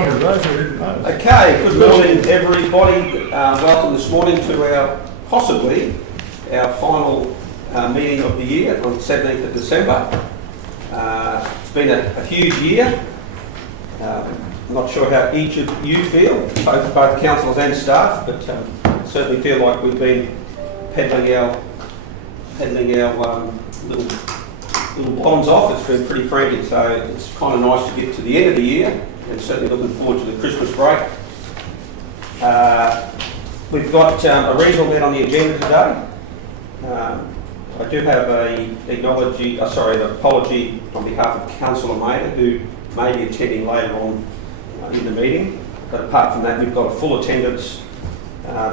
Okay, good morning everybody. Welcome this morning to possibly our final meeting of the year on the 17th of December. It's been a huge year. I'm not sure how each of you feel, both councillors and staff, but certainly feel like we've been peddling our little bottoms off. It's been pretty frantic, so it's kind of nice to get to the end of the year, and certainly looking forward to the Christmas break. We've got a regional event on the agenda today. I do have an apology on behalf of Councillor Mader, who may be attending later on in the meeting. But apart from that, we've got a full attendance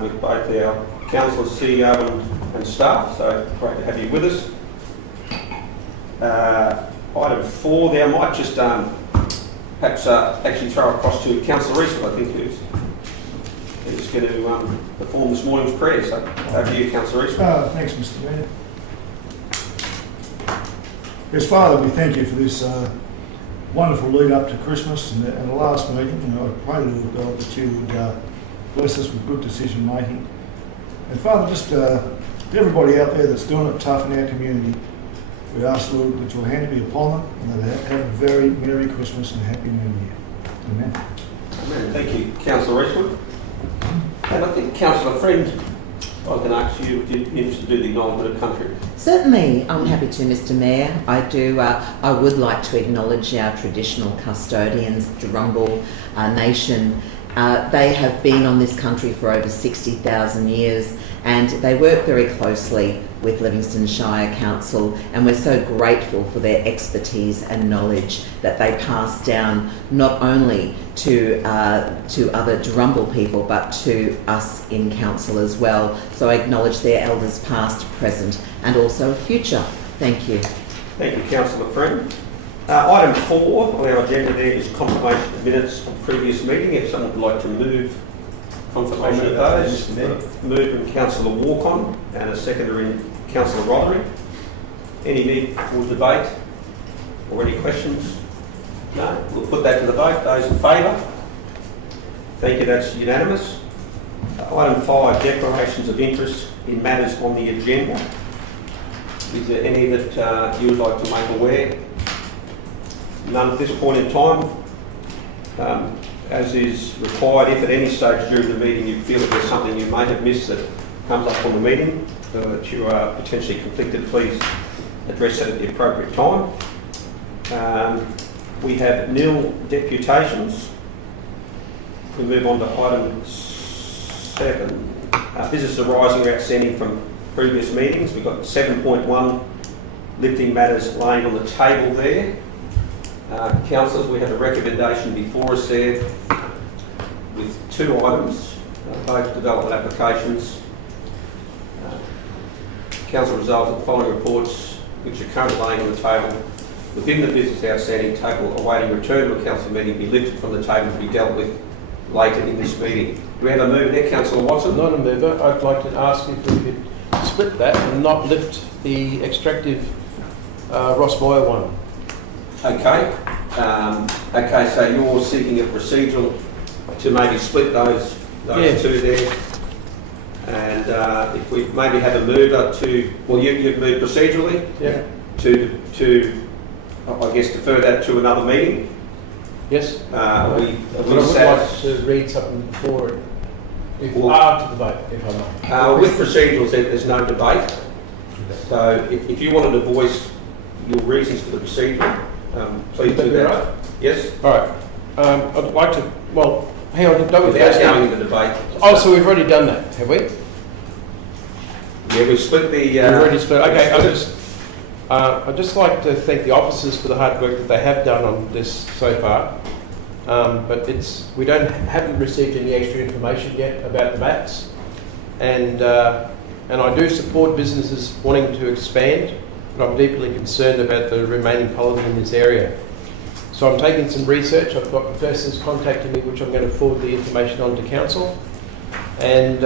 with both our councillors, CEO and staff, so great to have you with us. Item 4 there, I might just perhaps actually throw across to Councillor Eastwood, I think, who's going to perform this morning's prayer. So over to you, Councillor Eastwood. Thanks, Mr. Mayor. Yes, Father, we thank you for this wonderful lead up to Christmas and the last meeting. And I pray to the God that you would bless us with good decision making. And Father, just to everybody out there that's doing it tough in our community, we ask, Lord, that your hand be upon them and that they have a very Merry Christmas and Happy New Year. Amen. Amen. Thank you, Councillor Eastwood. And I think, Councillor Friend, I can ask you if you're interested to do the acknowledgement of country. Certainly, I'm happy to, Mr. Mayor. I would like to acknowledge our traditional custodians, Durrumbal Nation. They have been on this country for over 60,000 years, and they work very closely with Livingstone Shire Council, and we're so grateful for their expertise and knowledge that they pass down not only to other Durrumbal people but to us in council as well. So I acknowledge their elders past, present and also future. Thank you. Thank you, Councillor Friend. Item 4 on our agenda there is confirmation of minutes of previous meeting. If someone would like to move confirmation of those. Move from Councillor Walcon and a seconder in Councillor Rothery. Any need for debate or any questions? No? We'll put that to the vote. Those in favour? Thank you, that's unanimous. Item 5, declarations of interest in matters on the agenda. Is there any that you would like to make aware? None at this point in time. As is required, if at any stage during the meeting you feel that there's something you may have missed that comes up on the meeting, that you are potentially conflicted, please address that at the appropriate time. We have nil deputations. We move on to item 7. Business arising or outstanding from previous meetings. We've got 7.1 lifting matters laying on the table there. Councillors, we have a recommendation before us there with 2 items, both development applications. Council resolves that the following reports, which are currently laying on the table within the business outstanding table awaiting return to a council meeting, be lifted from the table to be dealt with later in this meeting. Do we have a move there, Councillor Watson? Not a mover. I'd like to ask if we could split that and not lift the extractive Ross Moyer one. Okay. Okay, so you're seeking a procedural to maybe split those two there. And if we maybe have a mover to, well, you've moved procedurally, yeah, to I guess defer that to another meeting. Yes. But I would like to read something before it, after the vote, if I may. With procedurals, there's no debate. So if you wanted to voice your reasons for the procedure, please do that. Right? Yes. All right. I'd like to. Well, hang on. Don't we without going into debate. Oh, so we've already done that, have we? Yeah, we've split the. We've already split. Okay. I'd just like to thank the officers for the hard work that they have done on this so far. But we haven't received any extra information yet about the mats, and I do support businesses wanting to expand, but I'm deeply concerned about the remaining pollen in this area. So I'm taking some research. I've got professors contacting me, which I'm going to forward the information on to council, and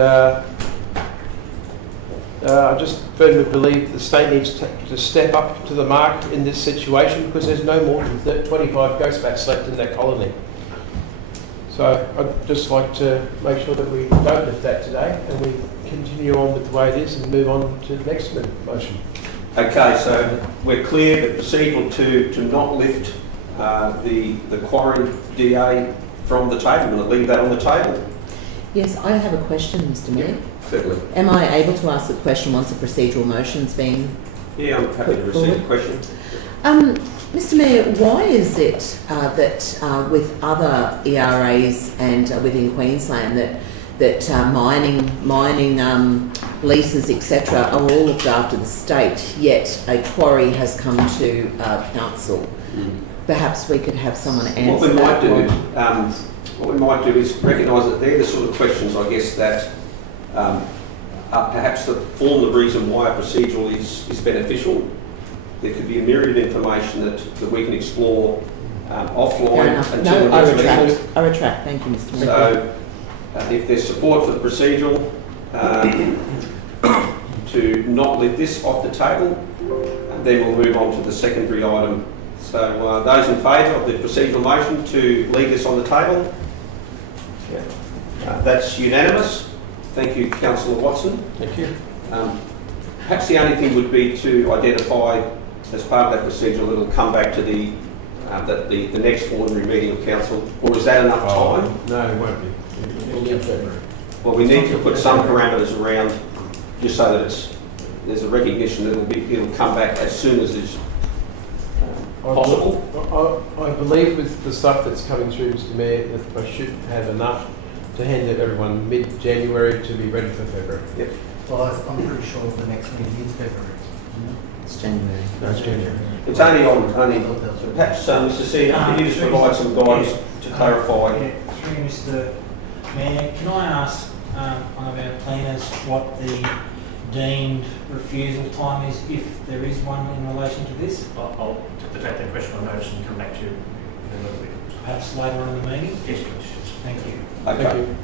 I just firmly believe the state needs to step up to the mark in this situation, because there's no more than 25 ghost bats left in that colony. So I'd just like to make sure that we don't lift that today and we continue on with the way it is and move on to the next motion. Okay, so we're clear that procedural to not lift the quarry DA from the table. We're going to leave that on the table. Yes, I have a question, Mr Mayor. Certainly. Am I able to ask the question once a procedural motion's been... Yeah, I'm happy to receive the question. Mr Mayor, why is it that with other ERAs and within Queensland that mining leases, etc., are all looked after the state, yet a quarry has come to council? Perhaps we could have someone answer What we might that. What we might do is recognise that they're the sort of questions, I guess, that perhaps that form the reason why a procedural is beneficial. There could be a myriad of information that we can explore offline until No, the I next retract. meeting. I retract. Thank you, Mr Mayor. So, if there's support for the procedural to not lift this off the table, then we'll move on to the secondary item. So, those in favour of the procedural motion to leave this on the table? That's unanimous. Thank you, Councillor Watson. Thank you. Perhaps the only thing would be to identify, as part of that procedural, that it'll come back to the next ordinary meeting of council, or is that enough time? No, it won't be. It'll be in February. Well, we need to put some parameters around, just so that there's a recognition that it'll come back as soon as is possible. I believe with the stuff that's coming through, Mr Mayor, that I should have enough to hand to everyone mid-January to be ready for February. Yep. Well, I'm pretty sure the next meeting is February. It's January. No, it's January. It's only perhaps, Mr. Senior, could you just provide some guidance to clarify? Yeah, through Mr. Mayor, can I ask one of our planners what the deemed refusal time is, if there is one in relation to this? I'll take that question on notice and come back to you in a little bit. Perhaps later on in the meeting? Yes, please. Thank you. Okay. Thank you.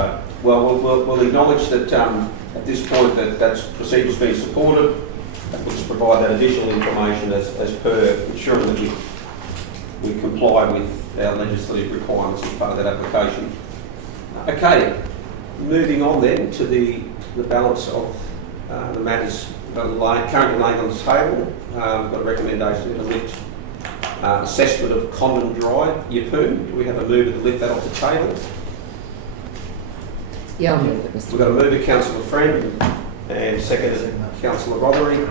Okay. Well, we'll acknowledge that at this point that procedure's been supported, and we'll just provide that additional information as per ensuring that we comply with our legislative requirements as part of that application. Okay. Moving on then to the balance of the matters currently laying on the table. We've got a recommendation to lift assessment of Common Drive, Yeppoon. Do we have a move to lift that off the table? Yeah, I'll move it, Mr We've got a move of Councillor Friend and seconded Councillor Rothery.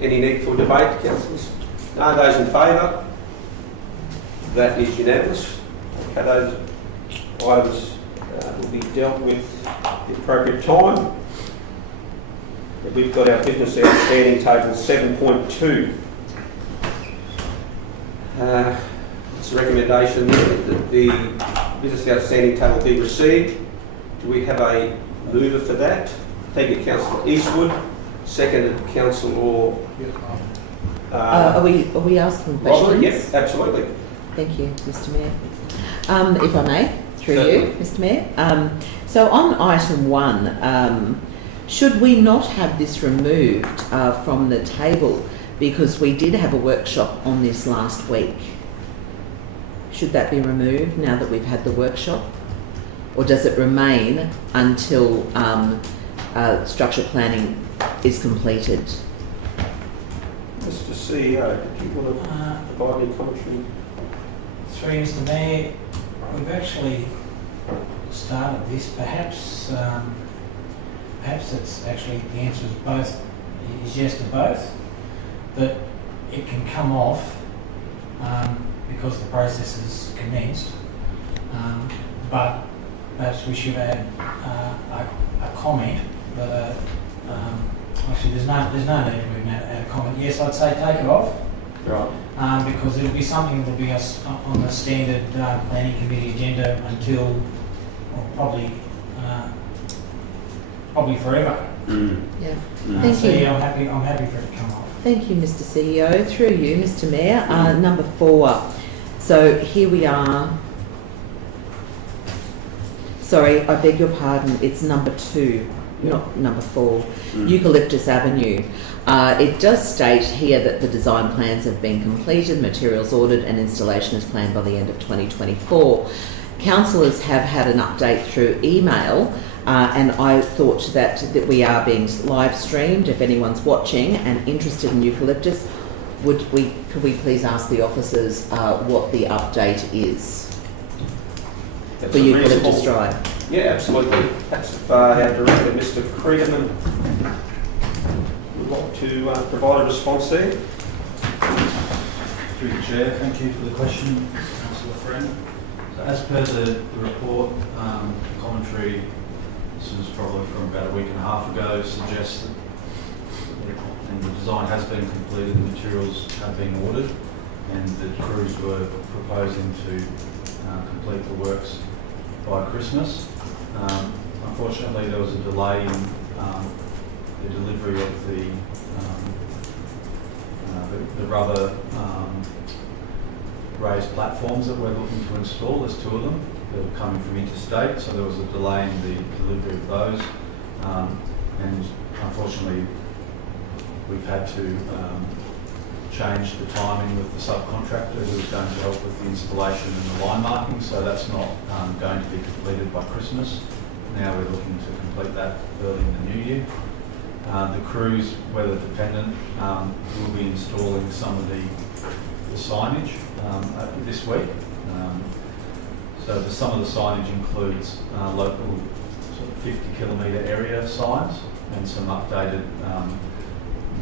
Any need for debate, councillors? No, those in favour? That is unanimous. Okay, those items will be dealt with at the appropriate time. We've got our business outstanding table 7.2. It's a recommendation that the business outstanding table be received. Do we have a mover for that? Thank you, Councillor Eastwood. Seconded, Councillor. Are we asking questions? Robert? Yes, absolutely. Thank you, Mr Mayor. If I may, through you, Mr Mayor. So on item 1, should we not have this removed from the table because we did have a workshop on this last week? Should that be removed now that we've had the workshop? Or does it remain until structure planning is completed? Mr. CEO, do you want to provide any commentary? Through Mr. Mayor, we've actually started this. Perhaps it's actually the answer is yes to both, that it can come off because the process is commenced, but perhaps we should add a comment that actually there's no need to add a comment. Yes, I'd say take it off. Right. Because it'll be something that will be on the standard planning committee agenda until, well, probably forever. Yeah. Thank So you. yeah, I'm happy for it to come off. Thank you, Mr CEO. Through you, Mr Mayor. Number 4. So here we are. Sorry, I beg your pardon. It's number 2, not number 4. Eucalyptus Avenue. It does state here that the design plans have been completed, materials ordered, and installation is planned by the end of 2024. councillors have had an update through email, and I thought that we are being live streamed. If anyone's watching and interested in eucalyptus, could we please ask the officers what the update is That's for a Eucalyptus reasonable- Drive? Yeah, absolutely. That's our Director, Mr. Creedman, would like to provide a response there. Through the Chair, thank you for the question, Councillor Friend. So as per the report, commentary, this was probably from about a week and a half ago, suggests that and the design has been completed, the materials have been ordered, and the crews were proposing to complete the works by Christmas. Unfortunately, there was a delay in the delivery of the rubber raised platforms that we're looking to install. There's 2 of them. They're coming from interstate, so there was a delay in the delivery of those. And unfortunately, we've had to change the timing with the subcontractor who was going to help with the installation and the line marking, so that's not going to be completed by Christmas. Now we're looking to complete that early in the new year. The crews, weather dependent, will be installing some of the signage this week. So some of the signage includes local sort of 50-kilometre area signs and some updated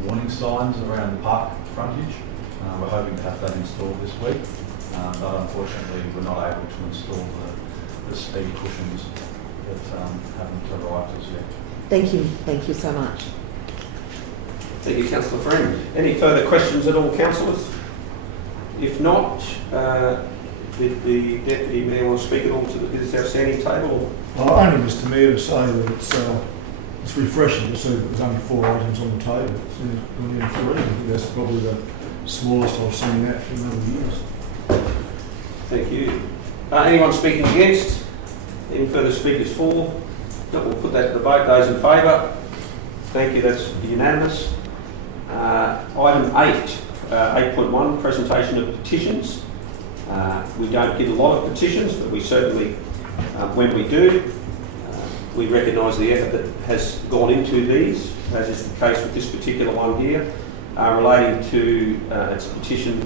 warning signs around the park frontage. We're hoping to have that installed this week, but unfortunately we're not able to install the speed cushions that haven't arrived as yet. Thank you so much. Thank you, Councillor Friend. Any further questions at all, councillors? If not, did the Deputy Mayor want to speak at all to this outstanding table? Only, Mr. Mayor, to say that it's refreshing to see that there's only 4 items on the table. It's only 3. I think that's probably the smallest I've seen that for a number of years. Thank you. Anyone speaking against? Any further speakers for? No, we'll put that to the vote. Those in favour? Thank you, that's unanimous. Item 8.1, presentation of petitions. We don't get a lot of petitions, but we certainly, when we do, we recognise the effort that has gone into these, as is the case with this particular one here, relating to it's a petition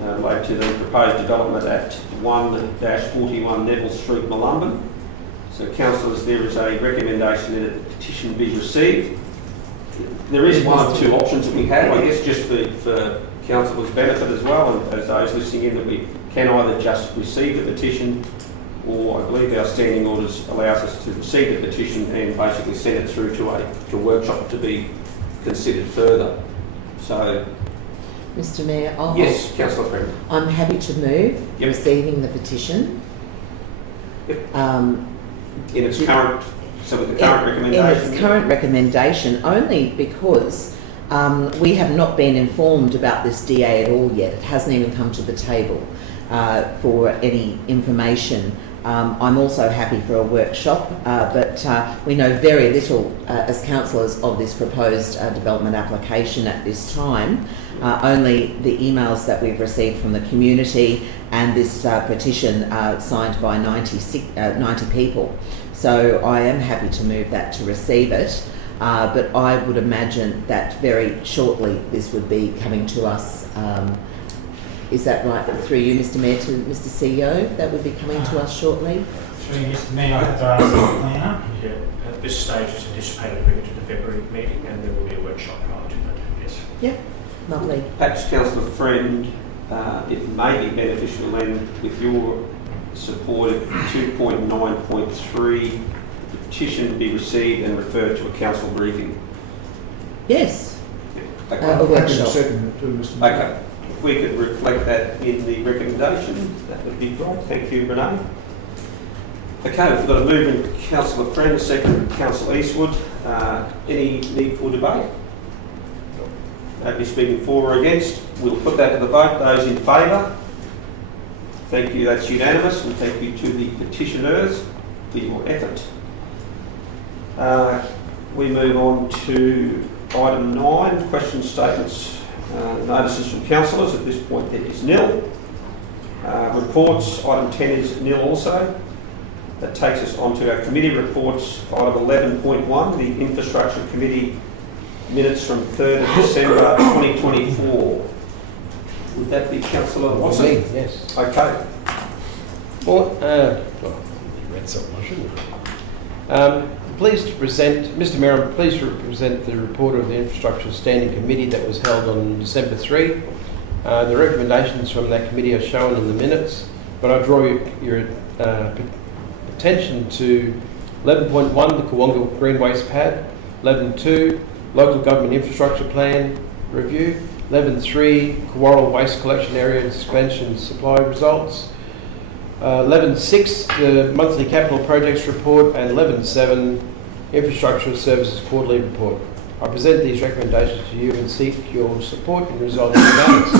related to the proposed development at 1-41 Neville Street, Molumban. So, councillors, there is a recommendation that the petition be received. There is one of 2 options that we have, I guess, just for councillors' benefit as well, and as those listening in, that we can either just receive the petition, or I believe our standing orders allows us to receive the petition and basically send it through to a workshop to be considered further. So, Mr. Mayor, yes, Councillor Friend. I'm happy to move Yep. receiving the petition. Yep. In its current, so with the current In recommendation. its current recommendation, only because we have not been informed about this DA at all yet. It hasn't even come to the table for any information. I'm also happy for a workshop, but we know very little as councillors of this proposed development application at this time. Only the emails that we've received from the community and this petition signed by 90 people. So I am happy to move that to receive it, but I would imagine that very shortly this would be coming to us. Is that right? Through you, Mr. Mayor, to Mr. CEO, that would be coming to us shortly? Through Mr. Mayor, I have to ask the planner. Yeah, at this stage it's anticipated to bring it to the February meeting, and there will be a workshop prior to that, yes. Yeah, lovely. Perhaps, Councillor Friend, it may be beneficial then, with your support of 2.9.3, the petition be received and referred to a council briefing. Yes. Okay. A Happy to workshop. second it too, Mr. Mayor. Okay. If we could reflect that in the recommendation, that would be great. Thank you, Renee. Okay, we've got a movement, Councillor Friend, a second, Councillor Eastwood. Any need for debate? Nobody speaking for or against? We'll put that to the vote. Those in favour? Thank you, that's unanimous, and thank you to the petitioners for your effort. We move on to item 9, question statements, notices from councillors. At this point there is nil. Reports, item 10 is nil also. That takes us on to our committee reports, item 11.1, the Infrastructure Committee minutes from 3rd of December 2024. Would that be Councillor Watson? Me, yes. Okay. Well, you read something, I shouldn't have. Pleased to present, Mr Mayor, I'm pleased to present the report of the Infrastructure Standing Committee that was held on December 3. The recommendations from that committee are shown in the minutes, but I draw your attention to 11.1, the Kawonga Green Waste Pad, 11.2, Local Government Infrastructure Plan Review, 11.3, Kawarral Waste Collection Area and Suspension Supply Results, 11.6, the Monthly Capital Projects Report, and 11.7, Infrastructure Services Quarterly Report. I present these recommendations to you and seek your support in resolving the matters.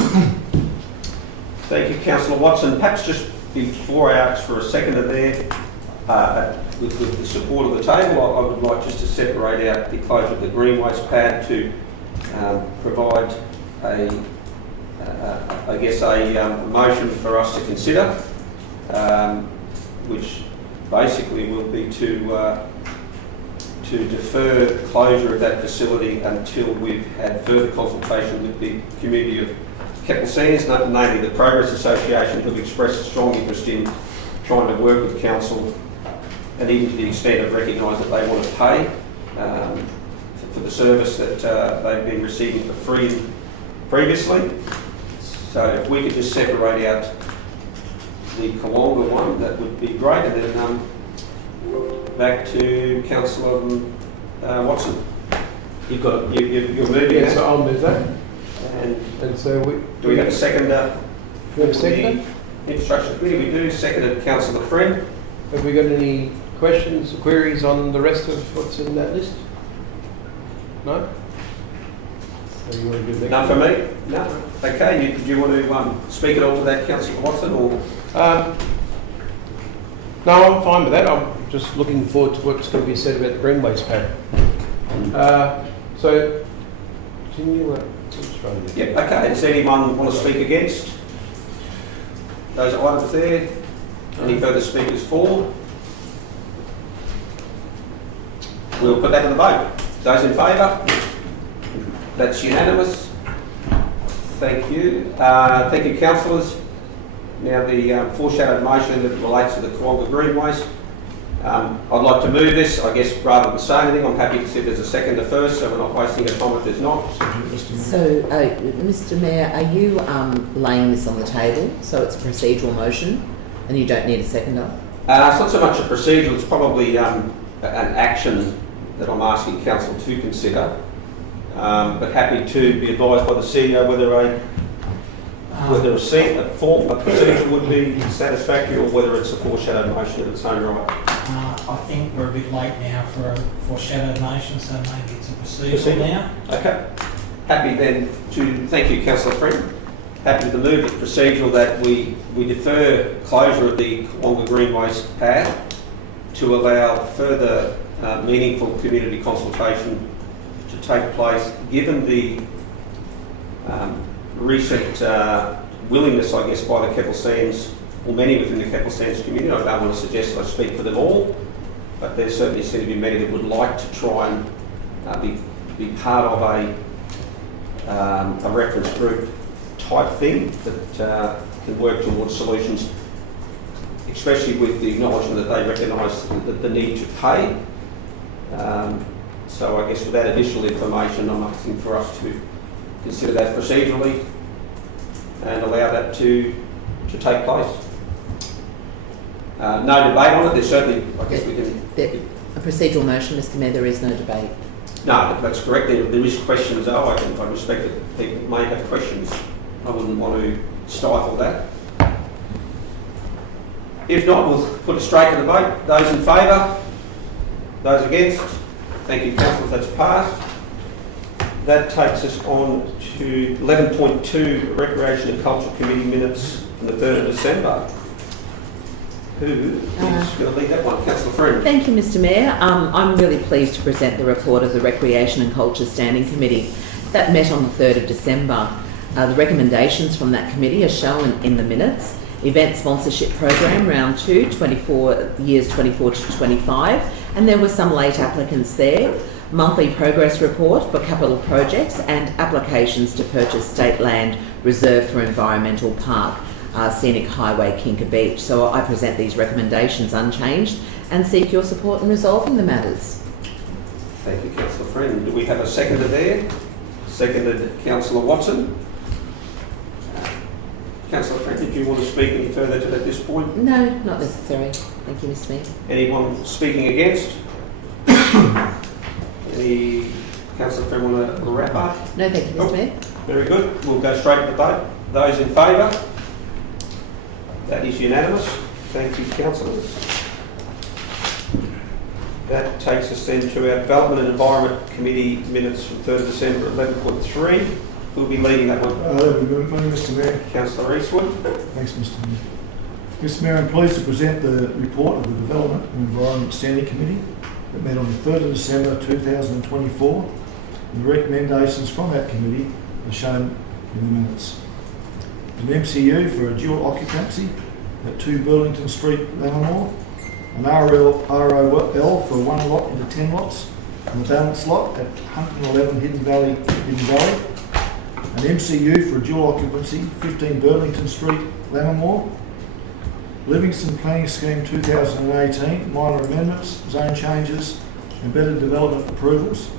Thank you, Councillor Watson. Perhaps just before I ask for a seconder there, with the support of the table, I would like just to separate out the closure of the green waste pad to provide a motion for us to consider, which basically will be to defer closure of that facility until we've had further consultation with the community of Keppel Sands, namely the Progress Association, who've expressed a strong interest in trying to work with council, and even to the extent of recognise that they want to pay for the service that they've been receiving for free previously. So if we could just separate out the Kawonga one, that would be great. And then back to Councillor Watson. You're moving. Yeah, so I'll move that. And so do we have a seconder? We have a seconder? The Infrastructure Committee, we do. Seconded Councillor Friend. Have we got any questions or queries on the rest of what's in that list? No? So you want to do the next None for one? me? No. Okay, do you want to speak at all to that, Councillor Watson? Or No, I'm fine with that. I'm just looking forward to what's going to be said about the green waste pad. So, can you... Yep, okay. Does anyone want to speak against those items there? Any further speakers for? We'll put that to the vote. Those in favour? That's unanimous. Thank you. Thank you, councillors. Now the foreshadowed motion that relates to the Kawonga Green Waste. I'd like to move this. I guess rather than say anything, I'm happy to see there's a seconder first, so we're not wasting our time if there's not. So, Mr Mayor, are you laying this on the table? So it's a procedural motion and you don't need a seconder? It's not so much a procedural, it's probably an action that I'm asking council to consider. But happy to be advised by the CEO whether a procedure would be satisfactory or whether it's a foreshadowed motion of its own right. I think we're a bit late now for a foreshadowed motion, so maybe it's a procedural now. Okay. Happy then to, thank you, Councillor Friend. Happy to move the procedural that we defer closure of the Kawonga Green Waste pad to allow further meaningful community consultation to take place, given the recent willingness, I guess, by the Keppel Sands, or many within the Keppel Sands community. I don't want to suggest I speak for them all, but there certainly seem to be many that would like to try and be part of a reference group type thing that can work towards solutions, especially with the acknowledgement that they recognise the need to pay. So I guess with that additional information, I'm asking for us to consider that procedurally and allow that to take place. No debate on it. There's certainly, I guess we can... A procedural motion, Mr Mayor, there is no debate. No, that's correct. There is questions though. I respect that people may have questions. I wouldn't want to stifle that. If not, we'll put it straight to the vote. Those in favour? Those against? Thank you, councillors. That's passed. That takes us on to 11.2, Recreation and Culture Committee minutes from the 3rd of December. Who is going to lead that one? Councillor Friend. Thank you, Mr Mayor. I'm really pleased to present the report of the Recreation and Culture Standing Committee that met on the 3rd of December. The recommendations from that committee are shown in the minutes, event sponsorship program, round 2, 24 years 24 to 25, and there were some late applicants there. Monthly progress report for capital projects and applications to purchase state land reserved for environmental park, Scenic Highway, Kinka Beach. So I present these recommendations unchanged and seek your support in resolving the matters. Thank you, Councillor Friend. Do we have a seconder there? Seconded, Councillor Watson. Councillor Friend, did you want to speak any further to at this point? No, not necessary. Thank you, Mr. Mayor. Anyone speaking against? Any Councillor Friend want to wrap up? No, thank you, Mr. Mayor. Very good. We'll go straight to the vote. Those in favour? That is unanimous. Thank you, councillors. That takes us then to our Development and Environment Committee minutes from 3rd December 11.3. Who'll be leading that one? Mr. Mayor. Councillor Eastwood. Thanks, Mr. Mayor. Mr. Mayor, I'm pleased to present the report of the Development and Environment Standing Committee that met on the 3rd of December 2024. And the recommendations from that committee are shown in the minutes. An MCU for a dual occupancy at 2 Burlington Street, Lammermoor. An ROL for 1 lot into 10 lots. And the balance lot at 111 Hidden Valley. An MCU for a dual occupancy, 15 Burlington Street, Lammermoor. Livingstone Planning Scheme 2018, minor amendments, zone changes, and better development approvals.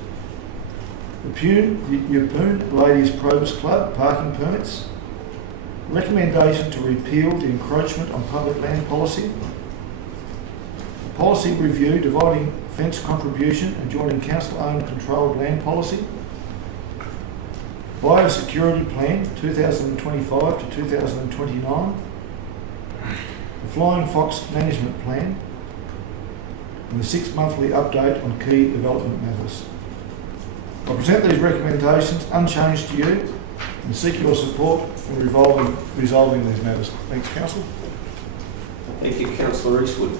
The Yeppoon Ladies Probus Club, parking permits. Recommendation to repeal the encroachment on public land policy. Policy review dividing fence contribution and joining council-owned controlled land policy. Biosecurity Plan 2025 to 2029. The Flying Fox Management Plan. And the 6 monthly update on key development matters. I present these recommendations unchanged to you and seek your support in resolving these matters. Thanks, Council. Thank you, Councillor Eastwood.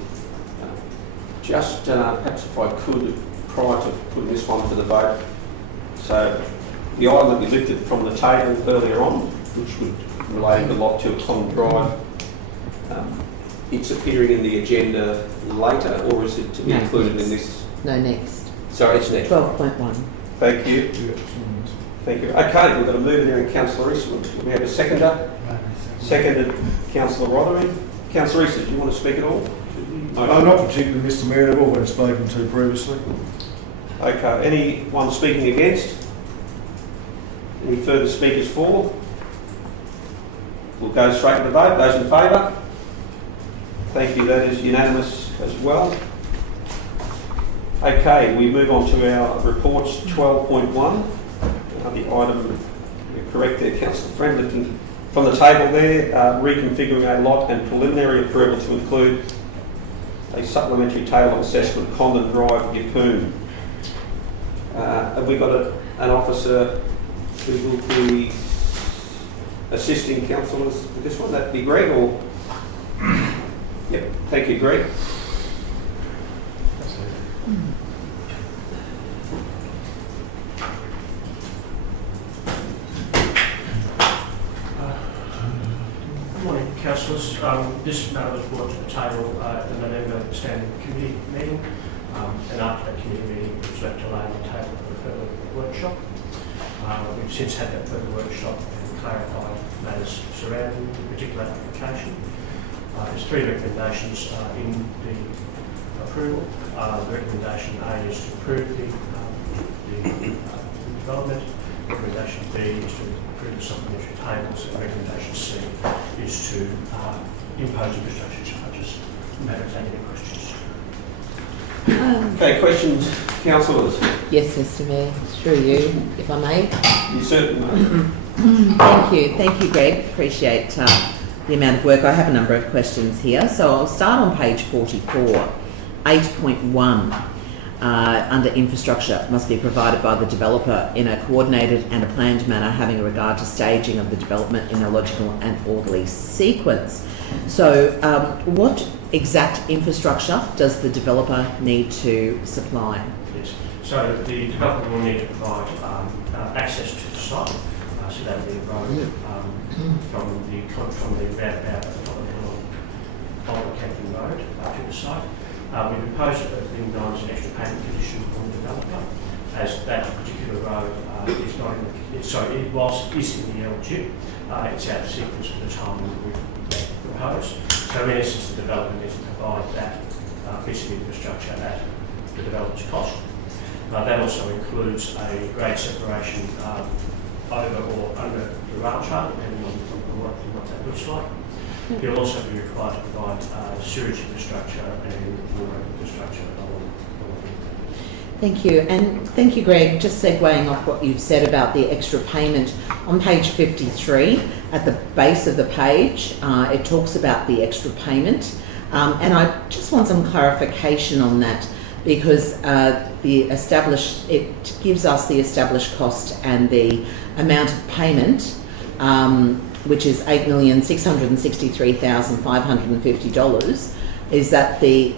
Just perhaps if I could, prior to putting this one to the vote, so the item that we lifted from the table earlier on, which would relate a lot to a common drive, it's appearing in the agenda later, or is it to be included in this? No, next. Sorry, it's next. 12.1. Thank you. Thank you. Okay, we've got a mover there in Councillor Eastwood. We have a seconder. Seconded, Councillor Rothery. Councillor Eastwood, do you want to speak at all? Not particularly, Mr. Mayor. They've all been spoken to previously. Okay. Anyone speaking against? Any further speakers for? We'll go straight to the vote. Those in favour? Thank you. That is unanimous as well. Okay, we move on to our reports 12.1. The item, you're correct there, Councillor Friend, lifting from the table there, reconfiguring a lot and preliminary approval to include a supplementary table of assessment, Condon Drive, Yeppoon. Have we got an officer who will be assisting councillors with this one? That'd be Greg, or? Yep, thank you, Greg. Good morning, councillors. This matter was brought to the table at the November Standing Committee meeting, and after that committee meeting, it was left to lay on the table for a further workshop. We've since had that further workshop and clarified matters surrounding the particular application. There's 3 recommendations in the approval. The recommendation A is to approve the development. Recommendation B is to approve the supplementary tables, and recommendation C is to impose infrastructure charges. Madam, take any questions? Okay, questions, councillors? Yes, Mr. Mayor. Through you, if I may. You certainly may. Thank you, Greg. Appreciate the amount of work. I have a number of questions here. So I'll start on page 44, 8.1. Under infrastructure must be provided by the developer in a coordinated and a planned manner, having regard to staging of the development in a logical and orderly sequence. So what exact infrastructure does the developer need to supply? Yes. So the developer will need to provide access to the site. So that will be a road from the roundabout at the top of the hill on Campton Road to the site. We proposed being known as an extra payment condition on the developer, as that particular road is not in the, whilst it is in the LG, it's out of sequence for the time we proposed. So in essence, the developer needs to provide that piece of infrastructure at the developer's cost. That also includes a grade separation over or under the rail trail, depending on what that looks like. You'll also be required to provide sewage infrastructure and water infrastructure along. Thank you. And thank you, Greg. Just segueing off what you've said about the extra payment, on page 53, at the base of the page, it talks about the extra payment. And I just want some clarification on that, because it gives us the established cost and the amount of payment, which is $8,663,550. Is that the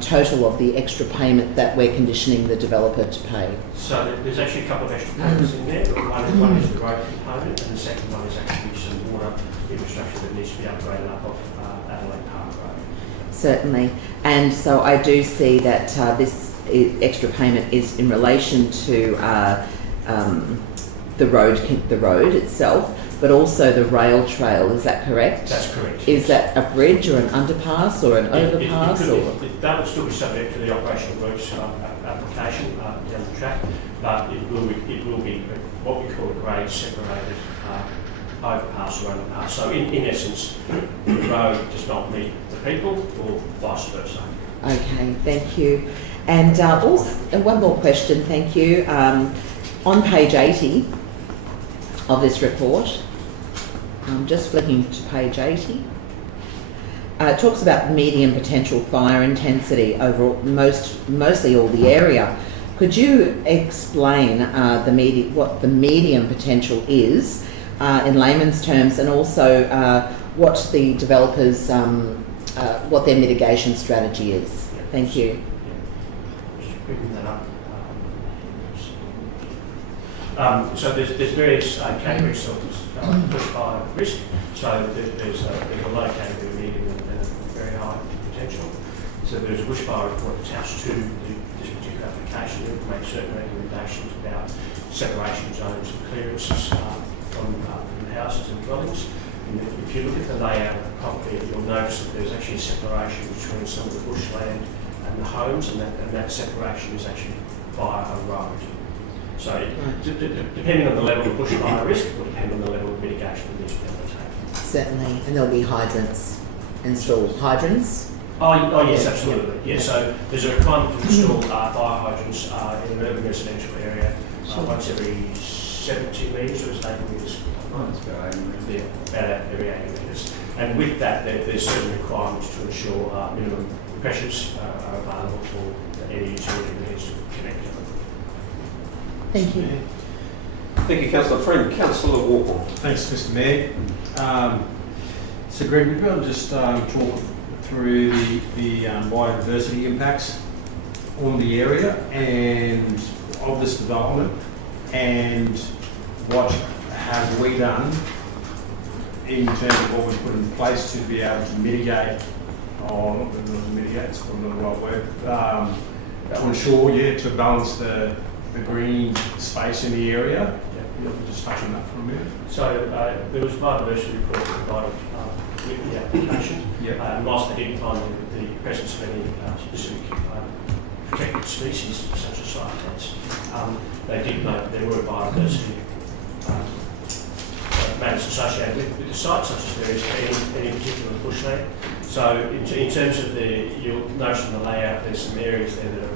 total of the extra payment that we're conditioning the developer to pay? So there's actually a couple of extra payments in there. One is the road component, and the second one is actually some water infrastructure that needs to be upgraded up off Adelaide Park Road. Certainly. And so I do see that this extra payment is in relation to the road itself, but also the rail trail. Is that correct? That's correct. Is that a bridge or an underpass or an overpass? That would still be subject to the operational works application down the track, but it will be what we call a grade separated overpass or underpass. So in essence, the road does not meet the people, or vice versa. Okay, thank you. And also, one more question, thank you. On page 80 of this report, I'm just flicking to page 80. It talks about medium potential fire intensity over mostly all the area. Could you explain what the medium potential is in layman's terms, and also what the developers, what their mitigation strategy is? Thank you. Just picking that up. So there's various categories of bushfire risk. So there's a low category, medium, and a very high potential. So there's a bushfire report attached to this particular application. It will make certain recommendations about separation zones and clearances from houses and dwellings. And if you look at the layout of the property, you'll notice that there's actually a separation between some of the bushland and the homes, and that separation is actually via a road. So depending on the level of bushfire risk, will depend on the level of mitigation that needs to be undertaken. Certainly, and there'll be hydrants installed. Hydrants? Oh yes, absolutely. Yes, so there's a requirement to install fire hydrants in an urban residential area once every 70 metres, or 80 metres. That's about 80 metres. Yeah, about every 80 metres. And with that, there's certain requirements to ensure minimum pressures are available for any utility that needs to connect to them. Thank you. Thank you, Councillor Friend. Councillor Walker. Thanks, Mr. Mayor. So, Greg, we're going to just talk through the biodiversity impacts on the area and of this development, and what have we done in terms of what we put in place to be able to mitigate, not mitigate, it's probably not the right word, to ensure, to balance the green space in the area. You'll just touch on that for a minute. So there was a biodiversity report provided with the application. Whilst they didn't find the presence of any specific protected species such as cycads, they did note there were biodiversity matters associated with the site, such as there is any particular bushland. So in terms of you'll notice in the layout, there's some areas there that are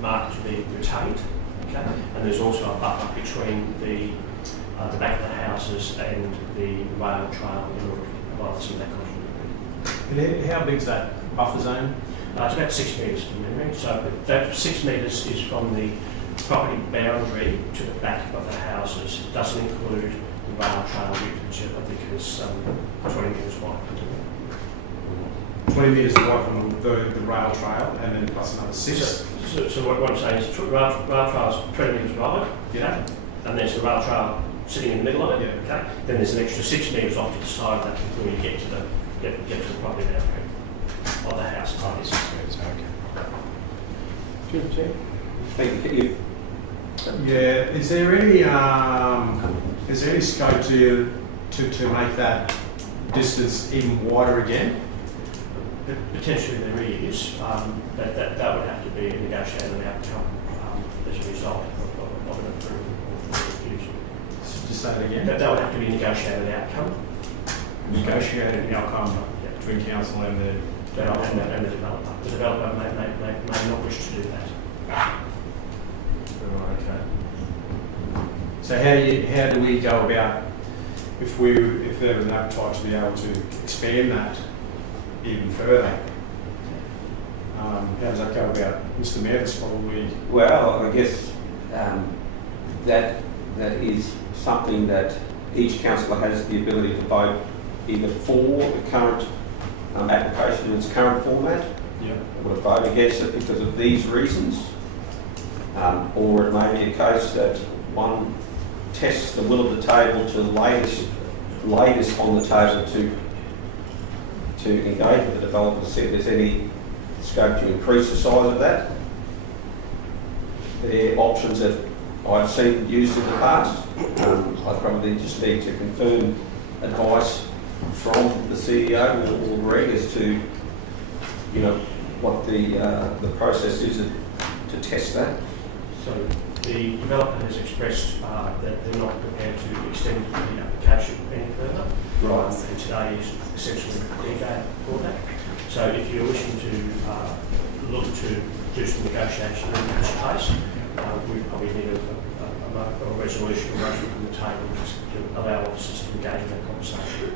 marked to be retained. Okay? And there's also a buffer between the back of the houses and the rail trail in order to provide some of that continuity. And how big is that buffer zone? It's about 6 metres from memory. So that 6 metres is from the property boundary to the back of the houses. It doesn't include the rail trail because 20 metres wide. 20 metres away from the rail trail, and then plus another 6. So what I'm saying is rail trail is 20 metres wide, and there's the rail trail sitting in the middle of it. Yeah. Okay. Then there's an extra 6 metres off to the side of that before you get to the property boundary of the house. Thank you. Yeah, is there any scope to make that distance even wider again? Potentially there is. That would have to be a negotiated outcome as a result of an approval or refusal. Just say it again. That would have to be a negotiated outcome. Negotiated outcome between council and the And the developer. The developer may not wish to do that. Right, okay. So how do we go about if there was an appetite to be able to expand that even further? How does that go about? Mr. Mayor, that's probably... Well, I guess that is something that each councillor has the ability to vote either for the current application in its current format, Yeah. or to vote against it because of these reasons, or it may be a case that one tests the will of the table to lay this on the table to engage with the developer to see if there's any scope to increase the size of that. They're options that I've seen used in the past. I probably just need to confirm advice from the CEO or Greg as to, what the process is to test that. So the developer has expressed that they're not prepared to extend the application any further. Right. And today is essentially the day for that. So if you're wishing to look to do some negotiation in this case, we probably need a resolution or motion from the table just to allow officers to engage in that conversation.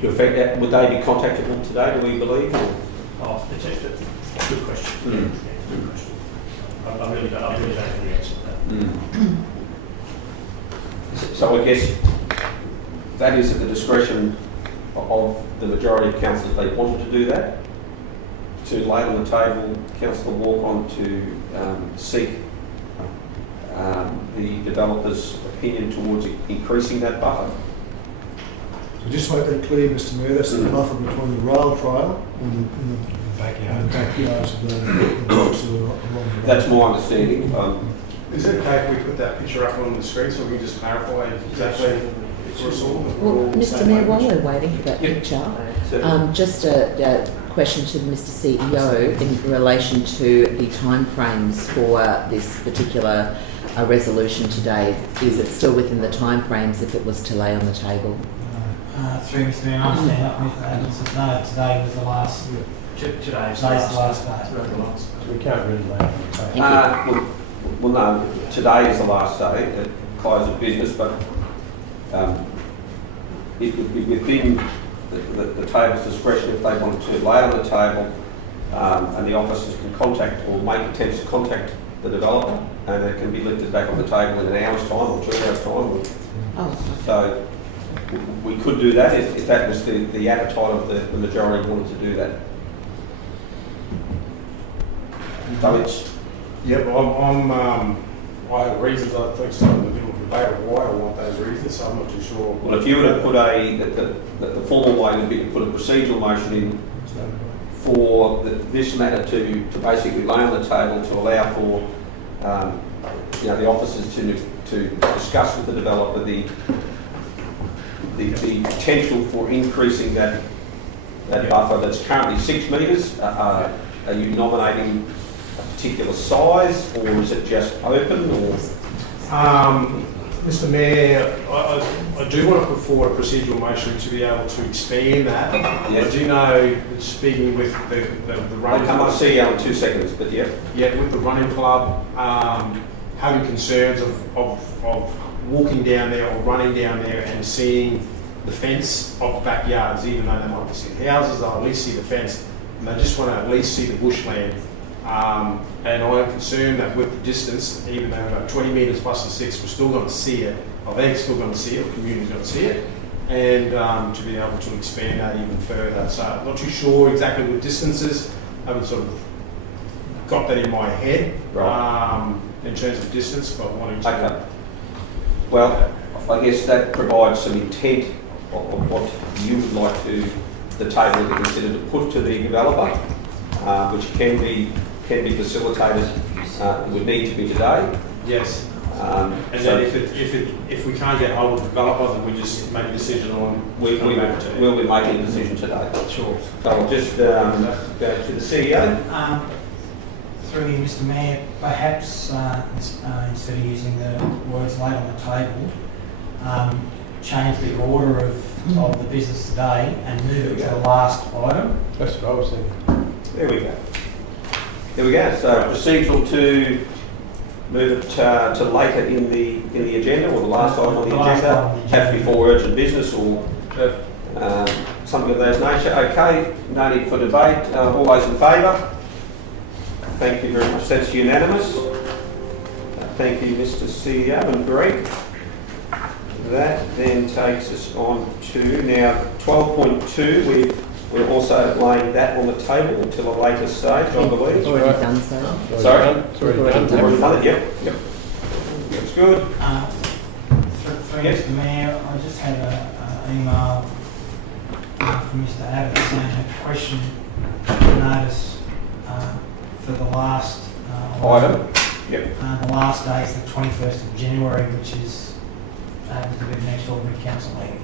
To affect that, would they be contactable today, do we believe? Oh, it's a good question. Yeah, good question. I really don't have the answer to that. So I guess that is at the discretion of the majority of councillors. They wanted to do that, to lay on the table, Councillor Walk-on to seek the developer's opinion towards increasing that buffer. So just to make that clear, Mr Mayor, that's the buffer between the rail trail and the backyards of the blocks that are along the road. That's my understanding. Is it okay if we put that picture up on the screen so we can just clarify exactly for us all? Well, Mr Mayor, while we're waiting for that picture, Certainly. just a question to Mr CEO in relation to the timeframes for this particular resolution today. Is it still within the timeframes if it was to lay on the table? Through Mr Mayor, I'm standing up with no, today was the last, Today's the last day. So we can't really lay it on the table. Well, no, today is the last day at close of business, but it would be within the table's discretion if they wanted to lay on the table, and the officers can contact or make attempts to contact the developer, and it can be lifted back on the table in an hour's time or 2 hours' time. Oh, So we could do that if that was the appetite of the majority wanted to do that. So it's, Yep, I have reasons, I think some of the middle of the debate of why I want those reasons, so I'm not too sure. well, if you were to put the formal way would be to put a procedural motion in for this matter to basically lay on the table to allow for the officers to discuss with the developer the potential for increasing that buffer that's currently 6 metres. Are you nominating a particular size, or is it just open? Or Mr Mayor, I do want to put forward a procedural motion to be able to expand that. Yes. I do know, speaking with the I'll running come club, and see you in 2 seconds, but yeah. yeah, with the running club, having concerns of walking down there or running down there and seeing the fence of backyards, even though they might be seeing houses, they'll at least see the fence, and they just want to at least see the bushland. And I'm concerned that with the distance, even though about 20 metres plus the 6, we're still going to see it, or they're still going to see it, the community's going to see it, and to be able to expand that even further. So I'm not too sure exactly what distances, I haven't sort of got that in my head Right. in terms of distance, but wanting to... Okay. Well, I guess that provides some intent of what you would like the table to consider to put to the developer, which can be facilitated. It would need to be today. Yes. So And then if we can't get hold of the developer, then we just make a decision on we'll be making a decision today. Sure. So I'll just go to the CEO. Through you, Mr. Mayor, perhaps instead of using the words laid on the table, change the order of the business today and move it to the last item. That's what I was thinking. There we go. There we go. So procedural to move it to later in the agenda, or the last item on the agenda. Have before urgent business or something of that nature. Okay. No need for debate. All those in favour? Thank you very much. That's unanimous. Thank you, Mr. CEO and Greg. That then takes us on to now 12.2. We're also laying that on the table until a later stage, I believe. We've already done so. Sorry? It's already done. Already done it? Yep. That's good. Through Mr. Mayor, I just had an email from Mr. Abbott saying a question notice for the last Item. Yep. the last day is the 21st of January, which is happens to be the next ordinary council meeting.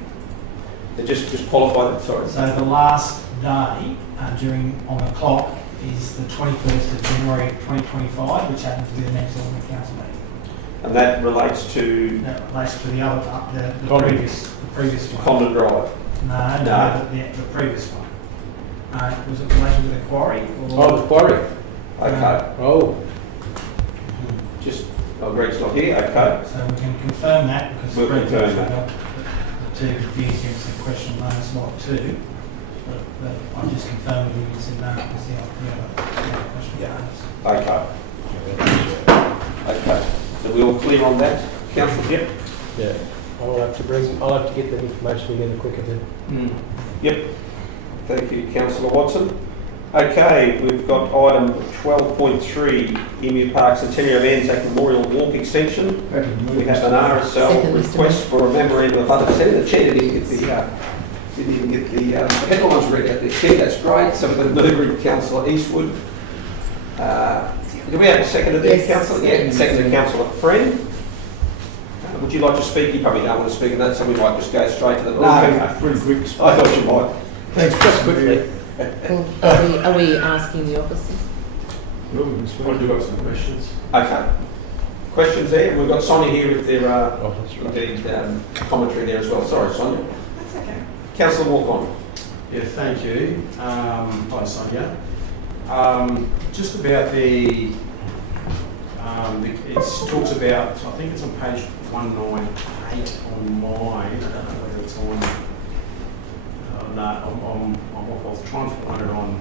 Just qualify that, sorry. So the last day on the clock is the 21st of January 2025, which happens to be the next ordinary council meeting. And that relates to That relates to the other the previous one. Common Drive. No, the previous one. Was it related to the quarry? Oh, the quarry. Okay. Oh, Greg's not here. Okay. So we can confirm that because We'll previously confirm we that. got the two confused here, it's a question notice lot 2. But I just confirmed with you and said no, it was the other question notice. Okay. So we're all clear on that, Councillor? Yep. yeah. I'll have to get that information together quicker then. Yep. Thank you, Councillor Watson. Okay, we've got item 12.3, Emu Park Centenary of Anzac Memorial Walk Extension. We have an RSL Second, Mr. request for a memorandum of understanding. The chair didn't even get the headlines read out there. Chair, that's great. So we're going to move with Councillor Eastwood. Do we have a second of there, Yes. Councillor? Yeah, second to Councillor Friend. Would you like to speak? You probably don't want to speak on that, so we might just go straight to the... No, Pretty quick. I thought you might. Thanks, Just quickly. Well, are we asking the officers? I've got some questions. Okay. Questions there? We've got Sonia here if there are Oh, that's right. indeed commentary there as well. Sorry, Sonia. That's okay. Councillor Walk on. Yeah, thank you. Hi, Sonia. Just about it talks about, I think it's on page 198 on mine. I don't know whether it's on. No, I was trying to find it on.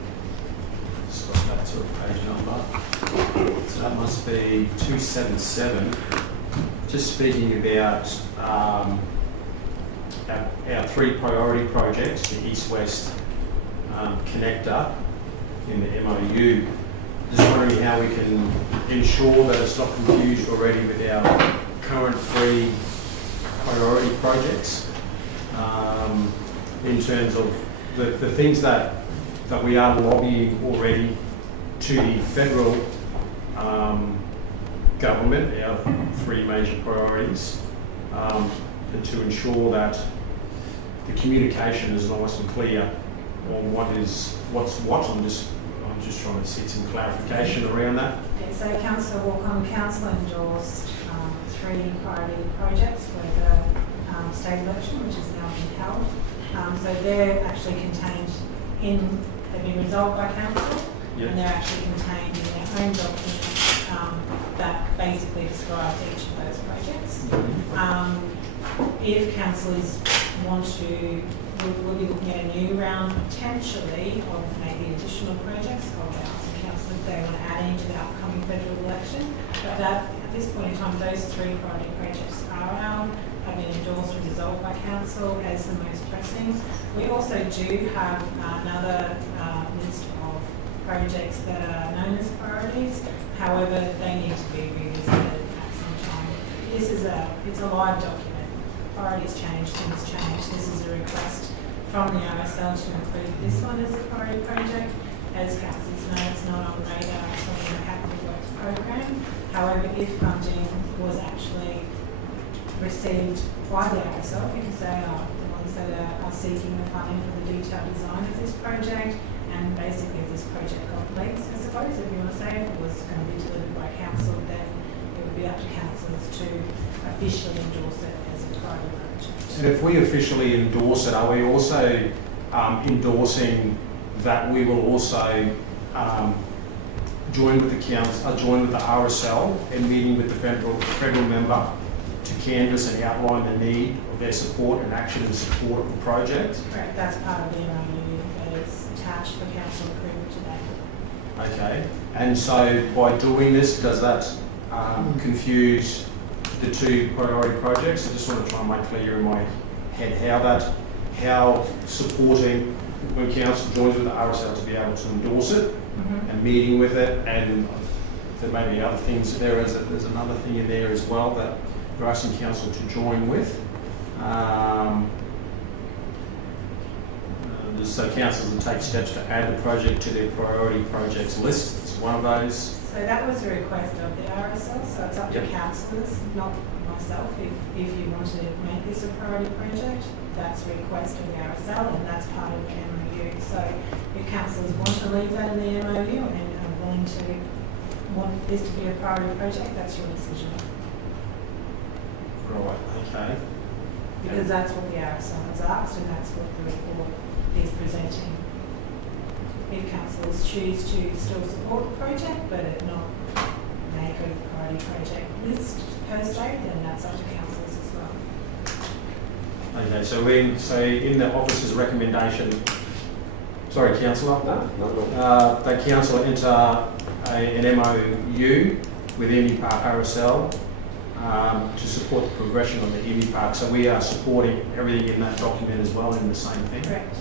Just got that sort of page number. So that must be 277. Just speaking about our 3 priority projects, the East-West connector in the MOU. Just wondering how we can ensure that it's not confused already with our current 3 priority projects, in terms of the things that we are lobbying already to the federal government, our 3 major priorities, and to ensure that the communication is nice and clear on what's what. I'm just trying to see some clarification around that. Yeah, so Councillor Walcom, Council endorsed 3 priority projects for the state election, which is now being held. So they're actually contained they've been resolved by Council, Yeah. and they're actually contained in their own document that basically describes each of those projects. If councillors want to, we'll be looking at a new round potentially of maybe additional projects. I'll be asking councillors if they want to add any to the upcoming federal election. But at this point in time, those 3 priority projects have been endorsed and resolved by council as the most pressing. We also do have another list of projects that are known as priorities. However, they need to be revisited at some time in the it's a live document. Priorities change, things change. This is a request from the RSL to include this one as a priority project. As councillors know, it's not on radar from the capital works program. However, if funding was actually received by the RSL, because they are the ones that are seeking the funding for the detailed design of this project, and basically if this project got legs, I suppose, if you want to say it was going to be delivered by council, then it would be up to councillors to officially endorse it as a priority project. And if we officially endorse it, are we also endorsing that we will also join with the council, join with the RSL in meeting with the federal member to canvass and outline the need of their support and action in support of the project? Correct, that's part of the MOU that is attached for council approval today. Okay, and so by doing this, does that confuse the two priority projects? I just want to try and make clear in my head how supporting when council joins with the RSL to be able to endorse it and meeting with it, and there may be other things there. There's another thing in there as well that we're asking council to join with. So council will take steps to add the project to their priority projects list. It's one of those. So that was a request of the RSL, so it's up to councillors, not myself. If you want to make this a priority project, that's a request of the RSL, and that's part of the MOU. So if councillors want to leave that in the MOU and are willing to want this to be a priority project, that's your decision. Right, okay. Because that's what the RSL has asked, and that's what the report is presenting. If councillors choose to still support the project, but it not make a priority project list per se, then that's up to councillors as well. Okay, so in the officer's recommendation, sorry, councillor? No, not at all. The council enter an MOU with Emu Park RSL to support the progression of the Emu Park. So we are supporting everything in that document as well in the same thing. Correct.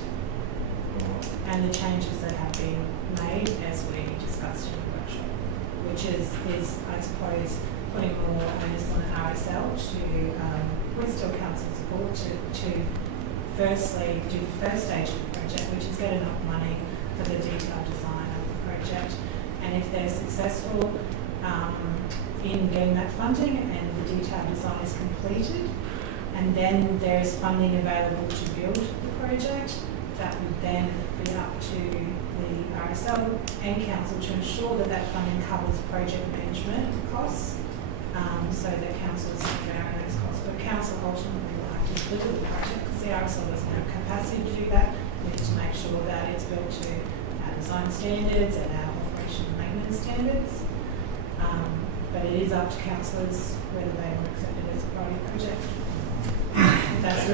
And the changes that have been made as we discussed in the workshop, which is I suppose, putting more onus on the RSL to, with still council support, to firstly do the first stage of the project, which is get enough money for the detailed design of the project. And if they're successful in getting that funding and the detailed design is completed, and then there's funding available to build the project, that would then be up to the RSL and council to ensure that that funding covers project management costs, so that council is bearing those costs. But council ultimately will have to deliver the project because the RSL doesn't have capacity to do that. We need to make sure that it's built to our design standards and our operation and maintenance standards. But it is up to councillors whether they want to accept it as a priority project.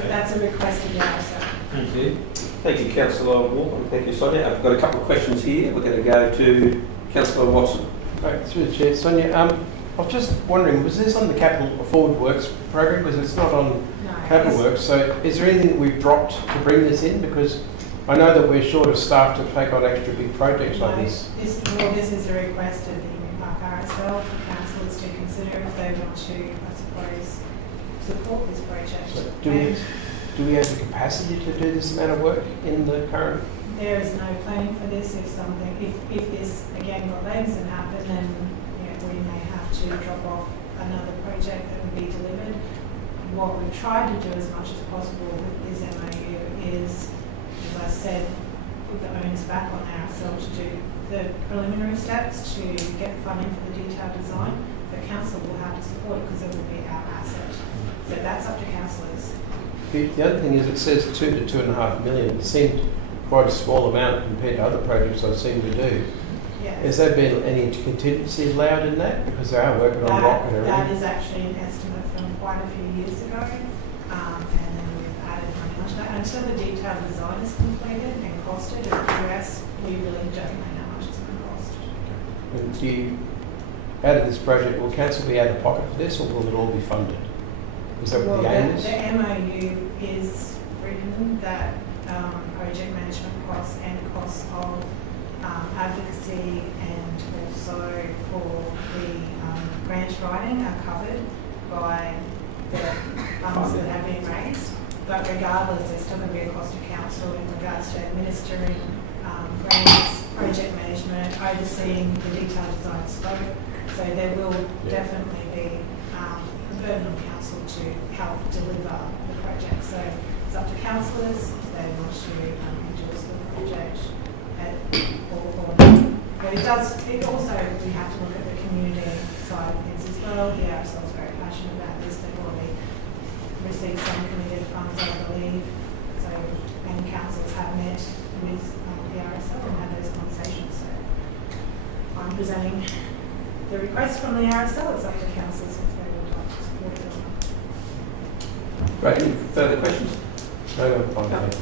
That's a request of the RSL. Thank you. Thank you, Councillor Walker. Thank you, Sonia. I've got a couple of questions here. We're going to go to Councillor Watson. Right, through the chair, Sonia. I was just wondering, was this on the capital forward works program? Because it's not on capital works. So is there anything that we've dropped to bring this in? Because I know that we're short of staff to take on extra big projects like this. This is a request of the Emu Park RSL for councillors to consider if they want to, I suppose, support this project. So do we have the capacity to do this amount of work in the current? There is no planning for this. If this again got legs and happened, then we may have to drop off another project that would be delivered. What we've tried to do as much as possible with this MOU is, as I said, put the onus back on ourselves to do the preliminary steps to get funding for the detailed design. The council will have to support it because it will be our asset. So that's up to councillors. The other thing is it says 2 to 2.5 million. It seemed quite a small amount compared to other projects I've seen we do. Yes. Has there been any contingency allowed in that? Because they are working on rock and everything. That is actually an estimate from quite a few years ago. And then we've added money onto that. Until the detailed design is completed and costed at QS, we really don't know how much it's going to cost. And do you, out of this project, will council be out of pocket for this, or will it all be funded? Is that what the aim is? The MOU is written that project management costs and costs of advocacy and also for the grant writing are covered. by the funds that have been raised. But regardless, there's still going to be a cost to council in regards to administering grants, project management, overseeing the detailed design scope. So there will definitely be a burden on council to help deliver the project. So it's up to councillors if they want to endorse the project or not. But it also, we have to look at the community side of things as well. The RSL is very passionate about this. They've already received some committed funds, I believe. So, and councils have met with the RSL and had those conversations. So I'm presenting the request from the RSL. It's up to councils if they would like to support it or not. Great. Any further questions? No, I'm fine, thank you.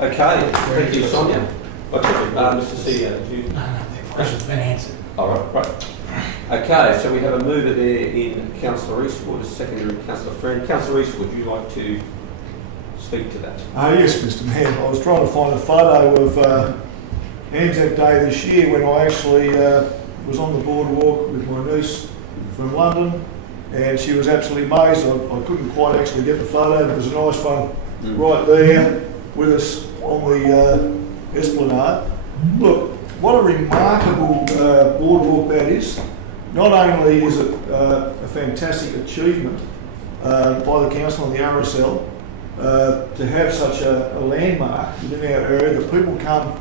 Okay, thank you, Sonia. Mr. CEO, do you? No, the question's been answered. All right, right. Okay, so we have a mover there in Councillor Eastwood, a secondary Councillor Friend. Councillor Eastwood, would you like to speak to that? Yes, Mr. Mayor. I was trying to find a photo of Anzac Day this year when I actually was on the boardwalk with my niece from London, and she was absolutely amazed. I couldn't quite actually get the photo. There was a nice one right there with us on the Esplanade. Look, what a remarkable boardwalk that is. Not only is it a fantastic achievement by the council and the RSL to have such a landmark within our area that people come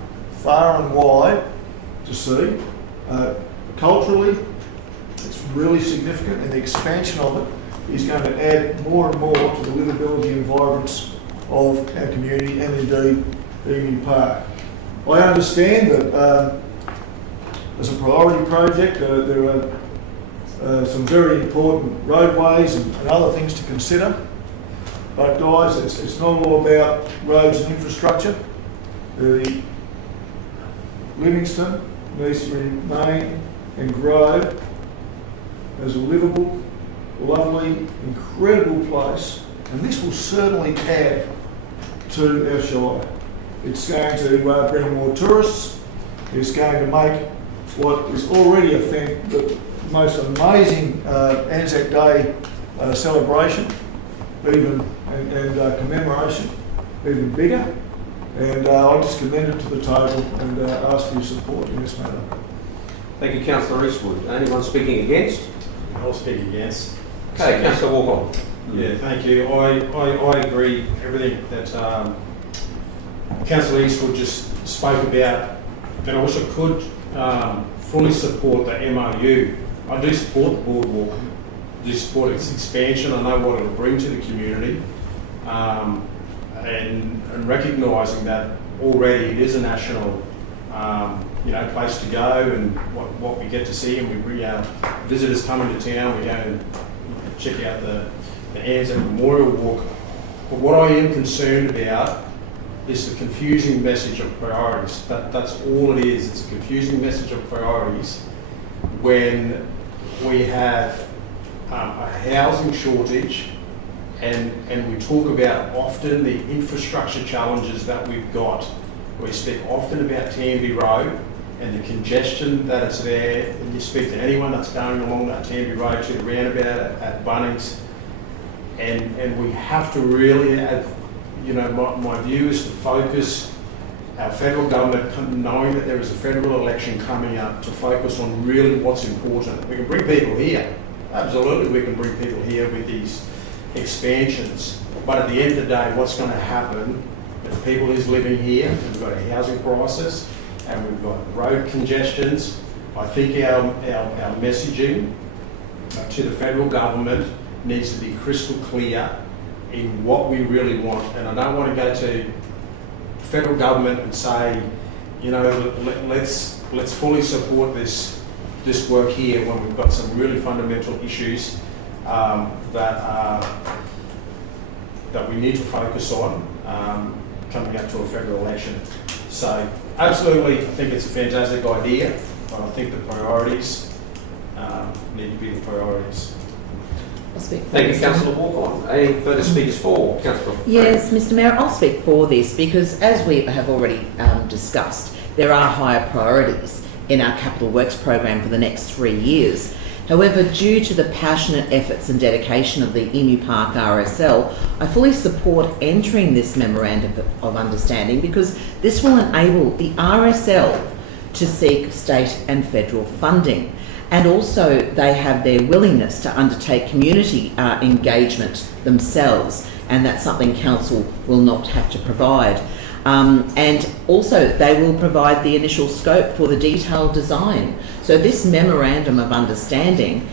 far and wide to see. Culturally, it's really significant, and the expansion of it is going to add more and more to the livability and vibrance of our community and indeed Emu Park. I understand that as a priority project, there are some very important roadways and other things to consider. But guys, it's not all about roads and infrastructure. The Livingstone needs to remain and grow as a livable, lovely, incredible place, and this will certainly add to our Shire. It's going to bring more tourists. It's going to make what is already the most amazing Anzac Day celebration, even and commemoration, even bigger. And I just commend it to the table and ask for your support in this matter. Thank you, Councillor Eastwood. Anyone speaking against? I'll speak against. Okay, Councillor Walker. Yeah, thank you. I agree everything that Councillor Eastwood just spoke about, and I wish I could fully support the MOU. I do support the boardwalk. I do support its expansion. I know what it'll bring to the community, and recognising that already it is a national place to go, and what we get to see, and we bring our visitors come into town, we go and check out the Anzac Memorial Walk. But what I am concerned about is the confusing message of priorities. That's all it is. It's a confusing message of priorities when we have a housing shortage, and we talk about often the infrastructure challenges that we've got. We speak often about Tamby Road and the congestion that is there, and you speak to anyone that's going along that Tamby Road to the roundabout at Bunnings, and we have to really, my view is to focus our federal government, knowing that there is a federal election coming up, to focus on really what's important. We can bring people here, absolutely we can bring people here with these expansions, but at the end of the day, what's going to happen if people is living here, and we've got a housing crisis, and we've got road congestions. I think our messaging to the federal government needs to be crystal clear in what we really want. And I don't want to go to federal government and say, let's fully support this work here when we've got some really fundamental issues that we need to focus on coming up to a federal election. So absolutely, I think it's a fantastic idea, but I think the priorities need to be the priorities. I'll speak for Thank you, this. Councillor Walker. Any further speakers for Councillor? Yes, Mr. Mayor, I'll speak for this because, as we have already discussed, there are higher priorities in our capital works program for the next 3 years. However, due to the passionate efforts and dedication of the Emu Park RSL, I fully support entering this Memorandum of Understanding because this will enable the RSL to seek state and federal funding. And also they have their willingness to undertake community engagement themselves, and that's something council will not have to provide. And also they will provide the initial scope for the detailed design. So this Memorandum of Understanding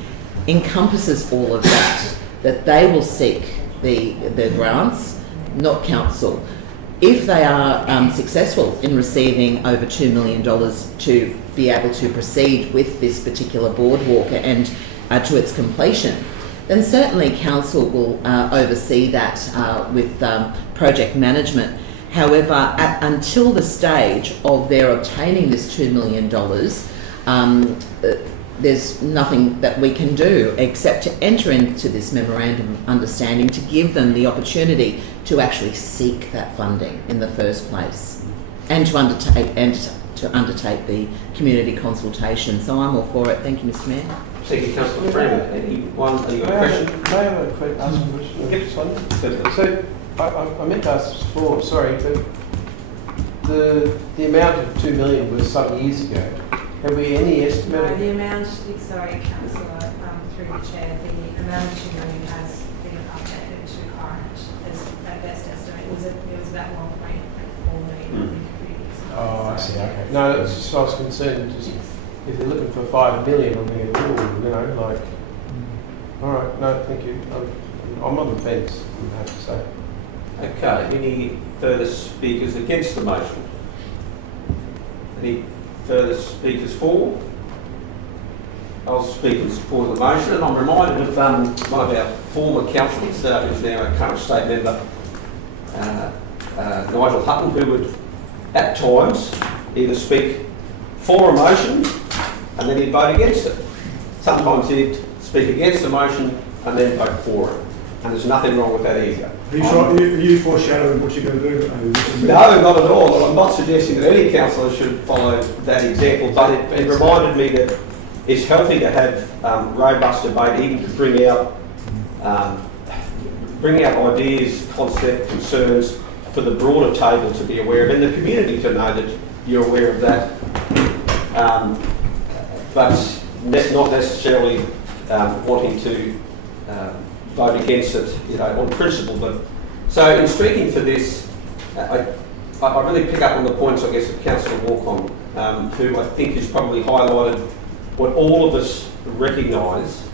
encompasses all of that they will seek the grants, not council. If they are successful in receiving over $2 million to be able to proceed with this particular boardwalk and to its completion, then certainly council will oversee that with project management. However, until the stage of their obtaining this $2 million, there's nothing that we can do except to enter into this Memorandum of Understanding to give them the opportunity to actually seek that funding in the first place and to undertake the community consultation. So I'm all for it. Thank you, Mr. Mayor. Thank you, Councillor Freeman. Anyone, any question? May I have a quick ask a question? Yep, fine. So, I meant to ask before, sorry, but the amount of 2 million was some years ago. Have we any estimate? No, the amount, sorry, councillor, through the chair, the amount of 2 million has been updated to current as at best estimate. It was about 1.4 million. Oh, I see, okay. No, that's just, I was concerned, just if they're looking for 5 million, I'm thinking, ooh, you know, like, all right, no, thank you. I'm on the fence, I have to say. Okay, any further speakers against the motion? Any further speakers for? I'll speak in support of the motion, and I'm reminded of one of our former councillors, who's now a current state member, Nigel Hutton, who would at times either speak for a motion and then he'd vote against it. Sometimes he'd speak against the motion and then vote for it. And there's nothing wrong with that either. Are you foreshadowing what you're going to do? No, not at all. I'm not suggesting that any councillor should follow that example, but it reminded me that it's healthy to have robust debate, even to bring out ideas, concepts, concerns for the broader table to be aware of, and the community to know that you're aware of that, but not necessarily wanting to vote against it, you know, on principle. But so in speaking for this, I really pick up on the points, I guess, of Councillor Walcom, who I think has probably highlighted what all of us recognise,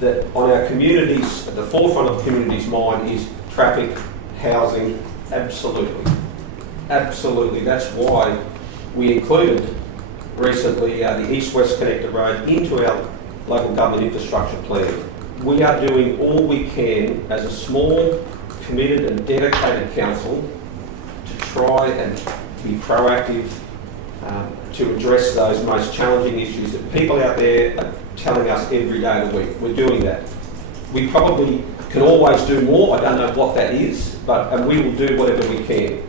that on our communities, at the forefront of the community's mind is traffic, housing. Absolutely. Absolutely. That's why we included recently the East-West Connector Road into our local government infrastructure plan. We are doing all we can as a small, committed and dedicated council to try and be proactive to address those most challenging issues that people out there are telling us every day of the week. We're doing that. We probably can always do more. I don't know what that is, and we will do whatever we can.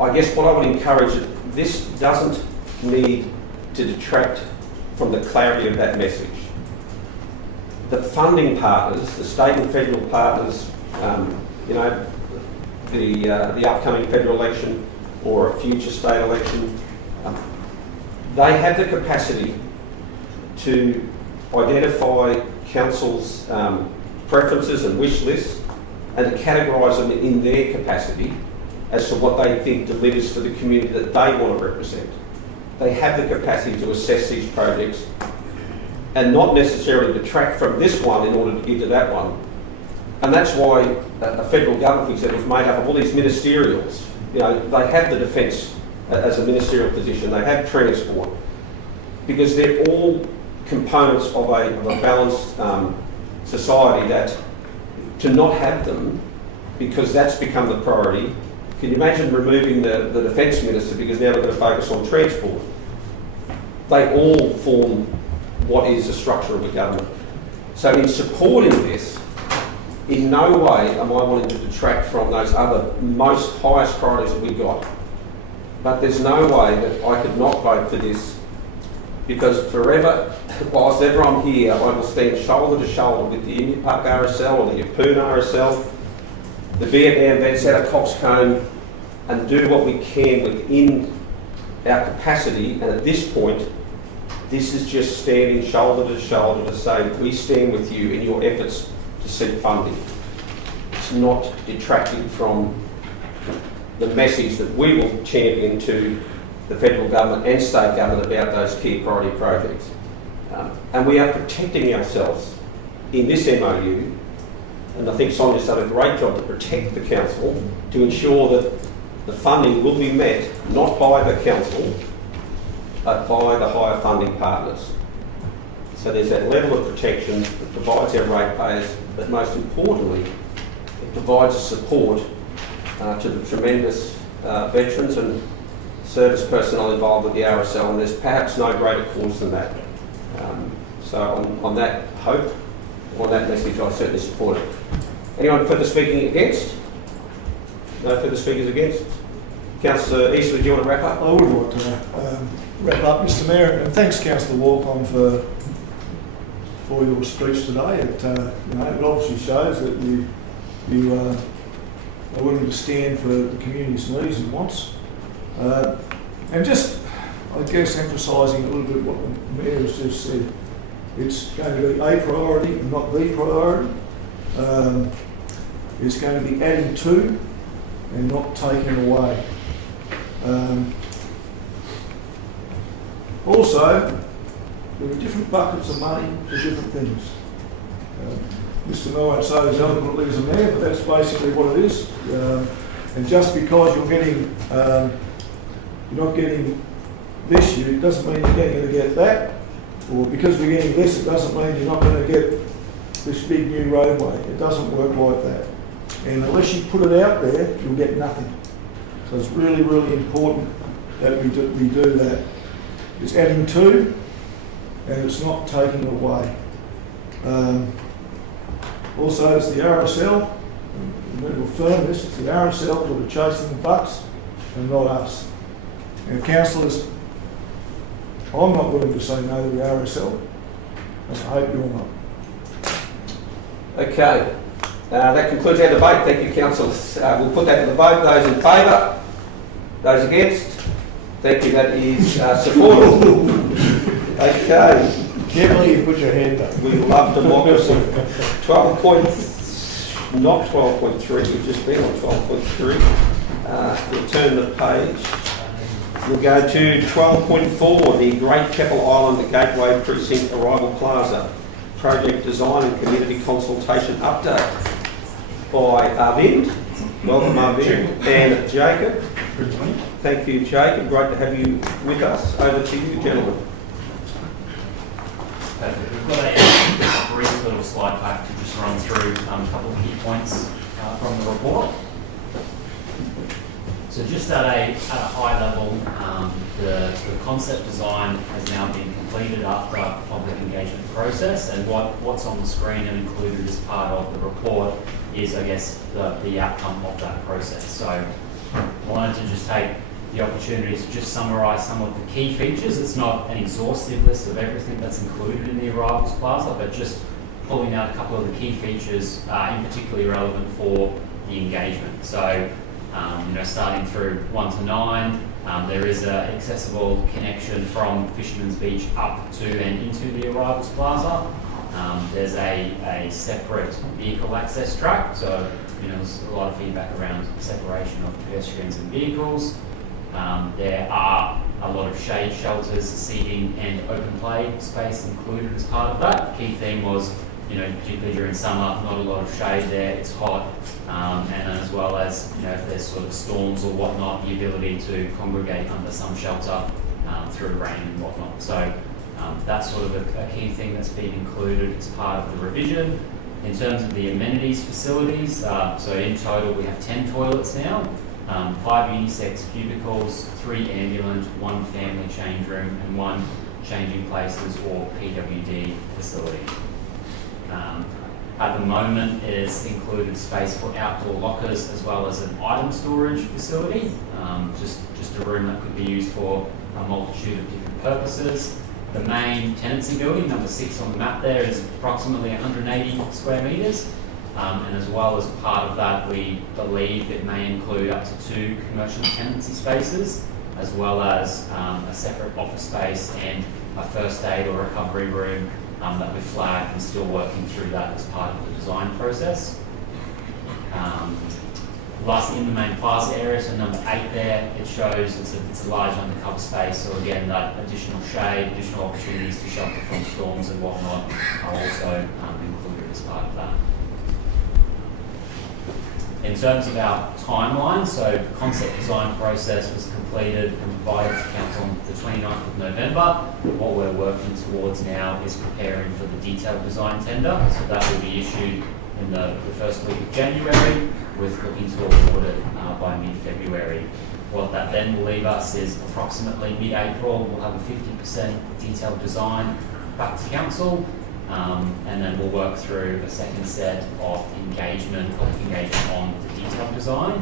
I guess what I would encourage, this doesn't need to detract from the clarity of that message. The funding partners, the state and federal partners, you know, the upcoming federal election or a future state election, they have the capacity to identify council's preferences and wish lists and to categorise them in their capacity as to what they think delivers for the community that they want to represent. They have the capacity to assess these projects and not necessarily detract from this one in order to give to that one. And that's why the federal government, for example, is made up of all these ministerials. You know, they have the defence as a ministerial position, they have transport, because they're all components of a balanced society, that to not have them, because that's become the priority. Can you imagine removing the defence minister because now they're going to focus on transport? They all form what is the structure of the government. So in supporting this, in no way am I wanting to detract from those other most highest priorities that we've got. But there's no way that I could not vote for this, because forever whilst ever I'm here, I will stand shoulder to shoulder with the Emu Park RSL or the Yapoon RSL, the Vietnam vets out of Coxcomb, and do what we can within our capacity. And at this point, this is just standing shoulder to shoulder to say we stand with you in your efforts to seek funding. It's not detracting from the message that we will champion to the federal government and state government about those key priority projects. And we are protecting ourselves in this MOU, and I think Sonia's done a great job to protect the council, to ensure that the funding will be met, not by the council, but by the higher funding partners. So there's that level of protection that provides our ratepayers, but most importantly, it provides a support to the tremendous veterans and service personnel involved with the RSL, and there's perhaps no greater cause than that. So on that hope, on that message, I certainly support it. Anyone further speaking against? No further speakers against? Councillor Eastwood, do you want to wrap up? I would like to wrap up, Mr Mayor, and thanks Councillor Walcom for your speech today. It obviously shows that you are willing to stand for the community's needs and wants. And just, I guess, emphasising a little bit what the Mayor has just said. It's going to be a priority and not the priority. It's going to be adding to and not taking away. Also, there are different buckets of money for different things. Mr Miller won't say as eloquently as a mayor, but that's basically what it is. And just because you're not getting this year, it doesn't mean you're going to get that. Or because we're getting this, it doesn't mean you're not going to get this big new roadway. It doesn't work like that. And unless you put it out there, you'll get nothing. So it's really, really important that we do that. It's adding to, and it's not taking away. Also, it's the RSL, and we'll affirm this, it's the RSL that are chasing the bucks and not us. And councillors, I'm not willing to say no to the RSL, and I hope you're not. Okay, that concludes our debate. Thank you, councillors. We'll put that to the vote. Those in favour? Those against? Thank you, that is supported. Okay. Can't believe you put your hand up. We love democracy. not 12.3, we've just been on 12.3. We'll turn the page. We'll go to 12.4, the Great Keppel Island, the Gateway Precinct Arrival Plaza. Project design and community consultation update by Arvind. Welcome Arvind. And Jacob. Thank you, Jacob. Great to have you with us. Over to you, gentlemen. We've got a brief little slide pack to just run through a couple of key points from the report. So just at a high level, the concept design has now been completed after a public engagement process, and what's on the screen and included as part of the report is, I guess, the outcome of that process. So I wanted to just take the opportunity to just summarise some of the key features. It's not an exhaustive list of everything that's included in the Arrivals Plaza, but just pulling out a couple of the key features in particularly relevant for the engagement. So, starting through 1 to 9, there is an accessible connection from Fisherman's Beach up to and into the Arrivals Plaza. There's a separate vehicle access track, so there's a lot of feedback around separation of pedestrians and vehicles. There are a lot of shade shelters, seating and open play space included as part of that. The key theme was, particularly during summer, not a lot of shade there, it's hot, and as well as, if there's sort of storms or whatnot, the ability to congregate under some shelter through rain and whatnot. So that's sort of a key thing that's been included as part of the revision. In terms of the amenities facilities, so in total we have 10 toilets now, 5 unisex cubicles, 3 ambulant, 1 family change room and 1 changing places or PWD facility. At the moment, it has included space for outdoor lockers as well as an item storage facility, just a room that could be used for a multitude of different purposes. The main tenancy building, number 6 on the map there, is approximately 180 square metres. And as well as part of that, we believe it may include up to 2 commercial tenancy spaces, as well as a separate office space and a first aid or recovery room that we flagged and still working through that as part of the design process. Lastly, in the main plaza area, so number 8 there, it shows it's a large undercover space. So again, that additional shade, additional opportunities to shelter from storms and whatnot are also included as part of that. In terms of our timeline, so the concept design process was completed and provided to council on the 29th of November. What we're working towards now is preparing for the detailed design tender. So that will be issued in the first week of January, with looking to award it by mid-February. What that then will leave us is approximately mid-April, we'll have a 50% detailed design back to council. And then we'll work through a second set of public engagement on the detailed design.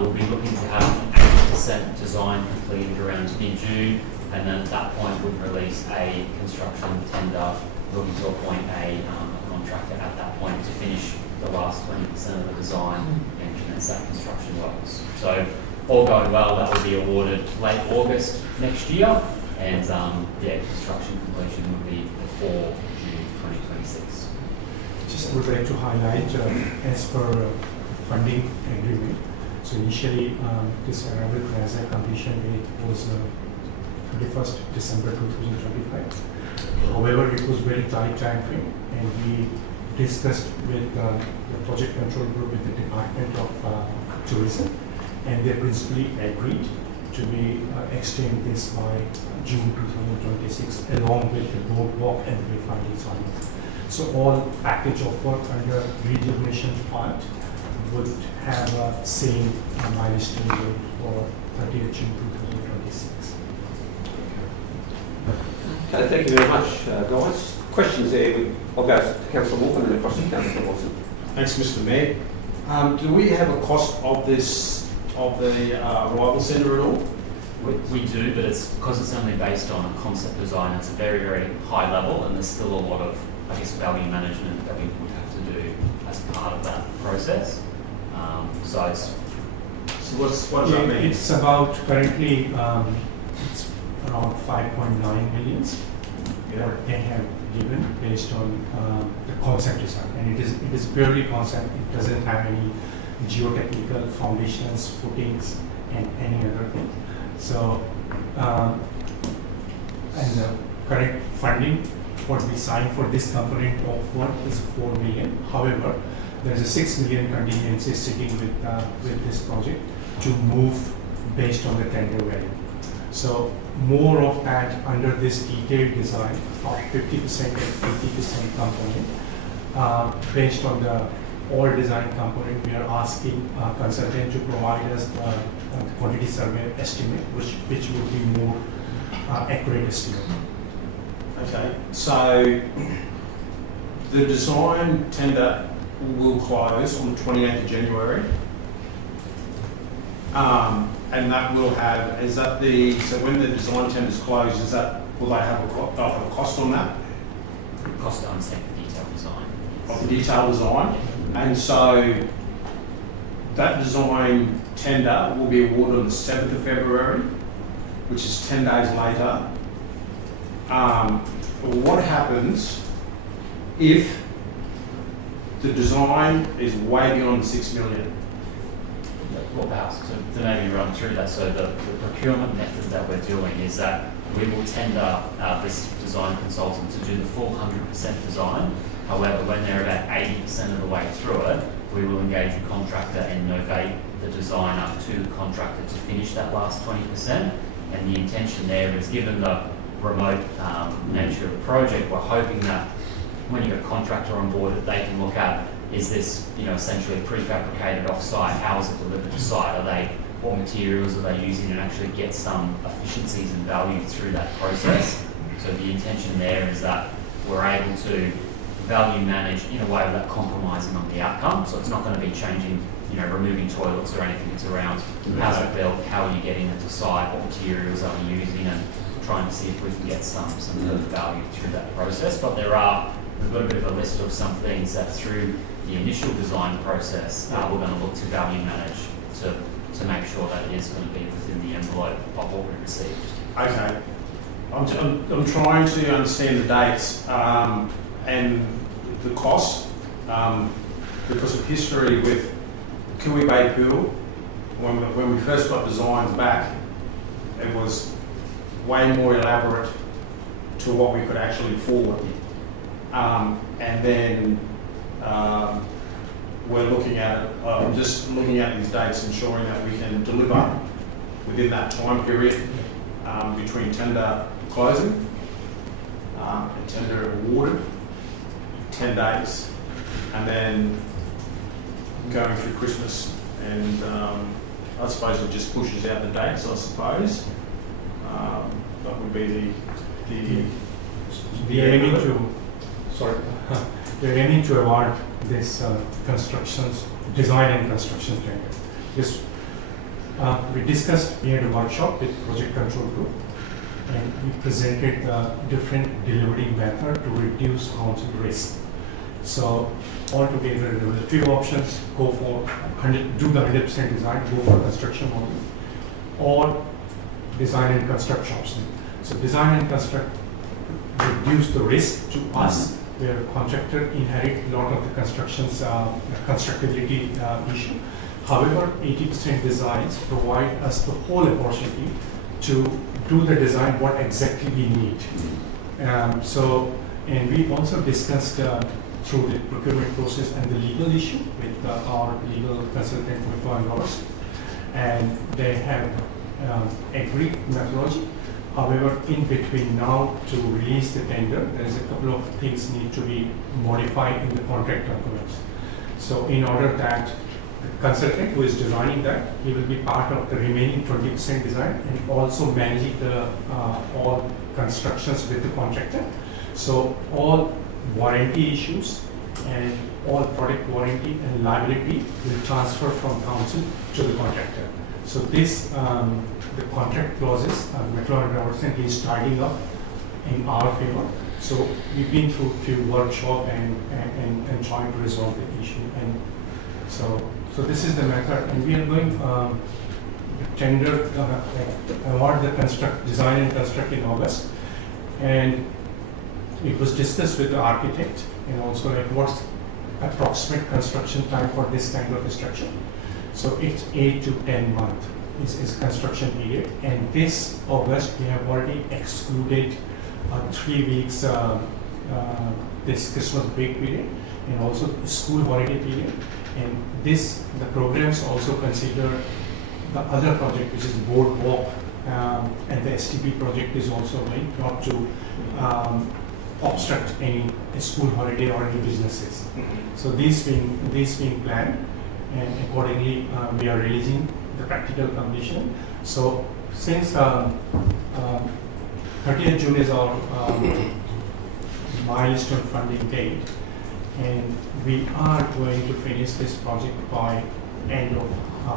We'll be looking to have an 80% design completed around mid-June, and then at that point we'll release a construction tender, looking to appoint a contractor at that point to finish the last 20% of the design and commence that construction works. So all going well, that will be awarded late August next year, and construction completion will be before June 2026. Just would like to highlight as per funding agreement. So initially, this Arrival Plaza completion date was 31st December 2025. However, it was very tight time frame, and we discussed with the project control group with the Department of Tourism, and they principally agreed to be extend this by June 2026, along with the boardwalk and the refinery zone. So all package of work under rejuvenation part would have a same milestone date for 30th June 2026. Okay, thank you very much, guys. Questions there? I'll go to Councillor Walker and then across to Councillor Watson. Thanks, Mr. Mayor. Do we have a cost of this, of the arrival centre at all? We do, but it's because it's only based on a concept design. It's a very, very high level, and there's still a lot of, I guess, value management that we would have to do as part of that process. So it's. So what does that mean? It's about currently it's around 5.9 millions. What they have given based on the concept design, and it is purely concept. It doesn't have any geotechnical foundations, footings, and any other thing. So, and the current funding what we signed for this component of work is 4 million. However, there is a 6 million contingency sitting with this project to move based on the tender value. So more of that under this detailed design of 50% and 80% component. Based on the all design component, we are asking consultant to provide us the quantity survey estimate, which would be more accurate estimate. Okay, so the design tender will close on the 28th of January. And that will have, is that the, so when the design tenders close, is that, will they have a cost on that? Cost to unset the detailed design. Of the detailed design? And so that design tender will be awarded on the 7th of February, which is 10 days later. What happens if the design is way beyond the 6 million? Well, perhaps to maybe run through that. So the procurement method that we're doing is that we will tender this design consultant to do the full 100% design. However, when they're about 80% of the way through it, we will engage a contractor and novate the design up to the contractor to finish that last 20%. And the intention there is, given the remote nature of the project, we're hoping that when you get a contractor on board, that they can look at, is this, essentially prefabricated off-site? How is it delivered to site? What materials are they using, and actually get some efficiencies and value through that process? So the intention there is that we're able to value manage in a way without compromising on the outcome. So it's not going to be changing, removing toilets or anything. It's around how's it built, how are you getting it to site, what materials are we using, and trying to see if we can get some further value through that process. But we've got a bit of a list of some things that through the initial design process, we're going to look to value manage to make sure that it is going to be within the envelope of what we received. Okay. I'm trying to understand the dates and the cost because of history with Kiwi Bay Pool. When we first got designs back, it was way more elaborate to what we could actually afford. And then we're looking at it, I'm just looking at these dates, ensuring that we can deliver within that time period between tender closing and tender awarded, 10 days, and then going through Christmas. And I suppose it just pushes out the dates, I suppose. That would be the We are aiming to, sorry, we are aiming to award this design and construction tender. This, we discussed, we had a workshop with project control group, and we presented the different delivery method to reduce council risk. So altogether, there were a few options: go for do the 100% design, go for construction model, or design and construct option. So design and construct reduce the risk to us, where contractor inherit a lot of the construction's constructability issue. However, 80% designs provide us the whole opportunity to do the design what exactly we need. And we also discussed through the procurement process and the legal issue with our legal consultant, Livingstone, and they have agreed methodology. However, in between now to release the tender, there is a couple of things need to be modified in the contract documents. So in order that the consultant who is designing that, he will be part of the remaining 20% design and also managing the all constructions with the contractor. So all warranty issues and all product warranty and liability will transfer from council to the contractor. So this, the contract clauses, McLaren Robertson is tidying up in our favor. So we've been through a few workshops and trying to resolve the issue. And so this is the method, and we are going tender award the design and construct in August. And it was discussed with the architect and also like what's approximate construction time for this kind of structure. So it's 8 to 10 months is construction period, and this August we have already excluded 3 weeks this Christmas break period and also school holiday period. And the programs also consider the other project, which is boardwalk, and the STP project is also going not to obstruct any school holiday or any businesses. So these being planned, and accordingly we are releasing the practical completion. So since 30th June is our milestone funding date, and we are going to finish this project by end of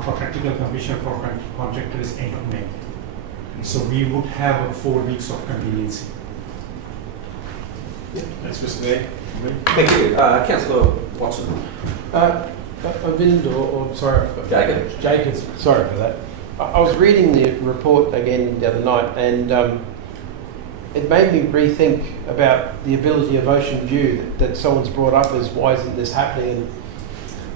for practical completion for contractors end of May. So we would have 4 weeks of contingency. Thanks, Mr. Mayor. Thank you. Councillor Watson. Jacobs, sorry for that. I was reading the report again the other night, and it made me rethink about the ability of Ocean View that someone's brought up as why isn't this happening,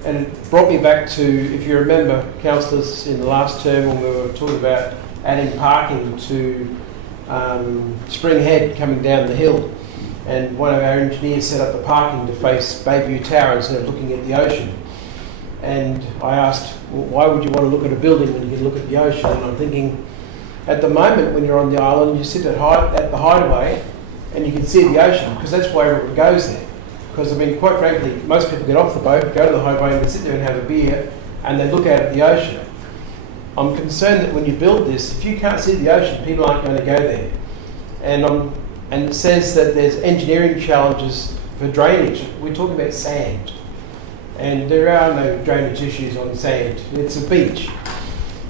and it brought me back to, if you remember, councillors in the last term when we were talking about adding parking to Spring Head coming down the hill, and one of our engineers set up the parking to face Bayview Tower instead of looking at the ocean. And I asked, well, why would you want to look at a building when you can look at the ocean? And I'm thinking, at the moment when you're on the island, you sit at the hideaway and you can see the ocean, because that's why everyone goes there. Because, I mean, quite frankly, most people get off the boat, go to the highway and they sit there and have a beer and they look out at the ocean. I'm concerned that when you build this, if you can't see the ocean, people aren't going to go there. And it says that there's engineering challenges for drainage. We're talking about sand. And there are no drainage issues on sand. It's a beach.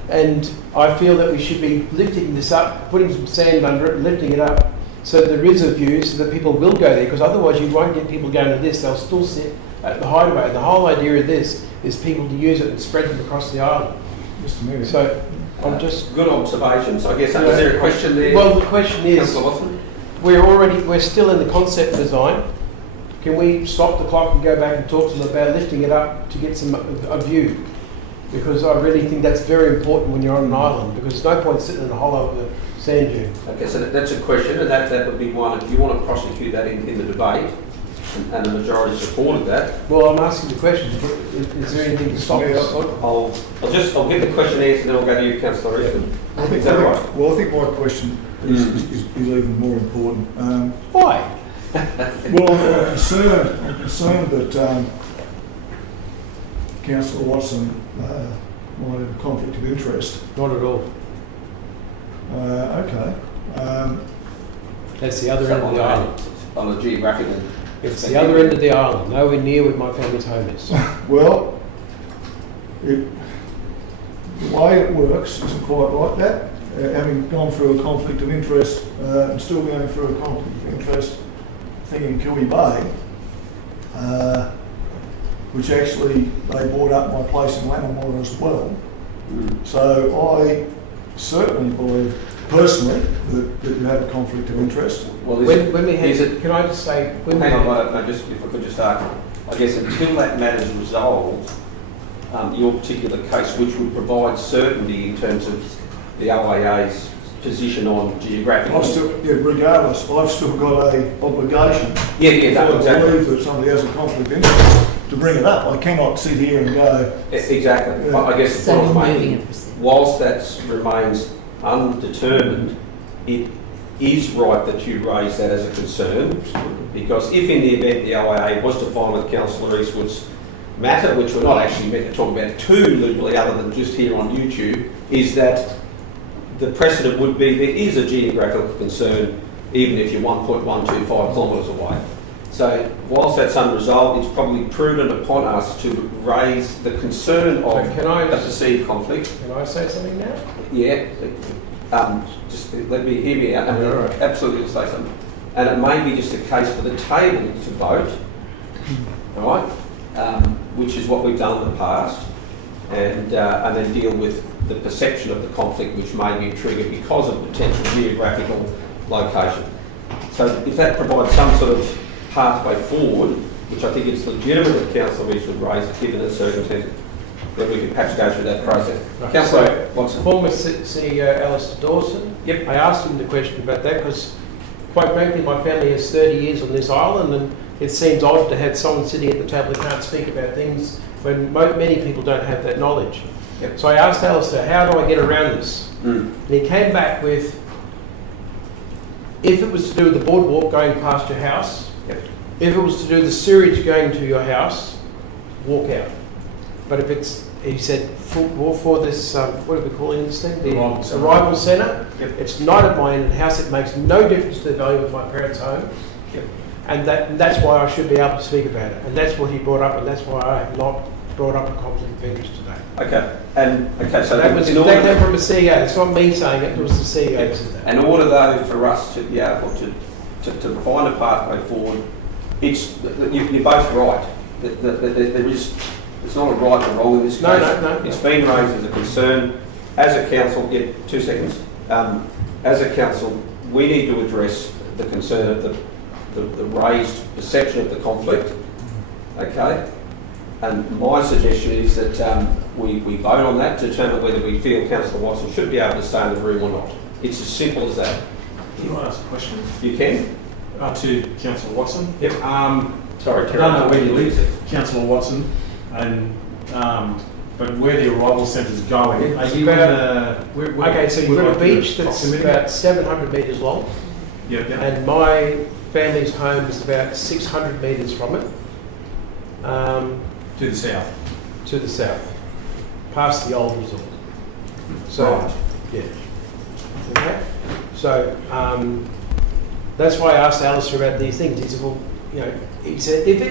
And I feel that we should be lifting this up, putting some sand under it, lifting it up, so that there is a view, so that people will go there. Because otherwise, you won't get people going to this. They'll still sit at the hideaway. The whole idea of this is people to use it and spread them across the island. Mr Mayor. So I'm just. Good observations. I guess, is there a question there? Well, the question is, Councillor Watson? we're still in the concept design. Can we stop the clock and go back and talk to them about lifting it up to get a view? Because I really think that's very important when you're on an island, because there's no point sitting in a hollow with a sand dune. Okay, so that's a question, and that would be one. If you want to prosecute that in the debate, and the majority supported that, Well, I'm asking the question, is there anything to stop us? I'll get the question answered, then I'll go to you, Councillor Easton. Is that right? Well, I think my question is even more important. Why? Well, I'm concerned that Councillor Watson might have a conflict of interest. Not at all. Okay. That's the other end of the island. On a geographical. It's the other end of the island, nowhere near where my family's home is. Well, the way it works isn't quite like that. Having gone through a conflict of interest and still going through a conflict of interest thing in Kilby Bay, which actually they bought up my place in Lammermoor as well. So I certainly believe personally that you have a conflict of interest. Well, When we had, is it? can I just say, when Hang we on, no, just if I could just ask, I guess until that matter's resolved, your particular case, which would provide certainty in terms of the OAA's position on geographical. Regardless, I've still got a obligation. Yeah, If no, I exactly. believe that somebody has a conflict of interest to bring it up. I cannot sit here and go. Exactly. Yeah. I guess So what I'm moving making, and proceeding. whilst that remains undetermined, it is right that you raise that as a concern, because if in the event the OAA was to find that Councillor Eastwood's matter, which we're not actually meant to talk about too legally other than just here on YouTube, is that the precedent would be there is a geographical concern even if you're 1.125 kilometres away. So whilst that's unresolved, it's probably prudent upon us to raise the concern of Can I- a perceived conflict. Can I say something now? Yeah, just let me hear me out. Yeah, all right. Absolutely say something. And it may be just a case for the table to vote, all right, which is what we've done in the past, and then deal with the perception of the conflict which may be triggered because of potential geographical location. So if that provides some sort of pathway forward, which I think is legitimate that Councillor Eastwood raised given the circumstances, then we can perhaps go through that process. Right. Councillor Watson. Former CEO Alistair Dawson. Yep. I asked him the question about that because, quite frankly, my family has 30 years on this island, and it seems odd to have someone sitting at the table that can't speak about things when many people don't have that knowledge. Yep. So I asked Alistair, how do I get around this? Mm. And he came back with, if it was to do with the boardwalk going past your house, Yep. if it was to do with the sewage going to your house, walk out. But if it's, he said, for this, what are we calling this thing? The Arrival centre. arrival centre. Yep. It's not at my own house. It makes no difference to the value of my parents' home. Yep. And that's why I should be able to speak about it. And that's what he brought up, and that's why I have not brought up a conflict of interest today. Okay. So That came from a CEO. It's not me saying it. It was the CEO who said that. in order though for us to be able to find a pathway forward, you're both right. It's not a right or wrong in this case. No. It's been raised as a concern. As a council, 2 seconds. As a council, we need to address the concern of the raised perception of the conflict. Okay? And my suggestion is that we vote on that to determine whether we feel Councillor Watson should be able to stay in the room or not. It's as simple as that. Can I ask a question? You can? To Councillor Watson? Yep. Sorry, I Terry. don't know where you live, Councillor Watson, and but where the arrival centre is going. Are It's you about- Okay, so you've got a beach that's proximity? about 700 metres long, Yep. and my family's home is about 600 metres from it, To the south. to the south, past the old resort. So, Right. yeah. Okay. So that's why I asked Alistair about these things. He said, well, he said if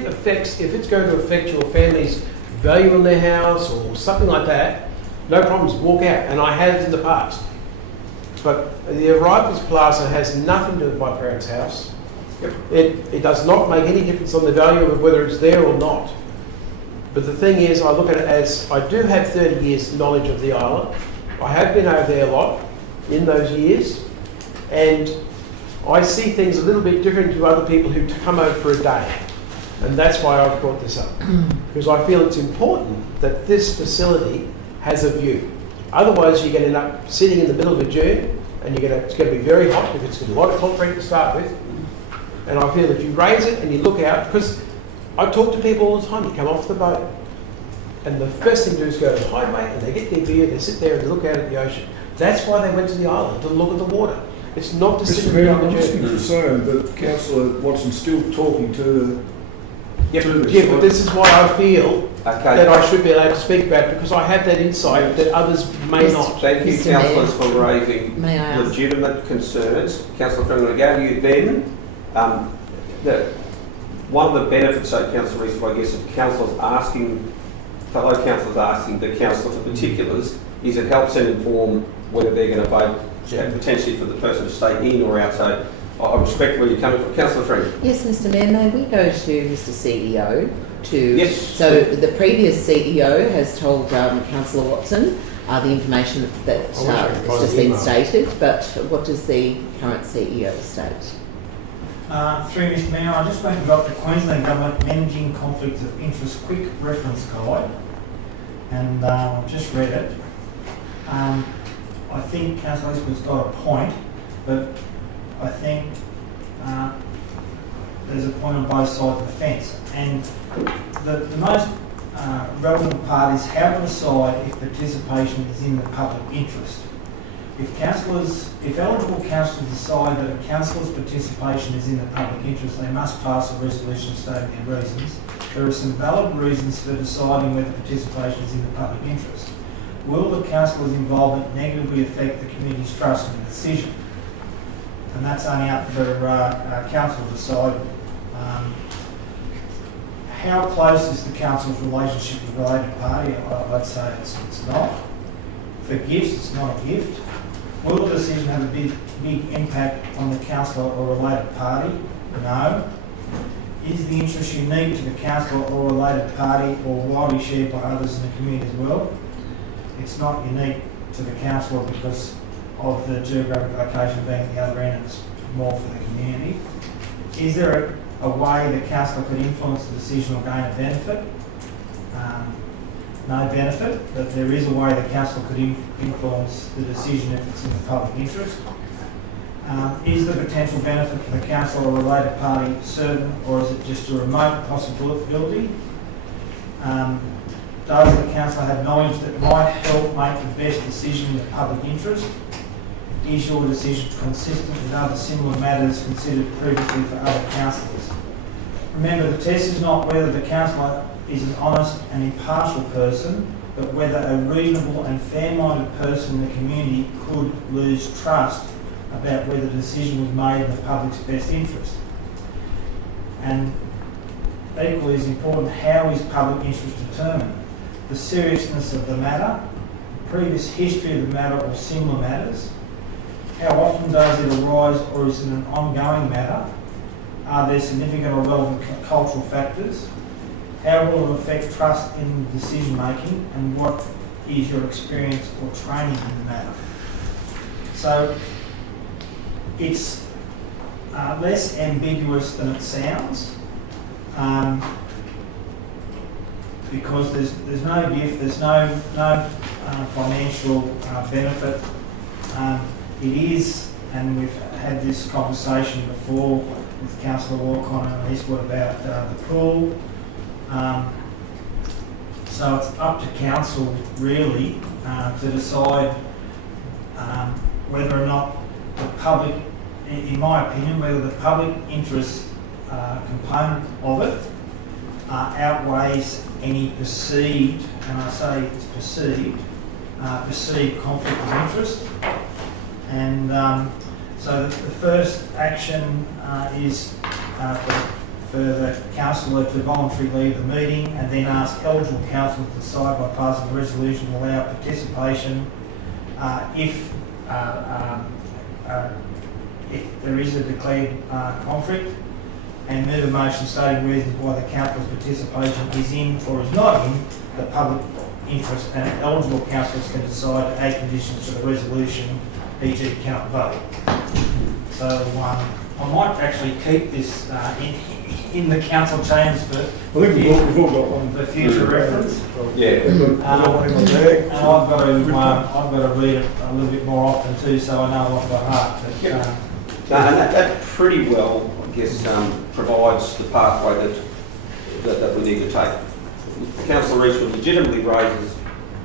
it's going to affect your family's value on their house or something like that, no problems, walk out, and I have in the past. But the Arrivals Plaza has nothing to do with my parents' house. It does not make any difference on the value of whether it's there or not. But the thing is, I look at it as, I do have 30 years knowledge of the island. I have been over there a lot in those years, and I see things a little bit different to other people who come over for a day. And that's why I've brought this up. Because I feel it's important that this facility has a view. Otherwise, you're going to end up sitting in the middle of a dune, and it's going to be very hot because it's got a lot of concrete to start with. And I feel if you raise it and you look out, because I talk to people all the time, you come off the boat, and the first thing to do is go to the highway, and they get their beer, they sit there and they look out at the ocean. That's why they went to the island, to look at the water. It's not to sit Mr. Mayor, on I'm the just dune. concerned that Councillor Watson's still talking to Yeah, to this. but this is why I feel Okay. that I should be allowed to speak about it, because I have that insight that others may not. Thank you, Mr. Mayor. councillors, for raising May I ask? legitimate concerns. Councillor Friend, I'm going to go to you then. One of the benefits, so Councillor Rees, I guess, of councillors asking, fellow councillors asking the councillor for particulars, is it helps them inform whether they're going to vote potentially for the person to stay in or out. So I respect where you're coming from. Councillor Friend. Yes, Mr. Mayor, may we go to Mr. CEO to... Yes. So the previous CEO has told Councillor Watson the information that has just been stated, but what does the current CEO state? Through Mr. Mayor, I just went and got the Queensland Government Managing Conflicts of Interest Quick Reference Guide, and I've just read it. I think Councillor Eastwood's got a point, but I think there's a point on both sides of the fence. And the most relevant part is how to decide if participation is in the public interest. If eligible councillors decide that a councillor's participation is in the public interest, they must pass a resolution stating their reasons. There are some valid reasons for deciding whether participation is in the public interest. Will the councillor's involvement negatively affect the community's trust in the decision? And that's only up for council to decide. How close is the council's relationship with the related party? I'd say it's not. For gifts, it's not a gift. Will the decision have a big impact on the councillor or related party? No. Is the interest unique to the councillor or related party or widely shared by others in the community as well? It's not unique to the councillor because of the geographic location being at the other end, it's more for the community. Is there a way the councillor could influence the decision or gain a benefit? No benefit, but there is a way the council could influence the decision if it's in the public interest. Is the potential benefit for the council or related party certain, or is it just a remote possibility? Does the council have knowledge that might help make the best decision in the public interest? Is your decision consistent with other similar matters considered previously for other councillors? Remember, the test is not whether the councillor is an honest and impartial person, but whether a reasonable and fair-minded person in the community could lose trust about whether the decision was made in the public's best interest. And equally as important, how is public interest determined? The seriousness of the matter, the previous history of the matter or similar matters, how often does it arise or is it an ongoing matter? Are there significant or relevant cultural factors? How will it affect trust in decision making, and what is your experience or training in the matter? So it's less ambiguous than it sounds, because there's no gift, there's no financial benefit. It is, and we've had this conversation before with Councillor Walcott and Eastwood about the pool. So it's up to council really to decide whether or not the public, in my opinion, whether the public interest component of it outweighs any perceived, and I say it's perceived conflict of interest. And so the first action is for the councillor to voluntarily leave the meeting and then ask eligible councillors to decide by passing a resolution to allow participation if there is a declared conflict, and move a motion stating reasons why the councillor's participation is in or is not in the public interest, and eligible councillors can decide to add conditions to the resolution, e.g. count vote. So I might actually keep this in the council chambers for we've all got one. for future reference. Yeah. We've got one in my bag. And I've got to read it a little bit more often too, so I know it off by heart. But, No, and that pretty well, I guess, provides the pathway that we need to take. Councillor Rees legitimately raises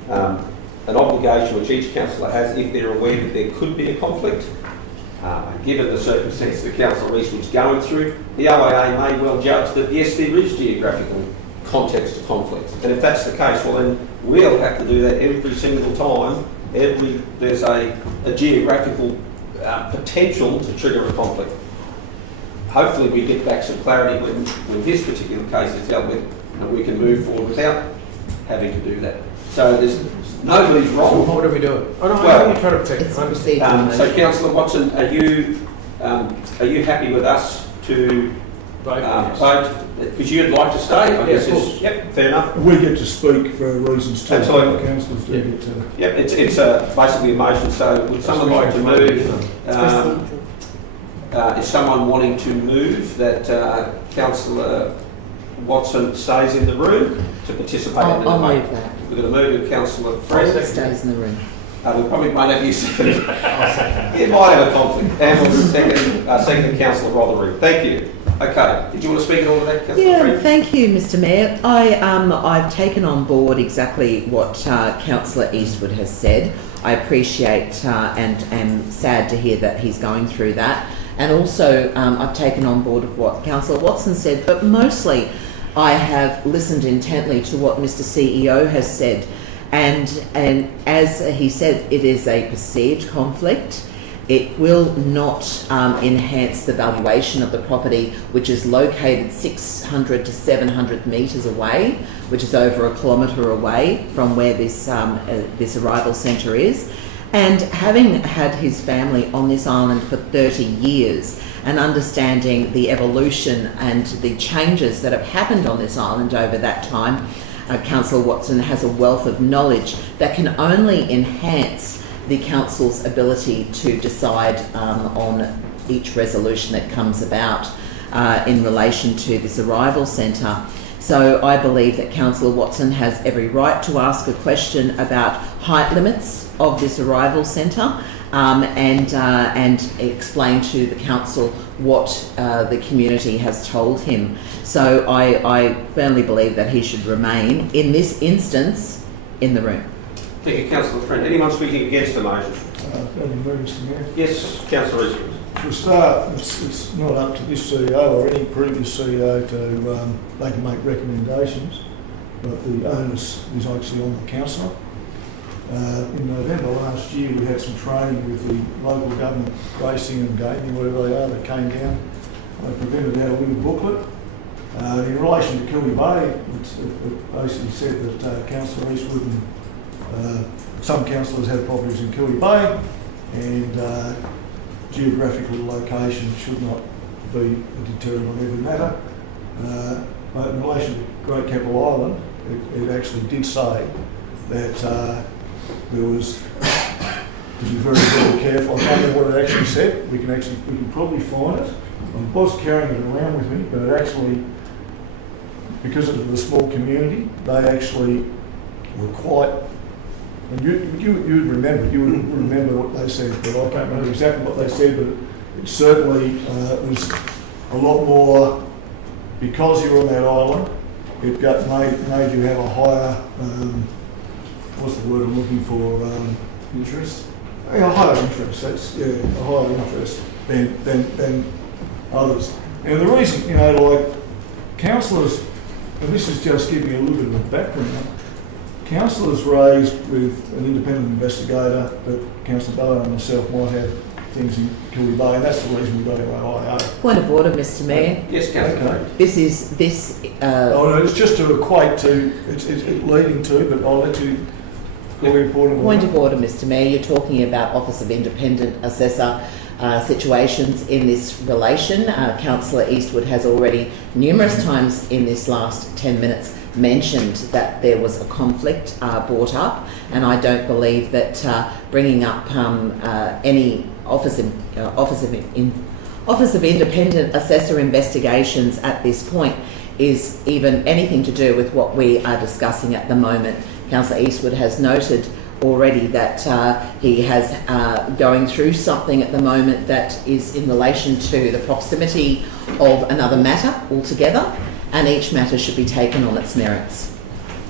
an obligation which each councillor has if they're aware that there could be a conflict. Given the circumstances that Councillor Rees was going through, the OIA may well judge that yes, there is geographical context to conflict. And if that's the case, well then we'll have to do that every single time there's a geographical potential to trigger a conflict. Hopefully we get back some clarity when this particular case is dealt with, and we can move forward without having to do that. So there's nobody's wrong. What are we doing? Oh no, Well, I'm trying to protect. It's I understand. procedural So motion. Councillor Watson, are you happy with us to vote? Because you'd like to stay, I guess. of course. Yep, fair enough. We get to speak for reasons too. Absolutely. Councillors do get to. Yep, it's basically a motion. So would someone like to move? Is someone wanting to move that Councillor Watson stays in the room to participate in the I'll debate? move that. We're going to move with Councillor Friend. Stays in the room. We probably won't have you second. It might have a conflict. And we'll second Councillor Rotherham. Thank you. Okay, did you want to speak at all of that, Councillor Yeah, Friend? thank you, Mr. Mayor. I've taken on board exactly what Councillor Eastwood has said. I appreciate and am sad to hear that he's going through that. And also, I've taken on board of what Councillor Watson said, but mostly I have listened intently to what Mr. CEO has said. And as he said, it is a perceived conflict. It will not enhance the valuation of the property, which is located 600 to 700 metres away, which is over a kilometre away from where this arrival centre is. And having had his family on this island for 30 years and understanding the evolution and the changes that have happened on this island over that time, Councillor Watson has a wealth of knowledge that can only enhance the council's ability to decide on each resolution that comes about in relation to this arrival centre. So I believe that Councillor Watson has every right to ask a question about height limits of this arrival centre and explain to the council what the community has told him. So I firmly believe that he should remain, in this instance, in the room. Thank you, Councillor Friend. Anyone speaking against the motion? Mr. Mayor. Yes, Councillor Eastwood. For a start, it's not up to this CEO or any previous CEO to they can make recommendations, but the onus is actually on the councillor. In November last year, we had some training with the local government racing and gaming, whatever they are, that came down. They presented out a little booklet. In relation to Kilby Bay, it basically said that Councillor Eastwood and some councillors have properties in Kilby Bay, and geographical location should not be a deterrent on every matter. But in relation to Great Keppel Island, it actually did say that there was to be very, very careful. I don't know what it actually said. We can probably find it. I was carrying it around with me, but it actually, because of the small community, they actually were quite. And you would remember what they said, but I can't remember exactly what they said. But it certainly was a lot more, because you're on that island. It made you have a higher. What's the word I'm looking for? Interest? A higher interest. That's a higher interest than others. And the reason, like councillors, and this is just giving you a little bit of a background. Councillors raised with an independent investigator that Councillor Bowen and myself might have things in Kilby Bay, and that's the reason we got our IO. Point of order, Mr Mayor. Yes, Councillor. Okay. This Oh, no, it's just to equate to, it's leading to, but I'll let you call your point of order. Point of order, Mr Mayor. You're talking about Office of Independent Assessor situations in this relation. Councillor Eastwood has already numerous times in this last 10 minutes mentioned that there was a conflict brought up, and I don't believe that bringing up any Office of Independent Assessor investigations at this point is even anything to do with what we are discussing at the moment. Councillor Eastwood has noted already that he has going through something at the moment that is in relation to the proximity of another matter altogether, and each matter should be taken on its merits.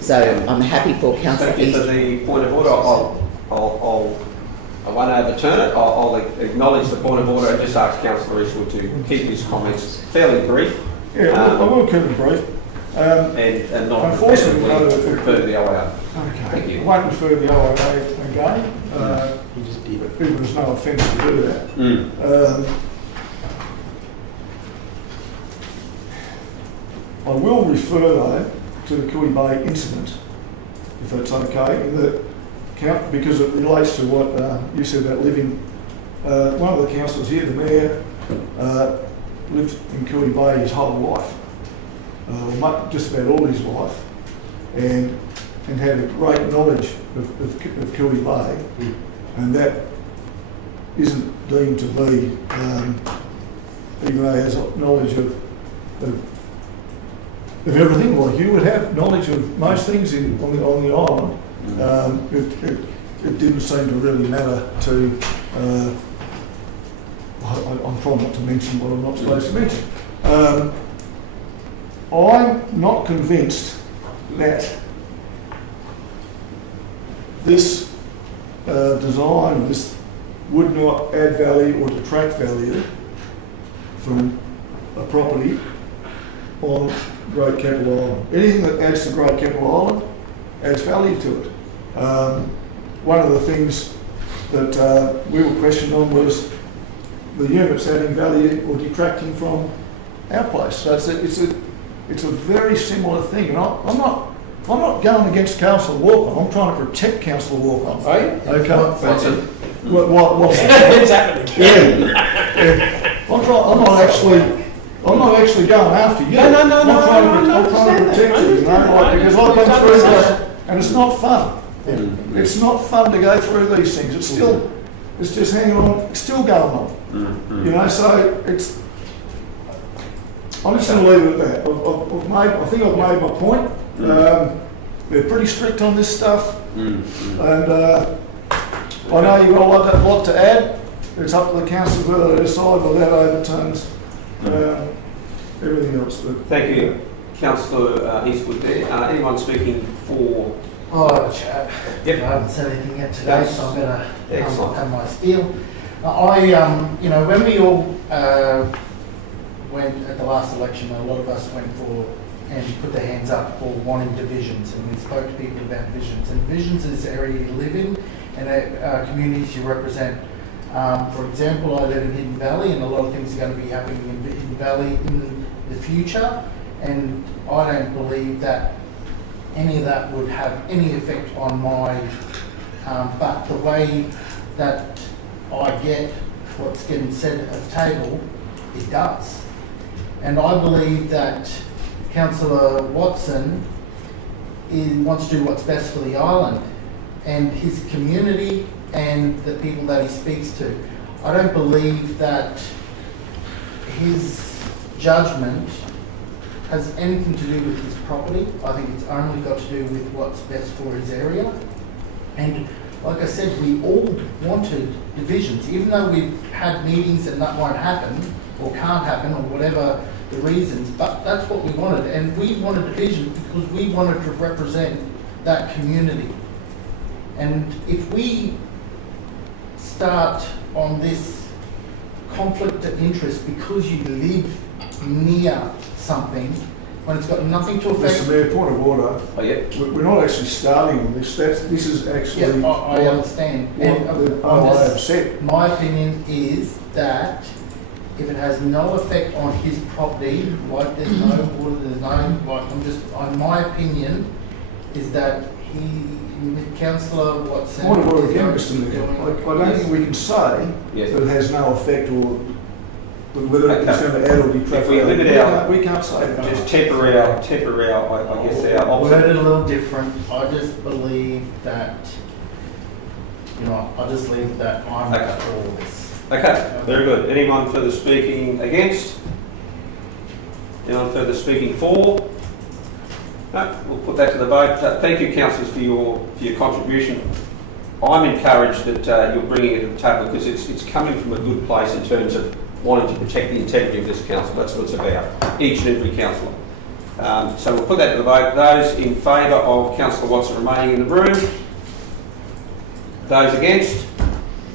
So I'm happy for Councillor Thank you for Eastwood. the point of order. I won't overturn it. I'll acknowledge the point of order and just ask Councillor Eastwood to keep his comments fairly brief. Yeah, I will keep it brief. And not Unfortunately, repetitively refer to the OIR. Okay. Thank you. I won't refer to the IO again, You just did. even there's no offence to do that. I will refer though to the Kilby Bay incident, if that's okay, in the count, because it relates to what you said about living. One of the councillors here, the mayor, lived in Kilby Bay his whole life, just about all his life, and had a great knowledge of Kilby Bay, and that isn't deemed to be, even though he has knowledge of everything, like you would have knowledge of most things on the island. It didn't seem to really matter to. I'm trying not to mention what I'm not supposed to mention. I'm not convinced that this design, this would not add value or detract value from a property on Great Capital Island. Anything that adds to Great Capital Island adds value to it. One of the things that we were questioned on was the units adding value or detracting from our place. So it's a very similar thing, and I'm not going against Councillor Walker. I'm trying to protect Councillor Walker. Are you? Okay. Watson. What? Exactly. Yeah. I'm not actually going after you. No, I'm trying to protect you, because I've been through this, and it's not fun. It's not fun to go through these things. It's just hanging on. It's still going on. You know, so it's. I'm just going to leave it at that. I think I've made my point. They're pretty strict on this stuff, and I know you've got a lot to add. It's up to the council whether they decide whether that overturns everything else. But Thank you, Councillor Eastwood there. Anyone speaking for? I'll have a chat. Yep. I haven't said anything yet today, so I'm going to Excellent. have my spiel. When we all went at the last election, a lot of us went for and put their hands up for wanting divisions, and we spoke to people about visions. And visions is the area you live in and communities you represent. For example, I live in Hidden Valley, and a lot of things are going to be happening in Hidden Valley in the future, and I don't believe that any of that would have any effect on my, but the way that I get what's getting said at the table, it does. And I believe that Councillor Watson wants to do what's best for the island and his community and the people that he speaks to. I don't believe that his judgment has anything to do with his property. I think it's only got to do with what's best for his area. And like I said, we all wanted divisions, even though we've had meetings and that won't happen or can't happen or whatever the reasons, but that's what we wanted. And we wanted division because we wanted to represent that community. And if we start on this conflict of interest because you live near something, when it's got nothing to Mr affect. Mayor, point of order. Oh, yeah. We're not actually starting on this. This is actually. Yeah, I understand. And What the I'm OIA just- have said. My opinion is that if it has no effect on his property, like there's no water, there's no, like, my opinion is that Councillor Watson. Point of order is again, going Mr to be Mayor. doing- I don't think we can say Yes. that it has no effect or whether it's Okay. going to add or detract. If we limit our- We can't say that. Just temper our, I guess, our Word it a little different. I just believe that, I just leave that I'm Okay. for this. Okay, very good. Anyone further speaking against? Anyone further speaking for? No, we'll put that to the vote. Thank you, councillors, for your contribution. I'm encouraged that you're bringing it to the table because it's coming from a good place in terms of wanting to protect the integrity of this council. That's what it's about, each and every councillor. So we'll put that to the vote. Those in favour of Councillor Watson remaining in the room? Those against?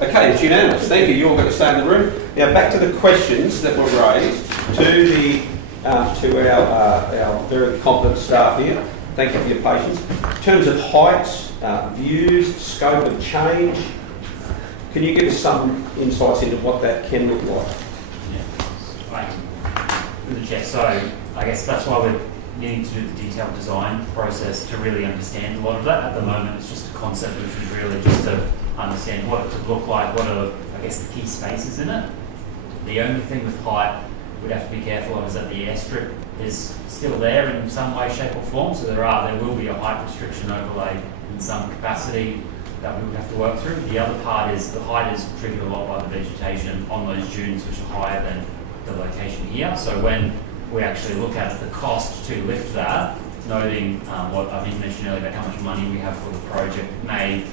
Okay, it's unanimous. Thank you. You're all going to stay in the room. Now back to the questions that were raised to our very competent staff here. Thank you for your patience. In terms of heights, views, scope of change, can you give us some insights into what that can look like? Through the chair. So I guess that's why we're needing to do the detailed design process to really understand a lot of that. At the moment, it's just a concept, which is really just to understand what it could look like, what are, I guess, the key spaces in it. The only thing with height we'd have to be careful of is that the airstrip is still there in some way, shape or form. So there will be a height restriction overlay in some capacity that we would have to work through. The other part is the height is triggered a lot by the vegetation on those dunes, which are higher than the location here. So when we actually look at the cost to lift that, noting what I think mentioned earlier about how much money we have for the project, may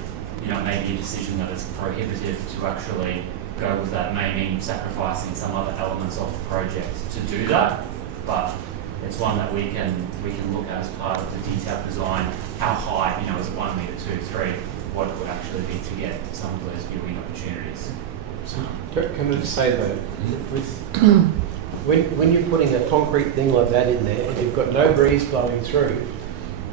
be a decision that it's prohibitive to actually go with that. May mean sacrificing some other elements of the project to do that, but it's one that we can look at as part of the detailed design. How high, is it 1 metre, 2, 3? What it would actually be to get some of those viewing opportunities. So, Can I just say though, when you're putting a concrete thing like that in there and you've got no breeze blowing through,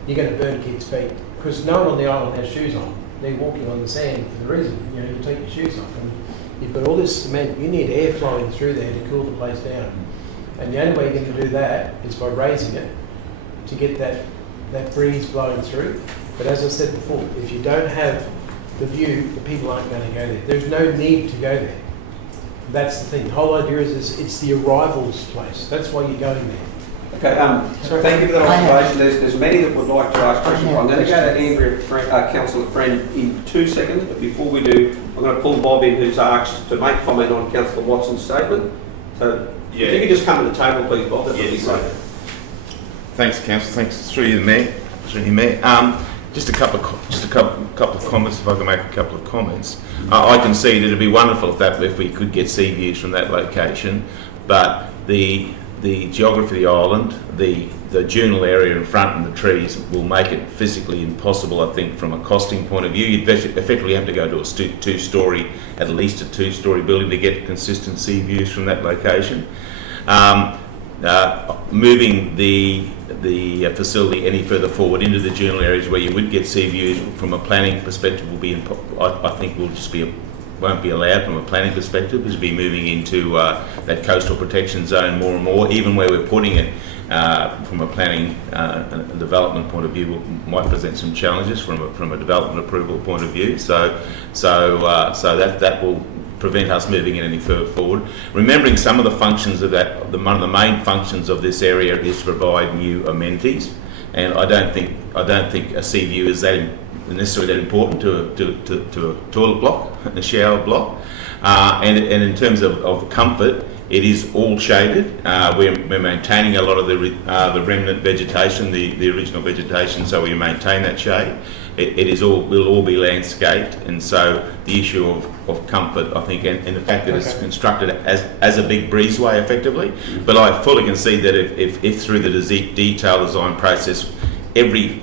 you're going to burn kids' feet because no one on the island has shoes on. They're walking on the sand for the reason, you take your shoes off and you've got all this cement. You need air flowing through there to cool the place down. And the only way you're going to do that is by raising it to get that breeze blowing through. But as I said before, if you don't have the view, the people aren't going to go there. There's no need to go there. That's the thing. The whole idea is it's the arrivals place. That's why you're going there. Okay, thank you for that observation. There's many that would like to ask questions. I'm going to go to Andrea, Councillor Friend, in 2 seconds, but before we do, I'm going to pull Bob in, who's asked to make comment on Councillor Watson's statement. So if you could just come to the table, please, Bob, that would be great. Thanks, Councillor. Thanks through you, Mayor. Just a couple of comments, if I can make a couple of comments. I can see that it'd be wonderful if we could get sea views from that location, but the geography of the island, the dural area in front and the trees will make it physically impossible, I think, from a costing point of view. You'd effectively have to go to a two-storey, at least a two-storey building to get consistent sea views from that location. Moving the facility any further forward into the dural areas where you would get sea views from a planning perspective I think won't be allowed from a planning perspective, because we'll be moving into that coastal protection zone more and more. Even where we're putting it from a planning and development point of view might present some challenges from a development approval point of view. So that will prevent us moving it any further forward. Remembering some of the functions of that, one of the main functions of this area is to provide new amenities, and I don't think a sea view is necessarily that important to a toilet block, a shower block, and in terms of comfort, it is all shaded. We're maintaining a lot of the remnant vegetation, the original vegetation, so we maintain that shade. Will all be landscaped, and so the issue of comfort, I think, and the fact that it's constructed as a big breezeway effectively. But I fully concede that if through the detailed design process, every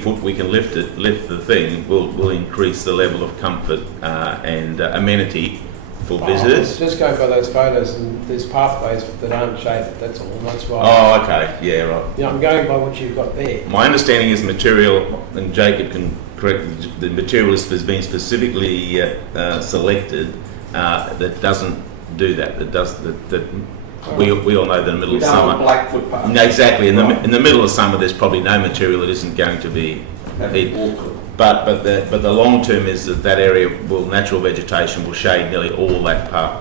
foot we can lift the thing will increase the level of comfort and amenity visitors. Just go by those photos, and there's pathways that aren't shaded, that's all, and that's why. Oh, okay, yeah, right. Yeah, I'm going by what you've got there. My understanding is material, and Jacob can correct, the material has been specifically selected that doesn't do that. We all know that in the middle We of don't want summer. Blackfoot Park. No, exactly. In the middle of summer, there's probably no material that isn't going to be. But the long term is that area natural vegetation will shade nearly all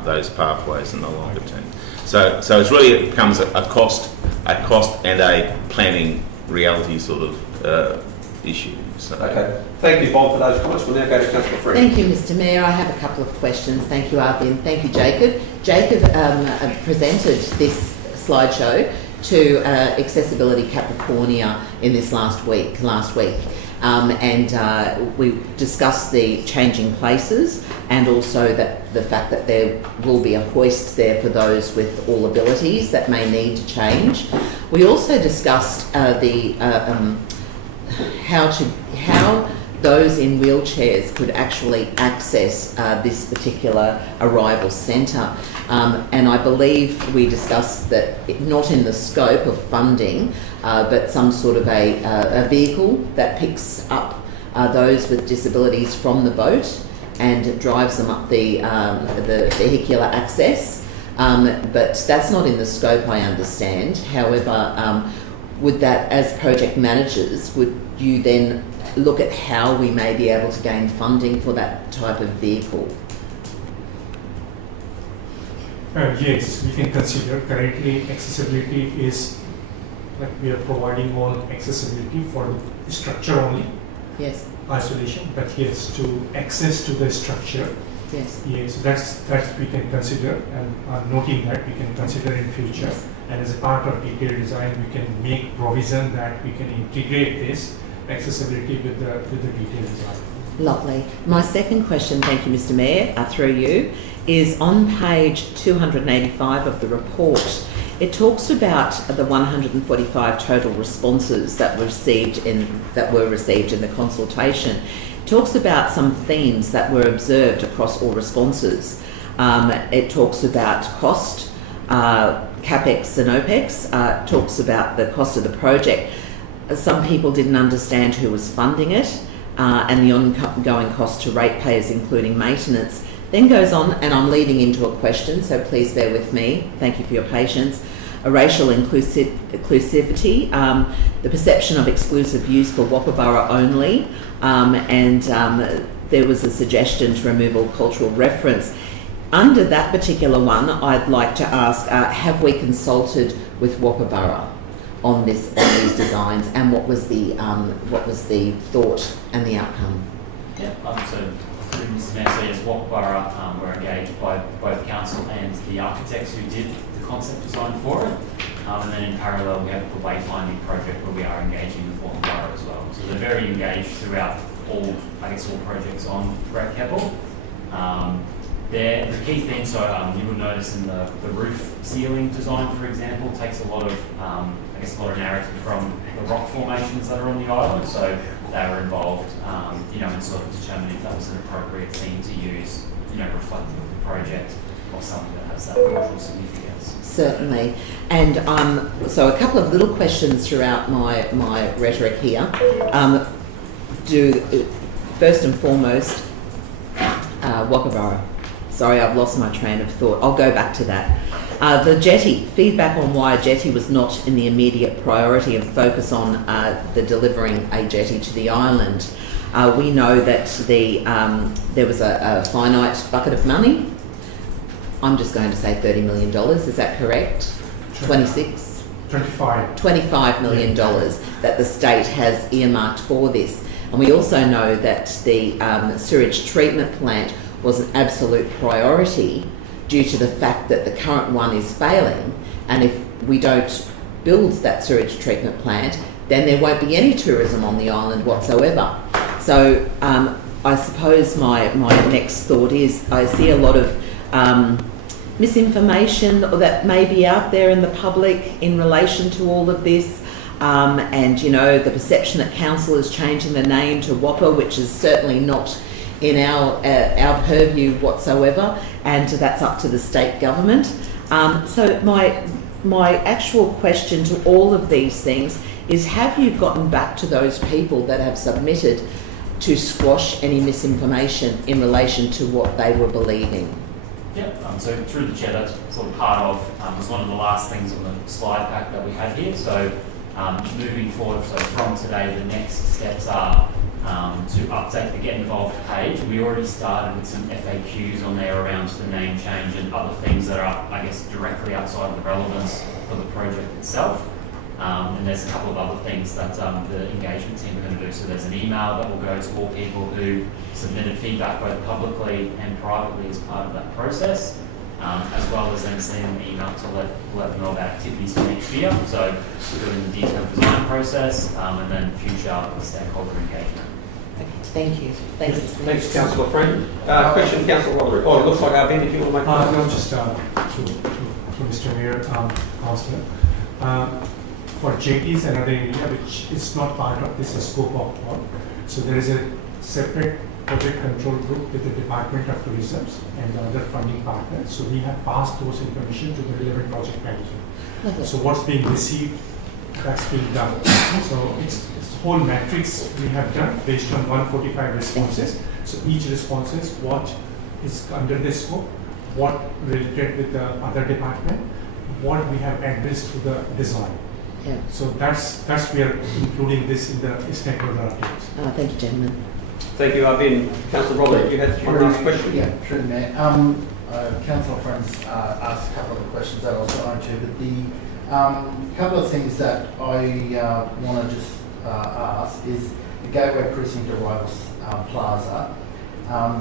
those pathways in the longer term. So it becomes a cost and a planning reality sort of issue. So. Okay, thank you, Bob, for those comments. We'll now go to Councillor Friend. Thank you, Mr Mayor. I have a couple of questions. Thank you, Arvin. Thank you, Jacob. Jacob presented this slideshow to Accessibility Capricornia in this last week. And we discussed the changing places and also that the fact that there will be a hoist there for those with all abilities that may need to change. We also discussed how those in wheelchairs could actually access this particular arrival centre. And I believe we discussed that not in the scope of funding, but some sort of a vehicle that picks up those with disabilities from the boat and drives them up the vehicular access. But that's not in the scope, I understand. However, would that, as project managers, would you then look at how we may be able to gain funding for that type of vehicle? Yes, we can consider. Currently, accessibility is like we are providing all accessibility for the structure only. Yes. Isolation, but yes, to access to the structure. Yes. Yes, that's we can consider, and noting that we can consider in future. Yes. And as a part of detailed design, we can make provision that we can integrate this accessibility with the detailed design. Lovely. My second question, thank you, Mr Mayor, through you, is on page 285 of the report. It talks about the 145 total responses that were received in the consultation. It talks about some themes that were observed across all responses. It talks about cost, CapEx and OPEX, talks about the cost of the project. Some people didn't understand who was funding it, and the ongoing cost to ratepayers, including maintenance. Then goes on, and I'm leading into a question, so please bear with me. Thank you for your patience. A racial inclusivity, the perception of exclusive use for Wapabara only, and there was a suggestion to remove all cultural reference. Under that particular one, I'd like to ask, have we consulted with Wapabara on these designs, and what was the thought and the outcome? Yeah, so Mr Mayor, so yes, Wapabara were engaged by both council and the architects who did the concept design for it, and then in parallel we have the wayfinding project where we are engaging with Wapabara as well. So they're very engaged throughout all projects on Great Keppel. The key thing, so you will notice in the roof ceiling design, for example, takes a lot of narrative from the rock formations that are on the island. So they were involved, in sort of determining if that was an appropriate theme to use, reflective of the project or something that has that cultural significance. Certainly. And so a couple of little questions throughout my rhetoric here. First and foremost, Wapabara. Sorry, I've lost my train of thought. I'll go back to that. The jetty, feedback on why a jetty was not in the immediate priority and focus on the delivering a jetty to the island. We know that there was a finite bucket of money. I'm just going to say $30 million, is that correct? 26? 25. $25 million that the state has earmarked for this. And we also know that the sewage treatment plant was an absolute priority due to the fact that the current one is failing, and if we don't build that sewage treatment plant, then there won't be any tourism on the island whatsoever. So I suppose my next thought is I see a lot of misinformation that may be out there in the public in relation to all of this, and the perception that council is changing the name to WAPA, which is certainly not in our purview whatsoever, and that's up to the state government. So my actual question to all of these things is, have you gotten back to those people that have submitted to squash any misinformation in relation to what they were believing? Yep, so through the chair, that's sort of part of, was one of the last things on the slide pack that we had here. So moving forward, so from today, the next steps are to update the Get Involved page. We already started with some FAQs on there around the name change and other things that are, I guess, directly outside of the relevance for the project itself. And there's a couple of other things that the engagement team are going to do. So there's an email that will go to all people who submitted feedback both publicly and privately as part of that process, as well as then sending an email to let them know about activities for next year. So we're doing the detailed design process and then future stakeholder engagement. Okay, thank you. Thanks. Thanks, Councillor Friend. Question, Councillor Roderick. Oh, it looks like Arvin, if you want to make a comment. No, just to Mr. Mayor, Councillor. For jetties, another area which is not part of this scope of work. So there is a separate project control group with the Department of Tourism and the other funding partners. So we have passed those information to the relevant project manager. Lovely. So what's being received, that's being done. So it's whole matrix we have done based on 145 responses. So each responses, what is under the scope, what related with the other department, what we have addressed to the design. Yeah. So that's we are including this in the stakeholder updates. Thank you, gentlemen. Thank you, Arvin. Councillor Roderick, you had one last question? Yeah, through the Mayor. Councillor Friends asked a couple of the questions that I was going to, but the couple of things that I want to just ask is the Gateway Precinct Arrivals Plaza.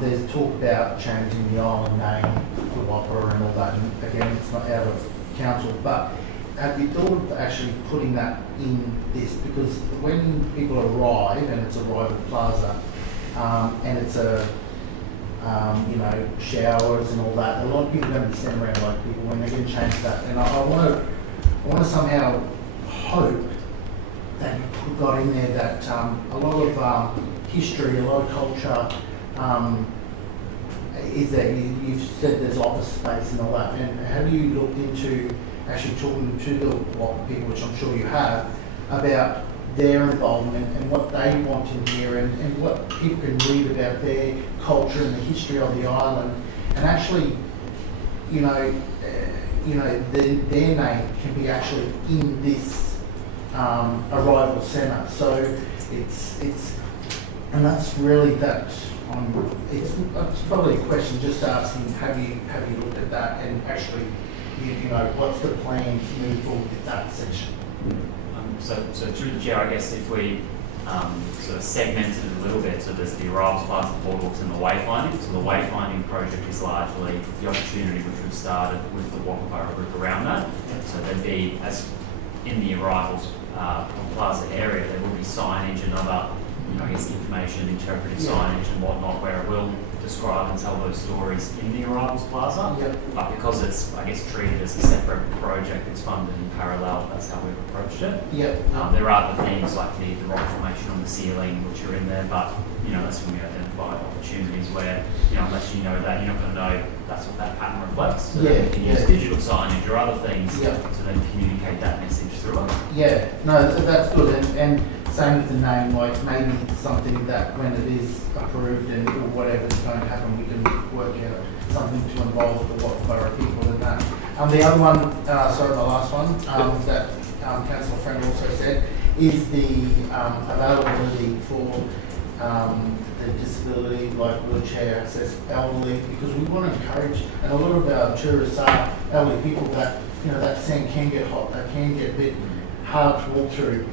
There's talk about changing the island name to Opera and all that, and again, it's not out of council, but have you thought of actually putting that in this? Because when people arrive and it's Arrival Plaza, and it's a, showers and all that, a lot of people are going to be sitting around like people when they're going to change that. And I want to somehow hope that you got in there that a lot of history, a lot of culture, is that you've said there's office space and all that. And have you looked into actually talking to the local people, which I'm sure you have, about their involvement and what they want in here and what people can read about their culture and the history of the island, and actually, their name can be actually in this arrival centre. So it's and that's really that. It's probably a question just asking, have you looked at that and actually, what's the plan to move forward with that section? So through the chair, I guess if we sort of segmented it a little bit, so there's the arrivals plaza, the boardwalks and the wayfinding. So the wayfinding project is largely the opportunity which we've started with the Walker group around that. So there'd be, as in the arrivals plaza area, there will be signage and other, information, interpretive signage and whatnot, where it will describe and tell those stories in the arrivals plaza. Yep. But because it's, I guess, treated as a separate project, it's funded in parallel. That's how we've approached it. Yep. There are the things like the rock formation on the ceiling, which are in there, but that's when we identify opportunities where, unless you know that, you're not going to know that's what that pattern reflects. So then we can use digital signage or other things to then communicate that message through it. Yeah, no, that's good. And same with the name, like maybe something that when it is approved and or whatever's going to happen, we can work out something to involve the Watford people in that. The other one, the last one, that Councillor Friend also said, is the availability for the disability, like wheelchair access, elderly, because we want to encourage, and a lot of our tourists are elderly people that, that sand can get hot, that can get a bit hard to walk through.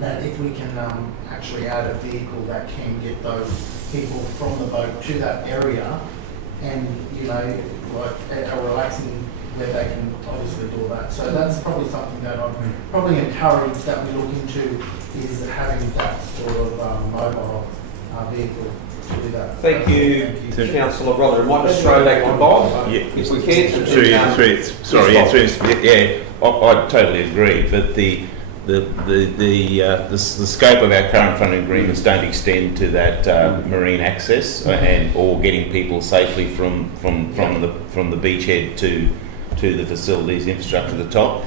That if we can actually add a vehicle that can get those people from the boat to that area, and like a relaxing where they can obviously do that. So that's probably something that I'd probably encourage that we look into, is having that sort of mobile vehicle to do that. Thank you, Councillor Roderick. Might just throw back to Bob, if we can. I totally agree. But the scope of our current funding agreements don't extend to that marine access and or getting people safely from the beachhead to the facilities infrastructure at the top.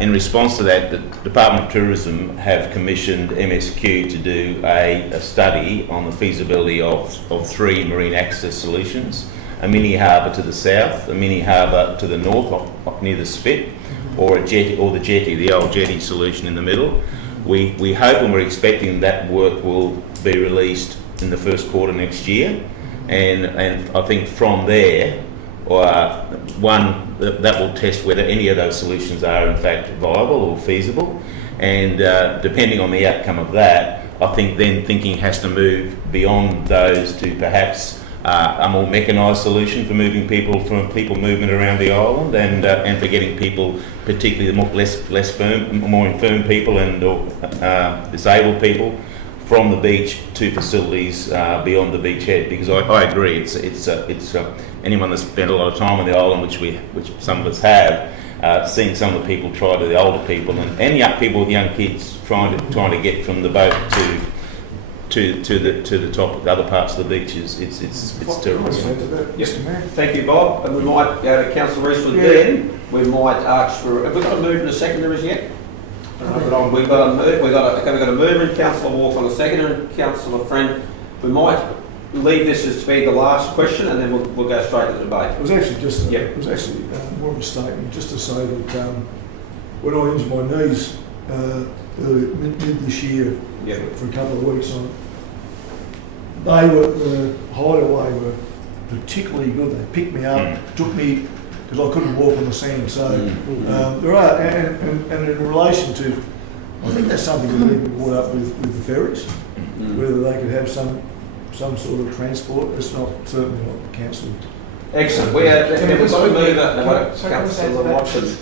In response to that, the Department of Tourism have commissioned MSQ to do a study on the feasibility of 3 marine access solutions: a mini harbour to the south, a mini harbour to the north near the Spit, or a jetty, or the jetty, the old jetty solution in the middle. We hope and we're expecting that work will be released in the first quarter next year, and I think from there, that will test whether any of those solutions are in fact viable or feasible, and depending on the outcome of that, I think then thinking has to move beyond those to perhaps a more mechanised solution for moving people from people movement around the island, and for getting people, particularly the more infirm people and or disabled people, from the beach to facilities beyond the beachhead. Because I agree, it's anyone that's spent a lot of time on the island, which some of us have, seeing some of the people try to, the older people and young people with young kids trying to get from the boat to the top, the other parts of the beaches, it's terrible. Yes. Thank you, Bob. And we might go to Councillor Reeswood then. We might ask for. Have we got a move in the secondaries yet? We've got a move. We've got a mover in Councillor Walker on the seconder and Councillor Friend. We might leave this as to be the last question, and then we'll go straight to the debate. It was actually just it was actually more of a statement, just to say that when I injured my knees mid this year for a couple of weeks on. They were, the Hideaway were particularly good. They picked me up, took me, because I couldn't walk on the sand. So there are, and in relation to, I think that's something that need to be brought up with the ferries, whether they could have some sort of transport. It's certainly not cancelled. Excellent. We've got to move that. Councillor Watson.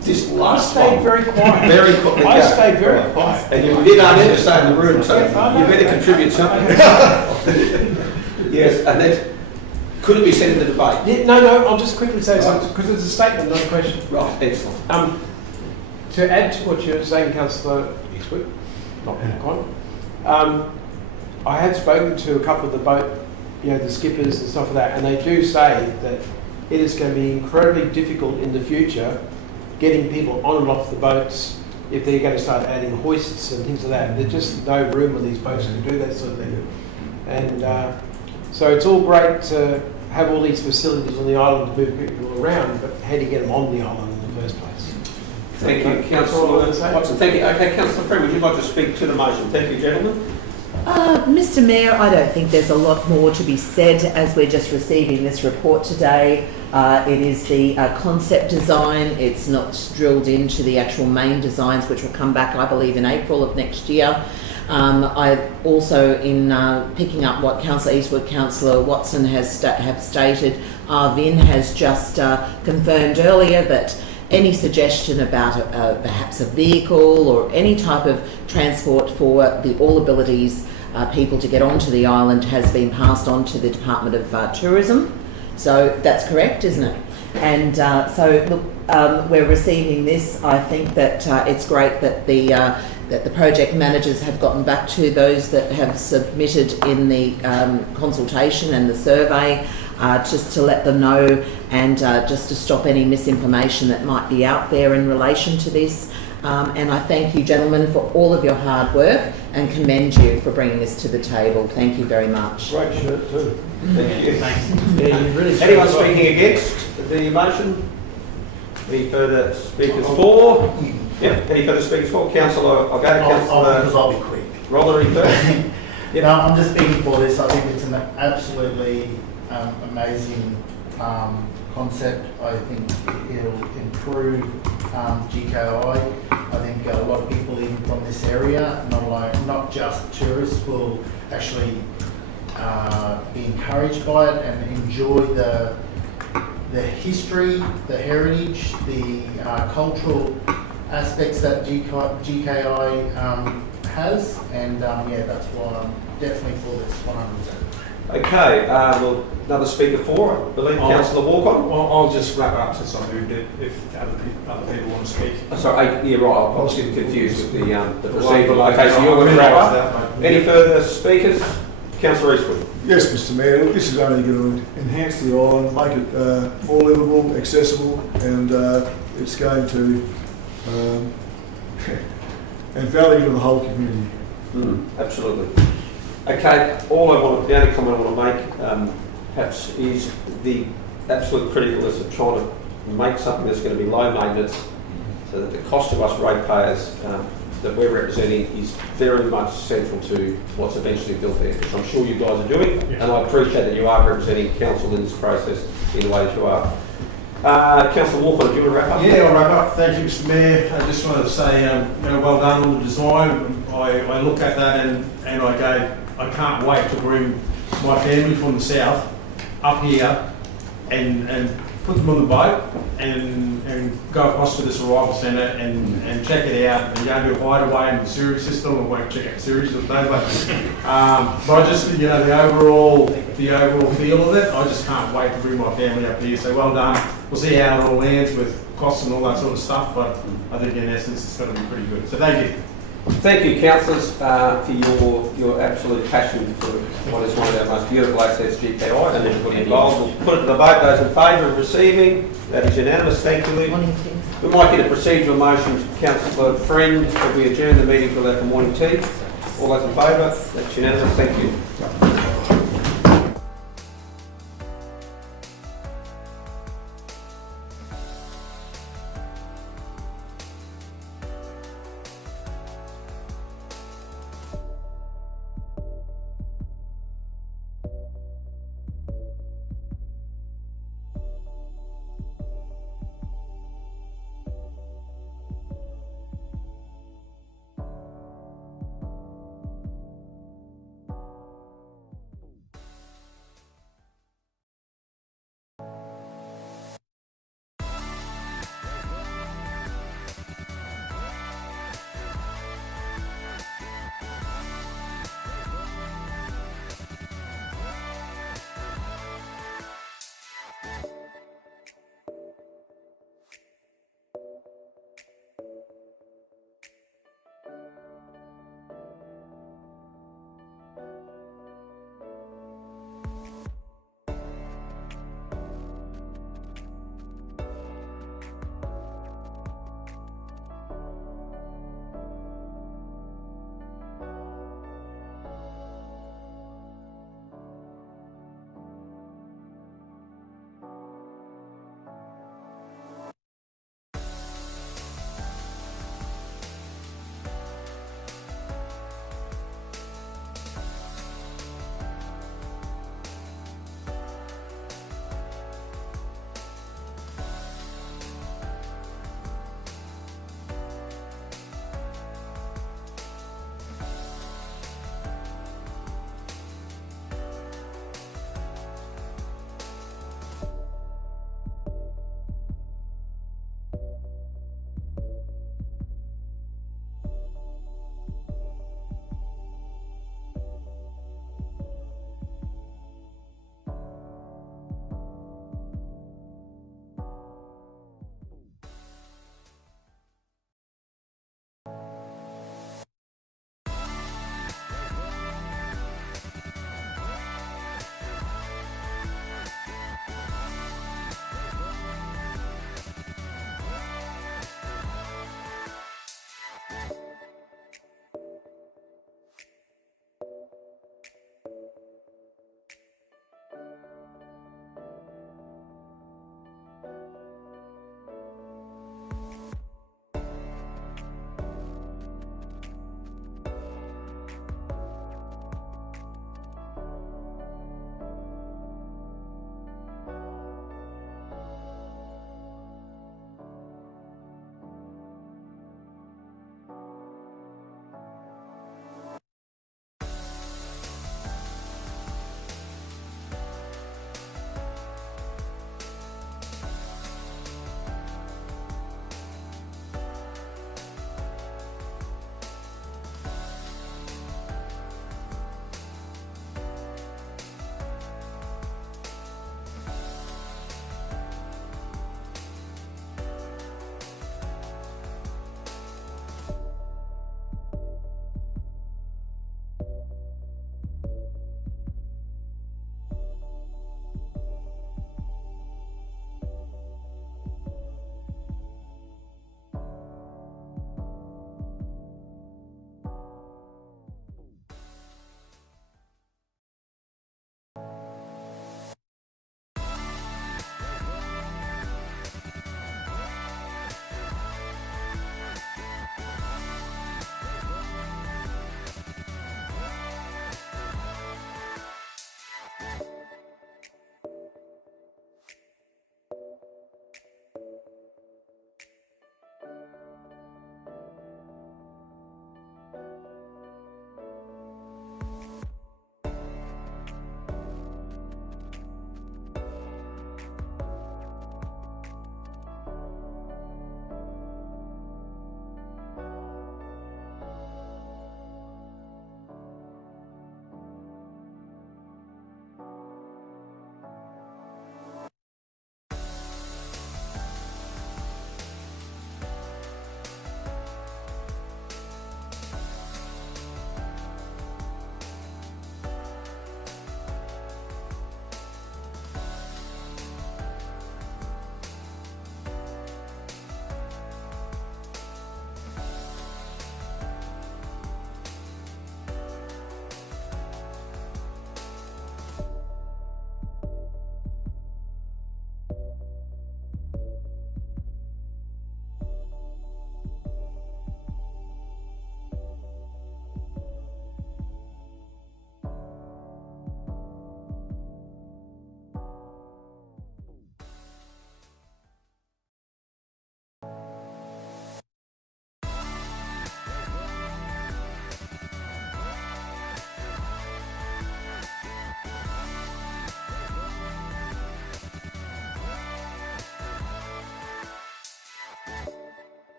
This last stayed very quiet. Very quiet. I stayed very quiet. And you did need to stay in the room, so you better contribute something. Yes, and that could it be said in the debate? Yeah, no, I'll just quickly say something, because it's a statement, not a question. Right, excellent. To add to what you're saying, Councillor Eastwood, not Quine, I had spoken to a couple of the boat, the skippers and stuff like that, and they do say that it is going to be incredibly difficult in the future getting people on and off the boats if they're going to start adding hoists and things like that. There's just no room on these boats to do that sort of thing. And so it's all great to have all these facilities on the island to move people around, but how do you get them on the island in the first place? Thank you, Councillor Watson. Thank you. Okay, Councillor Friend, would you like to speak to the motion? Thank you, gentlemen. Mr. Mayor, I don't think there's a lot more to be said as we're just receiving this report today. It is the concept design. It's not drilled into the actual main designs, which will come back, I believe, in April of next year. I also, in picking up what Councillor Eastwood, Councillor Watson have stated, Arvin has just confirmed earlier that any suggestion about perhaps a vehicle or any type of transport for the all abilities people to get onto the island has been passed on to the Department of Tourism. So that's correct, isn't it? And so look, we're receiving this. I think that it's great that the project managers have gotten back to those that have submitted in the consultation and the survey, just to let them know and just to stop any misinformation that might be out there in relation to this. And I thank you, gentlemen, for all of your hard work and commend you for bringing this to the table. Thank you very much. Great shirt too. Thank you. Thanks. Yeah, you really Anyone speaking against the motion? Any further speakers for? Yep. Any further speakers for? Councillor, I'll go to Councillor. Because I'll be quick. Rollery first. I'm just speaking for this. I think it's an absolutely amazing concept. I think it'll improve GKI. I think a lot of people even from this area, not just tourists, will actually be encouraged by it and enjoy the history, the heritage, the cultural aspects that GKI has, and that's why I'm definitely for this 100%. Okay, well, another speaker for, I believe, Councillor Walcott. I'll just wrap it up since I moved it, if other people want to speak. Sorry, yeah, right, I was getting confused with the procedure. Well, Okay, so you're going to wrap up. that, Any further speakers? Councillor Eastwood. Yes, Mr Mayor, look, this is only going to enhance the island, make it more livable, accessible, and it's going to add value to the whole community. Absolutely. Okay, the only comment I want to make perhaps is the absolute criticalness of trying to make something that's going to be low maintenance so that the cost to us ratepayers that we're representing is very much central to what's eventually built there, which I'm sure you guys are doing, and I appreciate that you are representing council in this process in the way that you are. Councillor Walker, do you want to wrap up? Yeah, I'll wrap up. Thank you, Mr Mayor. I just wanted to say, well done on the design. I look at that and I go, I can't wait to bring my family from the south up here and put them on the boat and go across to this arrival centre and check it out and go and do a hideaway in the sewage system. I won't check out the sewage system, but I just, the overall feel of it, I just can't wait to bring my family up here. So well done. We'll see how it all lands with costs and all that sort of stuff, but I think in essence it's going to be pretty good. So thank you. Thank you, councillors, for your absolute passion for what is one of our most beautiful assets, GPI, and everybody involved. We'll put it to the vote. Those in favour of receiving, that is unanimous. Thank you, Lee. Morning, Tim. We might get a procedural motion from Councillor Friend that we adjourn the meeting till after morning tea. All those in favour, that's unanimous. Thank you.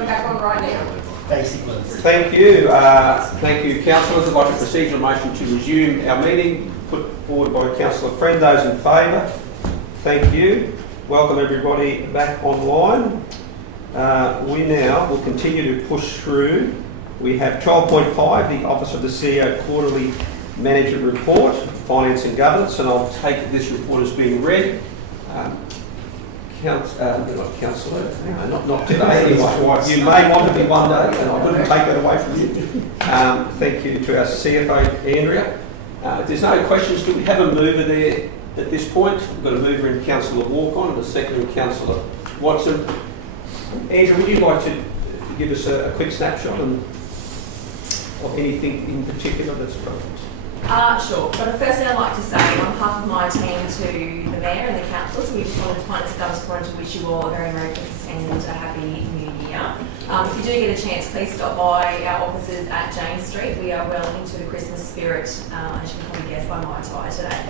back on right now. Basically. Thank you. Thank you, councillors. I'd like a procedural motion to resume our meeting, put forward by Councillor Friend. Those in favour? Thank you. Welcome everybody back online. We now will continue to push through. We have 12.5, the Office of the CEO Quarterly Management Report, Finance and Governance, and I'll take this report as being read. Not today anyway. You may want to be one day, and I wouldn't take that away from you. Thank you to our CFO, Andrea. If there's no questions, do we have a mover there at this point? We've got a mover in Councillor Walk-on and a second in Councillor Watson. Andrea, would you like to give us a quick snapshot of anything in particular that's relevant? Sure. But firstly, I'd like to say on behalf of my team to the Mayor and the councillors, we just wanted to wish you all a very Merry Christmas and a Happy New Year. If you do get a chance, please stop by our offices at James Street. We are well into the Christmas spirit, as you can probably guess by my attire today.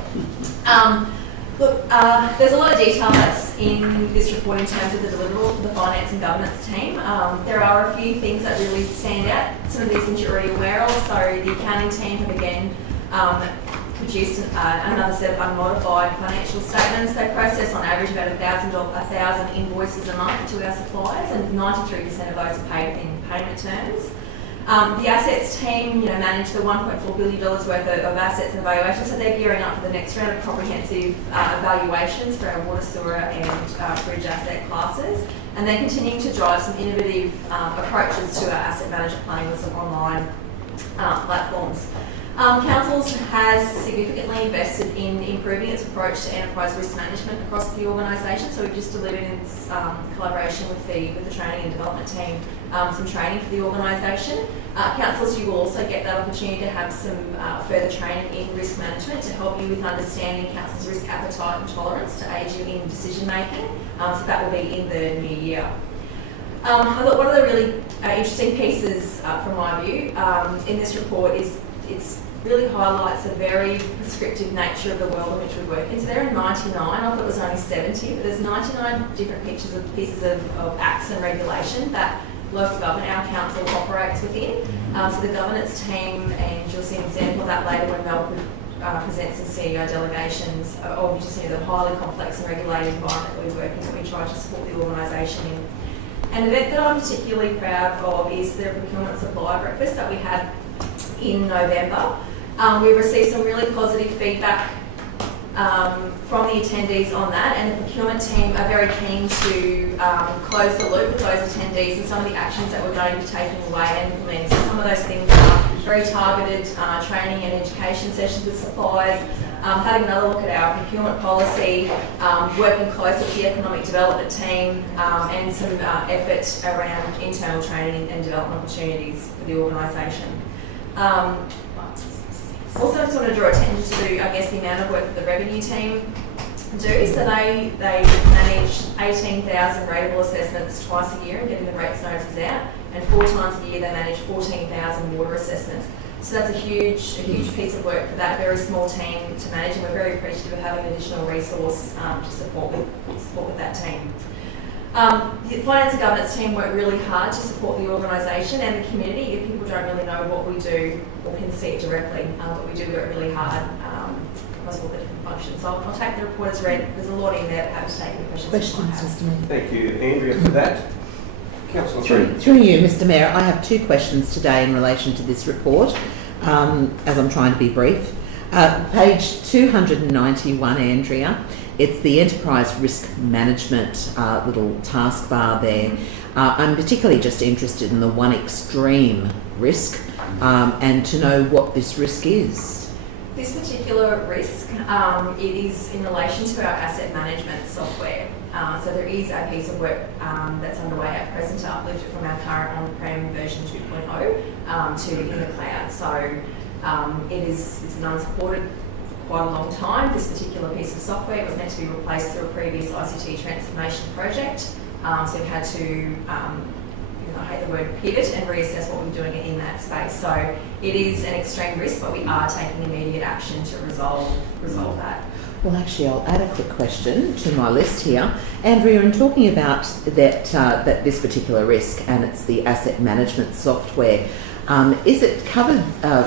Look, there's a lot of detail that's in this report in terms of the deliverable for the finance and governance team. There are a few things that really stand out. Some of these things you're already aware of. So the accounting team have again produced another set of unmodified financial statements. They process on average about 1,000 invoices a month to our suppliers, and 93% of those are paid in payment terms. The assets team, manage the $1.4 billion worth of assets and evaluations, so they're gearing up for the next round of comprehensive evaluations for our water, sewer and bridge asset classes, and they're continuing to drive some innovative approaches to our asset management planning with some online platforms. Councils has significantly invested in improving its approach to enterprise risk management across the organisation. So we've just delivered in collaboration with the training and development team some training for the organisation. Councils, you will also get that opportunity to have some further training in risk management to help you with understanding council's risk appetite and tolerance to aid you in decision making. So that will be in the new year. Look, one of the really interesting pieces from my view in this report is it really highlights the very prescriptive nature of the world in which we work in. So there are 99, I thought it was only 70, but there's 99 different pieces of acts and regulation that local government, our council, operates within. So the governance team, and you'll see an example of that later when Mel presents some CEO delegations, or just the highly complex and regulated environment that we work in, that we try to support the organisation in. An event that I'm particularly proud of is the procurement supply breakfast that we had in November. We received some really positive feedback from the attendees on that, and the procurement team are very keen to close the loop with those attendees and some of the actions that we're going to be taking away and implementing. So some of those things are very targeted training and education sessions with suppliers, having another look at our procurement policy, working closely with the economic development team, and some effort around internal training and development opportunities for the organisation. Also, I just want to draw attention to, the amount of work that the revenue team do. So they manage 18,000 rateable assessments twice a year and getting the rates notices out, and 4 times a year they manage 14,000 water assessments. So that's a huge piece of work for that very small team to manage, and we're very appreciative of having an additional resource to support with that team. The finance and governance team work really hard to support the organisation and the community. If people don't really know what we do or can see it directly, but we do work really hard across all the different functions. So I'll take the report as read. There's a lot in there, but happy to take any questions. Mr. Mayor. Thank you, Andrea, for that. Councillor Through you, Mr. Mayor, I have 2 questions today in relation to this report, as I'm trying to be brief. Page 291, Andrea. It's the enterprise risk management little taskbar there. I'm particularly just interested in the one extreme risk and to know what this risk is. This particular risk, it is in relation to our asset management software. So there is a piece of work that's underway at present to uplift it from our current on-prem version 2.0 to in the cloud. So it's been unsupported quite a long time. This particular piece of software was meant to be replaced through a previous ICT transformation project. So we've had to, I hate the word pivot, and reassess what we're doing in that space. So it is an extreme risk, but we are taking immediate action to resolve that. Well, actually, I'll add a quick question to my list here. Andrea, in talking about that this particular risk, and it's the asset management software, is it covered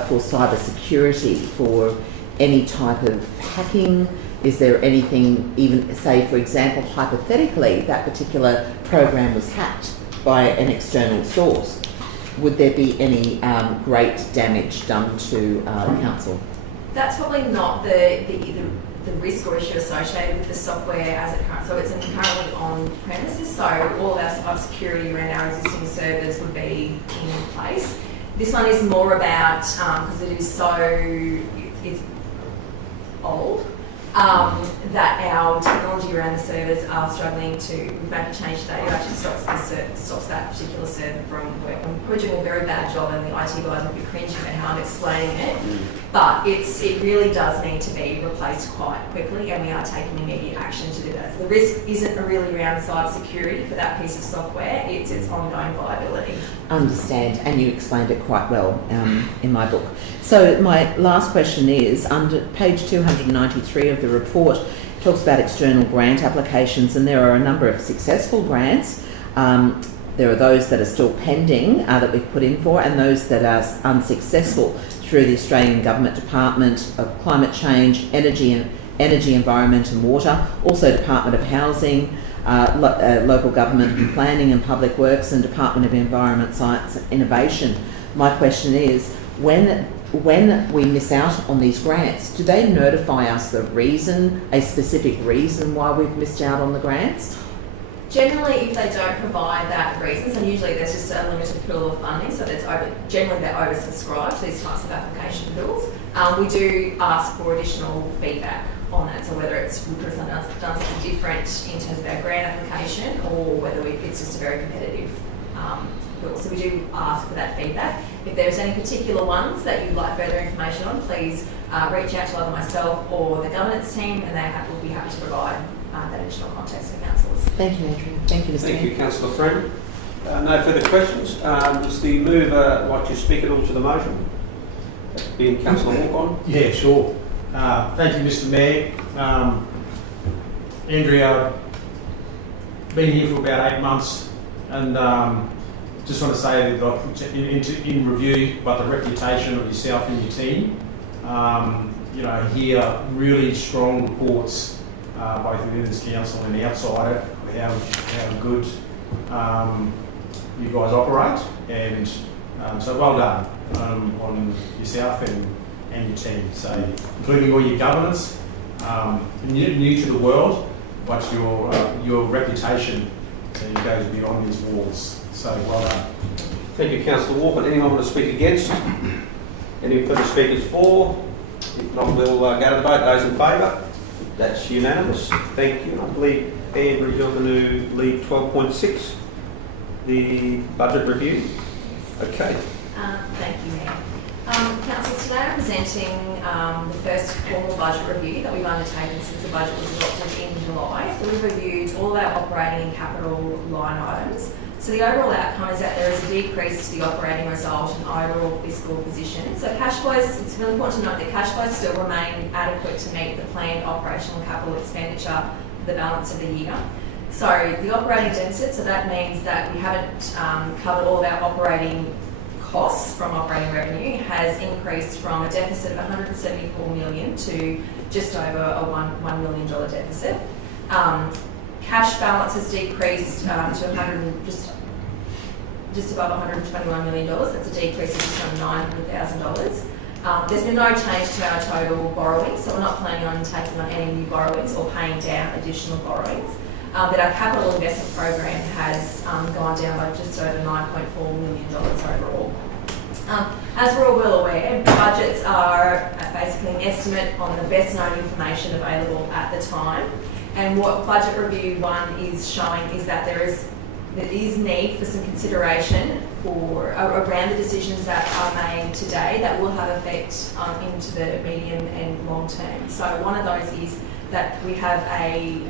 for cyber security, for any type of hacking? Is there anything, even say, for example, hypothetically, that particular program was hacked by an external source? Would there be any great damage done to council? That's probably not the risk or issue associated with the software as it currently. So it's currently on premises. So all of our cybersecurity around our existing servers would be in place. This one is more about because it is so it's old. That our technology around the servers are struggling to make a change today. It actually stops that particular server from working. We're probably doing a very bad job, and the IT guys will be cringing at how I'm explaining it. But it really does need to be replaced quite quickly, and we are taking immediate action to do that. So the risk isn't really around cyber security for that piece of software, it's its ongoing viability. Understand, and you explained it quite well in my book. So my last question is, under page 293 of the report, it talks about external grant applications, and there are a number of successful grants. There are those that are still pending that we've put in for, and those that are unsuccessful through the Australian Government Department of Climate Change, Energy, Environment and Water, also Department of Housing, Local Government and Planning and Public Works, and Department of Environment, Science and Innovation. My question is, when we miss out on these grants, do they notify us the reason, a specific reason why we've missed out on the grants? Generally, if they don't provide that reasons, and usually there's just a limited pool of funding, so generally they're oversubscribed, these types of application pools. We do ask for additional feedback on that, so whether it's we've done something different in terms of our grant application, or whether it's just a very competitive pool. So we do ask for that feedback. If there's any particular ones that you'd like further information on, please reach out to either myself or the governance team, and we'll be happy to provide that additional context for councillors. Thank you, Andrew. Thank you, Mr. Thank Mayor. you, Councillor Friend. No further questions. Does the mover like to speak at all to the motion? Being Councillor Walk-on. Yeah, sure. Thank you, Mr. Mayor. Andrea, been here for about 8 months, and just want to say that in review about the reputation of yourself and your team, I hear really strong reports both within this council and outside it, how good you guys operate, and so well done on yourself and your team. So, including all your governance, new to the world, but your reputation goes beyond these walls. So well done. Thank you, Councillor Walker. Anyone want to speak against? Any further speakers for? If not, we'll go to the vote. Those in favour? That's unanimous. Thank you. I believe, Andrew, you're going to lead 12.6, the budget review. Okay. Thank you, Mayor. Councillors, today I'm presenting the first formal budget review that we've undertaken since the budget was adopted in July. So we've reviewed all our operating and capital line items. So the overall outcome is that there is a decrease to the operating result and overall fiscal position. So cash flows, it's really important to note that cash flows still remain adequate to meet the planned operational capital expenditure for the balance of the year. So the operating deficit, so that means that we haven't covered all of our operating costs from operating revenue, has increased from a deficit of 174 million to just over a $1 million deficit. Cash balance has decreased to just above $121 million. That's a decrease of just under $900,000. There's been no change to our total borrowings, so we're not planning on taking on any new borrowings or paying down additional borrowings. But our capital investment program has gone down by just over $9.4 million overall. As we're all well aware, budgets are basically an estimate on the best known information available at the time. And what Budget Review 1 is showing is that there is need for some consideration around the decisions that are made today that will have effect into the medium and long term. So one of those is that we have a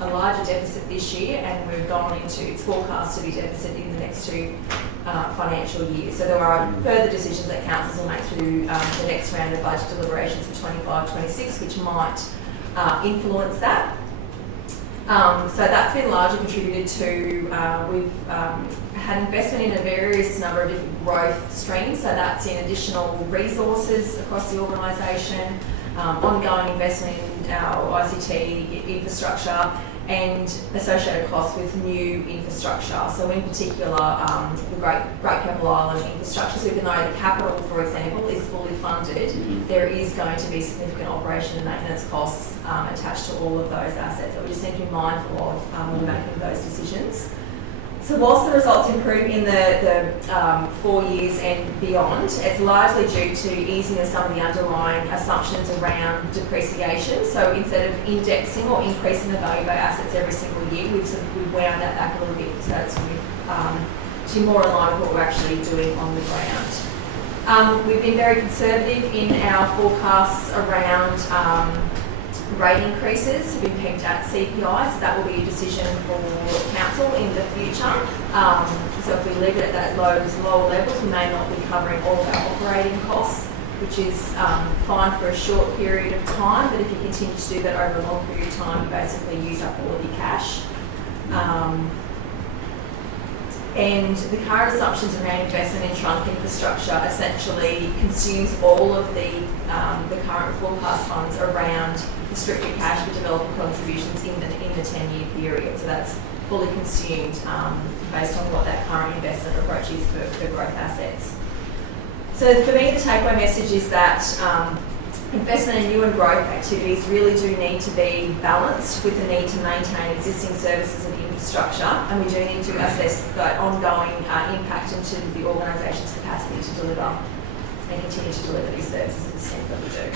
larger deficit this year, and we've gone into, it's forecast to be deficit in the next 2 financial years. So there are further decisions that councils will make through the next round of budget deliberations for 25-26, which might influence that. So that's been largely contributed to, we've had investment in a various number of different growth streams, so that's in additional resources across the organisation, ongoing investment in our ICT infrastructure and associated costs with new infrastructure. So in particular, the Great Capital Island infrastructure, so even though the capital, for example, is fully funded, there is going to be significant operation and maintenance costs attached to all of those assets that we just need to be mindful of when we're making those decisions. So whilst the results improve in the 4 years and beyond, it's largely due to easing of some of the underlying assumptions around depreciation. So instead of indexing or increasing the value of our assets every single year, we've wound that back a little bit so it's to more in line with what we're actually doing on the ground. We've been very conservative in our forecasts around rate increases have been pegged at CPI, so that will be a decision for council in the future. So if we leave it at those lower levels, we may not be covering all of our operating costs, which is fine for a short period of time, but if you continue to do that over a long period of time, you basically use up all of your cash. And the current assumptions around investment in trunk infrastructure essentially consumes all of the current forecast funds around restricted cash for developer contributions in the 10-year period. So that's fully consumed based on what that current investment approach is for growth assets. So for me, the takeaway message is that investment in new and growth activities really do need to be balanced with the need to maintain existing services and infrastructure, and we do need to assess the ongoing impact into the organisation's capacity to deliver and continue to deliver these services at the extent that we do.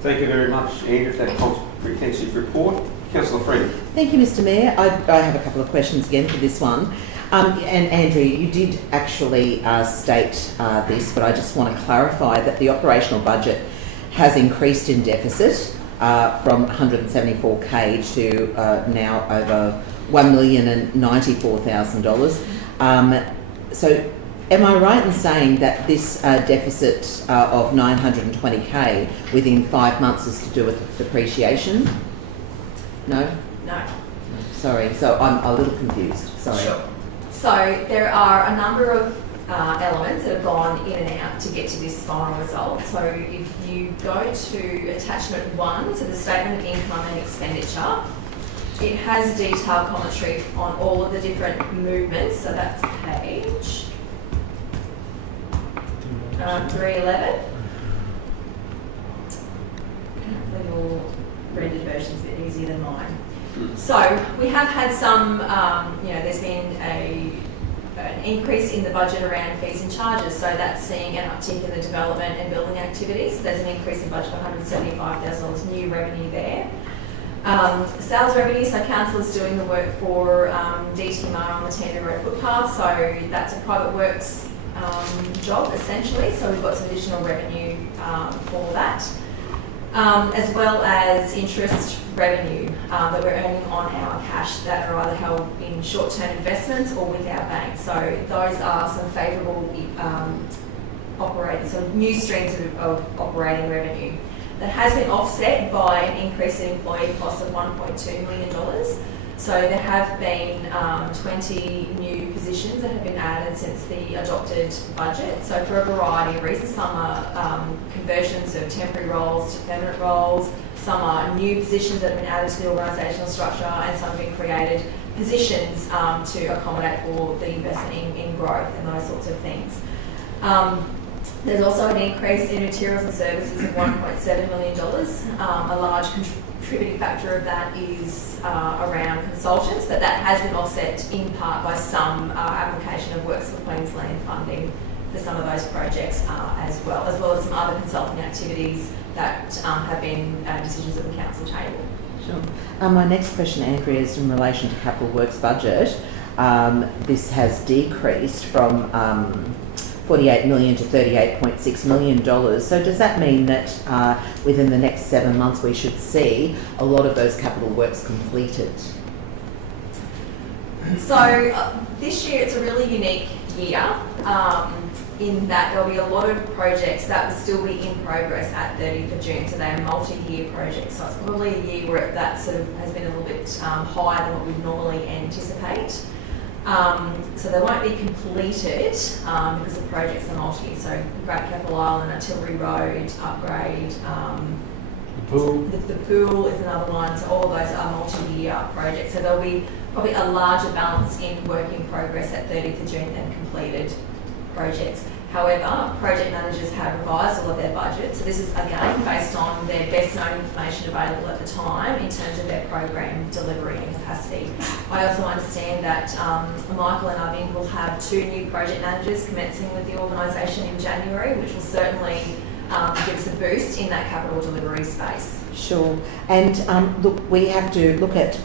Thank you very much, Andrew, for that comprehensive report. Councillor Freeman. Thank you, Mr Mayor. I have a couple of questions again for this one. And Andrew, you did actually state this, but I just want to clarify that the operational budget has increased in deficit from 174k to now over $1,094,000. So am I right in saying that this deficit of 920k within 5 months is to do with depreciation? No? No. Sorry, so I'm a little confused. Sorry. Sure. So there are a number of elements that have gone in and out to get to this final result. So if you go to attachment 1 to the statement of income and expenditure, it has a detailed commentary on all of the different movements. So that's page 311. Hopefully your rendered version's a bit easier than mine. So we have had some, there's been an increase in the budget around fees and charges. So that's seeing an uptick in the development and building activities. So there's an increase in budget of $175,000 new revenue there. Sales revenue, so council is doing the work for DTMR on the Tender Road footpath. So that's a private works job essentially. So we've got some additional revenue for that. As well as interest revenue that we're earning on our cash that are either held in short-term investments or with our bank. So those are some favourable new streams of operating revenue. That has been offset by an increase in employee costs of $1.2 million. So there have been 20 new positions that have been added since the adopted budget. So for a variety of reasons, some are conversions of temporary roles to permanent roles, some are new positions that have been added to the organisational structure, and some have been created positions to accommodate for the investment in growth and those sorts of things. There's also an increase in materials and services of $1.7 million. A large contributing factor of that is around consultants, but that has been offset in part by some application of Works for Queensland funding for some of those projects as well as some other consulting activities that have been decisions at the council table. Sure. My next question, Andrea, is in relation to capital works budget. This has decreased from $48 million to $38.6 million. So does that mean that within the next 7 months we should see a lot of those capital works completed? So this year it's a really unique year, in that there'll be a lot of projects that will still be in progress at 30th of June, so they're multi-year projects. So it's probably a year where that sort of has been a little bit higher than what we'd normally anticipate. So they won't be completed because the projects are multi. So Great Capital Island, Artillery Road, upgrade, the pool is another one. So all of those are multi-year projects. So there'll be probably a larger balance in work in progress at 30th of June than completed projects. However, project managers have revised all of their budgets. So this is again based on their best known information available at the time in terms of their program delivery and capacity. I also understand that Michael and Arvind will have 2 new project managers commencing with the organisation in January, which will certainly give us a boost in that capital delivery space. Sure. And look, we have to look at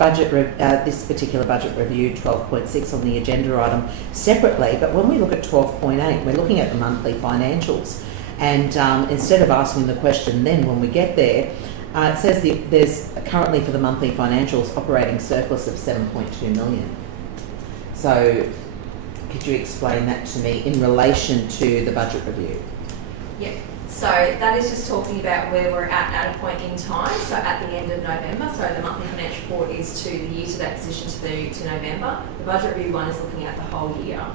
this particular budget review, 12.6 on the agenda item, separately. But when we look at 12.8, we're looking at the monthly financials. And instead of asking the question then when we get there, it says there's currently for the monthly financials operating surplus of 7.2 million. So could you explain that to me in relation to the budget review? Yep. So that is just talking about where we're at a point in time, so at the end of November. So the monthly financial report is to the year to that position to November. The budget review one is looking at the whole year.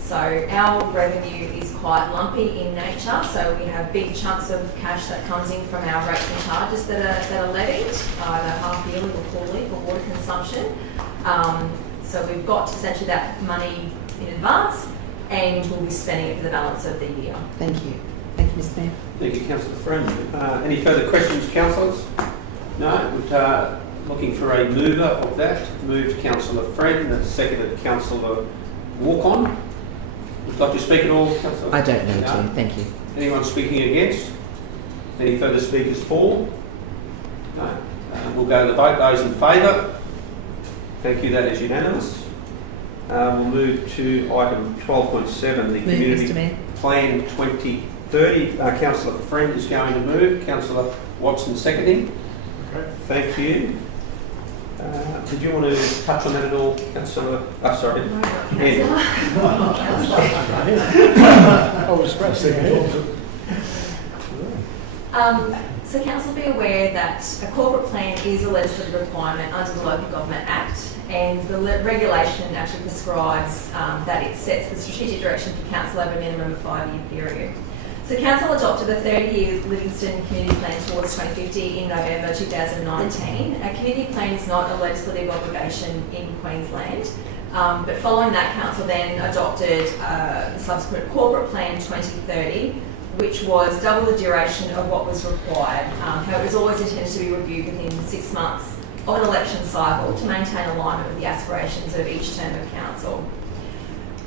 So our revenue is quite lumpy in nature. So we have big chunks of cash that comes in from our rates and charges that are levied, either half yearly or quarterly for water consumption. So we've got essentially that money in advance, and we'll be spending it for the balance of the year. Thank you. Thank you, Mr. Mayor. Thank you, Councillor Friend. Any further questions, councillors? No? We're looking for a mover of that. Moved Councillor Friend, and seconded Councillor Walk-on. Would you like to speak at all, Councillor? I don't need to, thank you. Anyone speaking against? Any further speakers for? No? We'll go to the vote. Those in favour? Thank you, that is unanimous. We'll move to item 12.7, the Community Plan 2030. Councillor Friend is going to move. Councillor Watson seconding. Okay. Thank you. Did you want to touch on that at all, Councillor? Sorry. So council will be aware that a corporate plan is a legislative requirement under the Local Government Act, and the regulation actually prescribes that it sets the strategic direction for council over a minimum of 5-year period. So council adopted a 30-year Livingstone Community Plan towards 2050 in November 2019. A community plan is not a legislative obligation in Queensland, but following that, council then adopted the subsequent corporate plan 2030, which was double the duration of what was required. However, it was always intended to be reviewed within 6 months of an election cycle to maintain alignment with the aspirations of each term of council.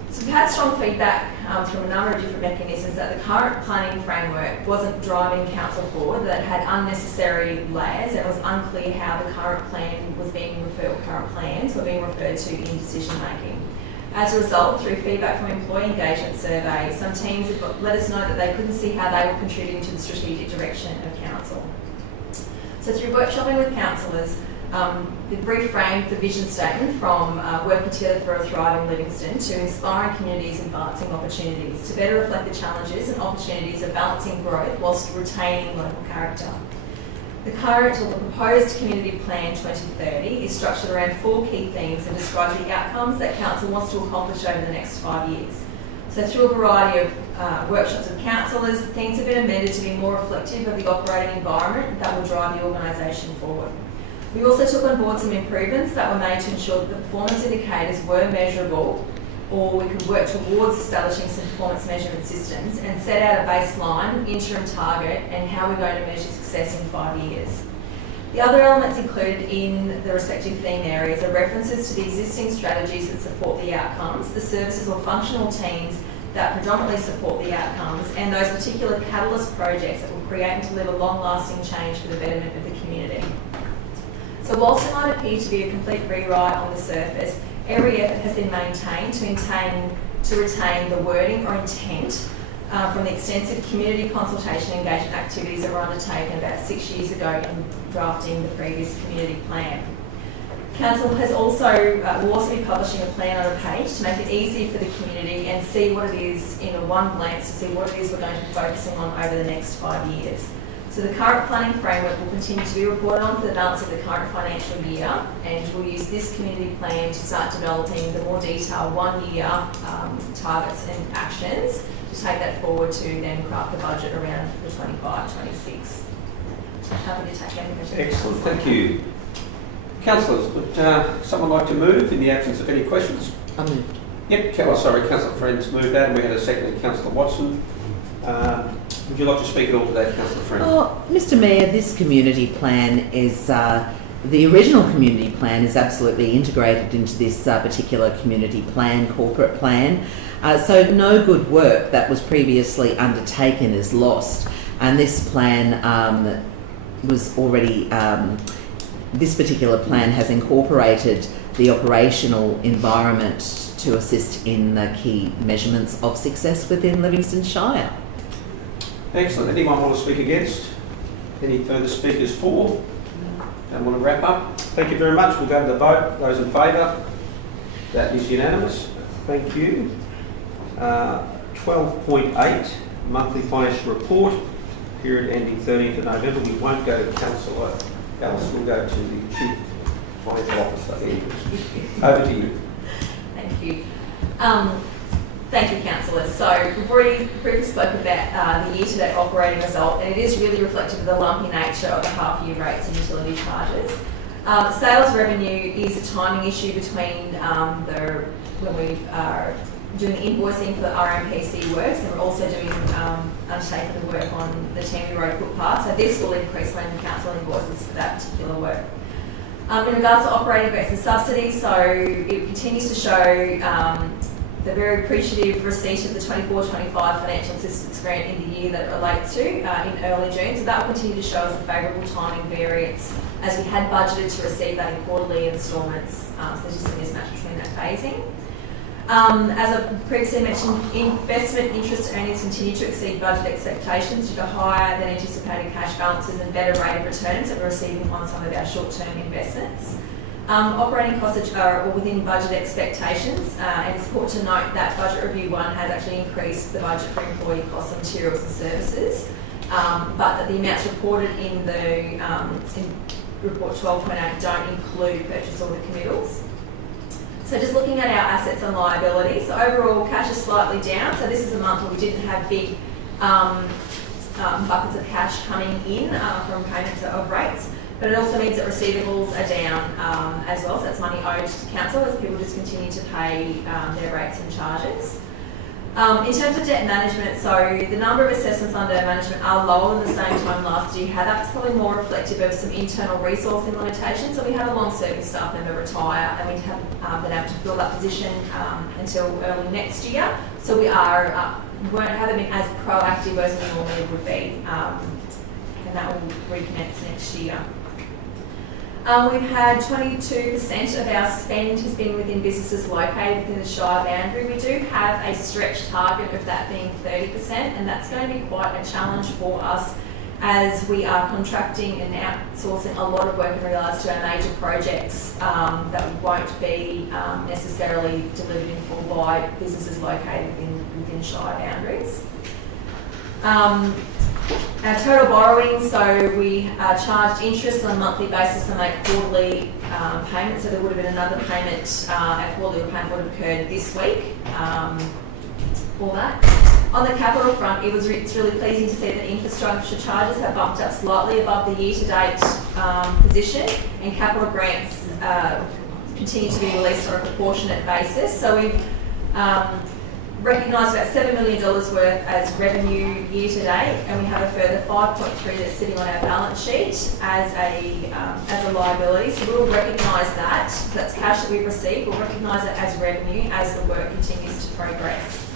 So we've had strong feedback from a number of different mechanisms that the current planning framework wasn't driving council forward, that it had unnecessary layers. It was unclear how the current plan was being referred, current plans were being referred to in decision making. As a result, through feedback from employee engagement surveys, some teams have let us know that they couldn't see how they were contributing to the strategic direction of council. So through workshopping with councillors, they've reframed the vision statement from working together for a thriving Livingstone to inspiring communities and advancing opportunities to better reflect the challenges and opportunities of balancing growth whilst retaining local character. The current or the proposed Community Plan 2030 is structured around 4 key themes and describes the outcomes that council wants to accomplish over the next 5 years. So through a variety of workshops with councillors, themes have been amended to be more reflective of the operating environment that will drive the organisation forward. We also took on board some improvements that were made to ensure that the performance indicators were measurable, or we could work towards establishing some performance measurement systems and set out a baseline, interim target, and how we're going to measure success in 5 years. The other elements included in the respective theme areas are references to the existing strategies that support the outcomes, the services or functional teams that predominantly support the outcomes, and those particular catalyst projects that will create and deliver long-lasting change for the betterment of the community. So whilst it might appear to be a complete rewrite on the surface, every effort has been maintained to retain the wording or intent from the extensive community consultation engagement activities that were undertaken about 6 years ago in drafting the previous community plan. Council has also, will also be publishing a plan on a page to make it easy for the community and see what it is in a one glance to see what it is we're going to be focusing on over the next 5 years. So the current planning framework will continue to be reported on for the balance of the current financial year, and we'll use this community plan to start developing the more detailed 1 year targets and actions to take that forward to then craft the budget around the 25-26. Happy to take any questions. Excellent, thank you. Councillors, would someone like to move in the absence of any questions? I move. Yep, Councillor Friends moved that, and we had a second, Councillor Watson. Would you like to speak at all to that, Councillor Friend? Oh, Mr. Mayor, this community plan is, the original community plan is absolutely integrated into this particular community plan, corporate plan. So no good work that was previously undertaken is lost. And this plan was already, this particular plan has incorporated the operational environment to assist in the key measurements of success within Livingstone Shire. Excellent. Anyone want to speak against? Any further speakers for? Don't want to wrap up? Thank you very much. We'll go to the vote. Those in favour? That is unanimous. Thank you. 12.8, monthly financial report, period ending 13th of November. We won't go to Councillor Ellis, we'll go to the Chief Financial Officer. Over to you. Thank you. Thank you, councillors. So we've already briefly spoken about the year-to-date operating result, and it is really reflective of the lumpy nature of the half-year rates and utility charges. Sales revenue is a timing issue between when we are doing invoicing for the RMPC works, and we're also doing undertaking the work on the Tammy Road footpath. So this will increase when council invoices for that particular work. In regards to operating grants and subsidies, so it continues to show the very appreciative receipt of the 24-25 financial assistance grant in the year that it relates to in early June. So that will continue to show us a favourable timing variance as we had budgeted to receive that in quarterly instalments. So there's just a mismatch between that phasing. As I previously mentioned, investment interest earnings continue to exceed budget expectations due to higher than anticipated cash balances and better rate of returns that we're receiving on some of our short-term investments. Operating costs are within budget expectations, and it's important to note that Budget Review 1 has actually increased the budget for employee costs, materials and services, but that the amounts reported in the in Report 12.8 don't include purchase order committals. So just looking at our assets and liabilities, so overall cash is slightly down. So this is a month where we didn't have big buckets of cash coming in from payments of rates. But it also means that receivables are down as well, so that's money owed to council as people just continue to pay their rates and charges. In terms of debt management, so the number of assessments under management are lower than the same time last year. That's probably more reflective of some internal resourcing limitations. So we had a long-serving staff member retire, and we haven't been able to fill that position until early next year. So we haven't been as proactive as we normally would be, and that will recommence next year. We've had 22% of our spend has been within businesses located within the Shire boundary. We do have a stretch target of that being 30%, and that's going to be quite a challenge for us as we are contracting and outsourcing a lot of work in regards to our major projects that won't be necessarily delivered in full by businesses located within Shire boundaries. Our total borrowing, so we charged interest on a monthly basis to make quarterly payments, so there would have been another payment, a quarterly payment would have occurred this week for that. On the capital front, it's really pleasing to see that infrastructure charges have bumped up slightly above the year-to-date position, and capital grants continue to be released on a proportionate basis. So we've recognised about $7 million worth as revenue year to date, and we have a further 5.3 that's sitting on our balance sheet as a liability. So we'll recognise that. So that's cash that we've received. We'll recognise it as revenue as the work continues to progress.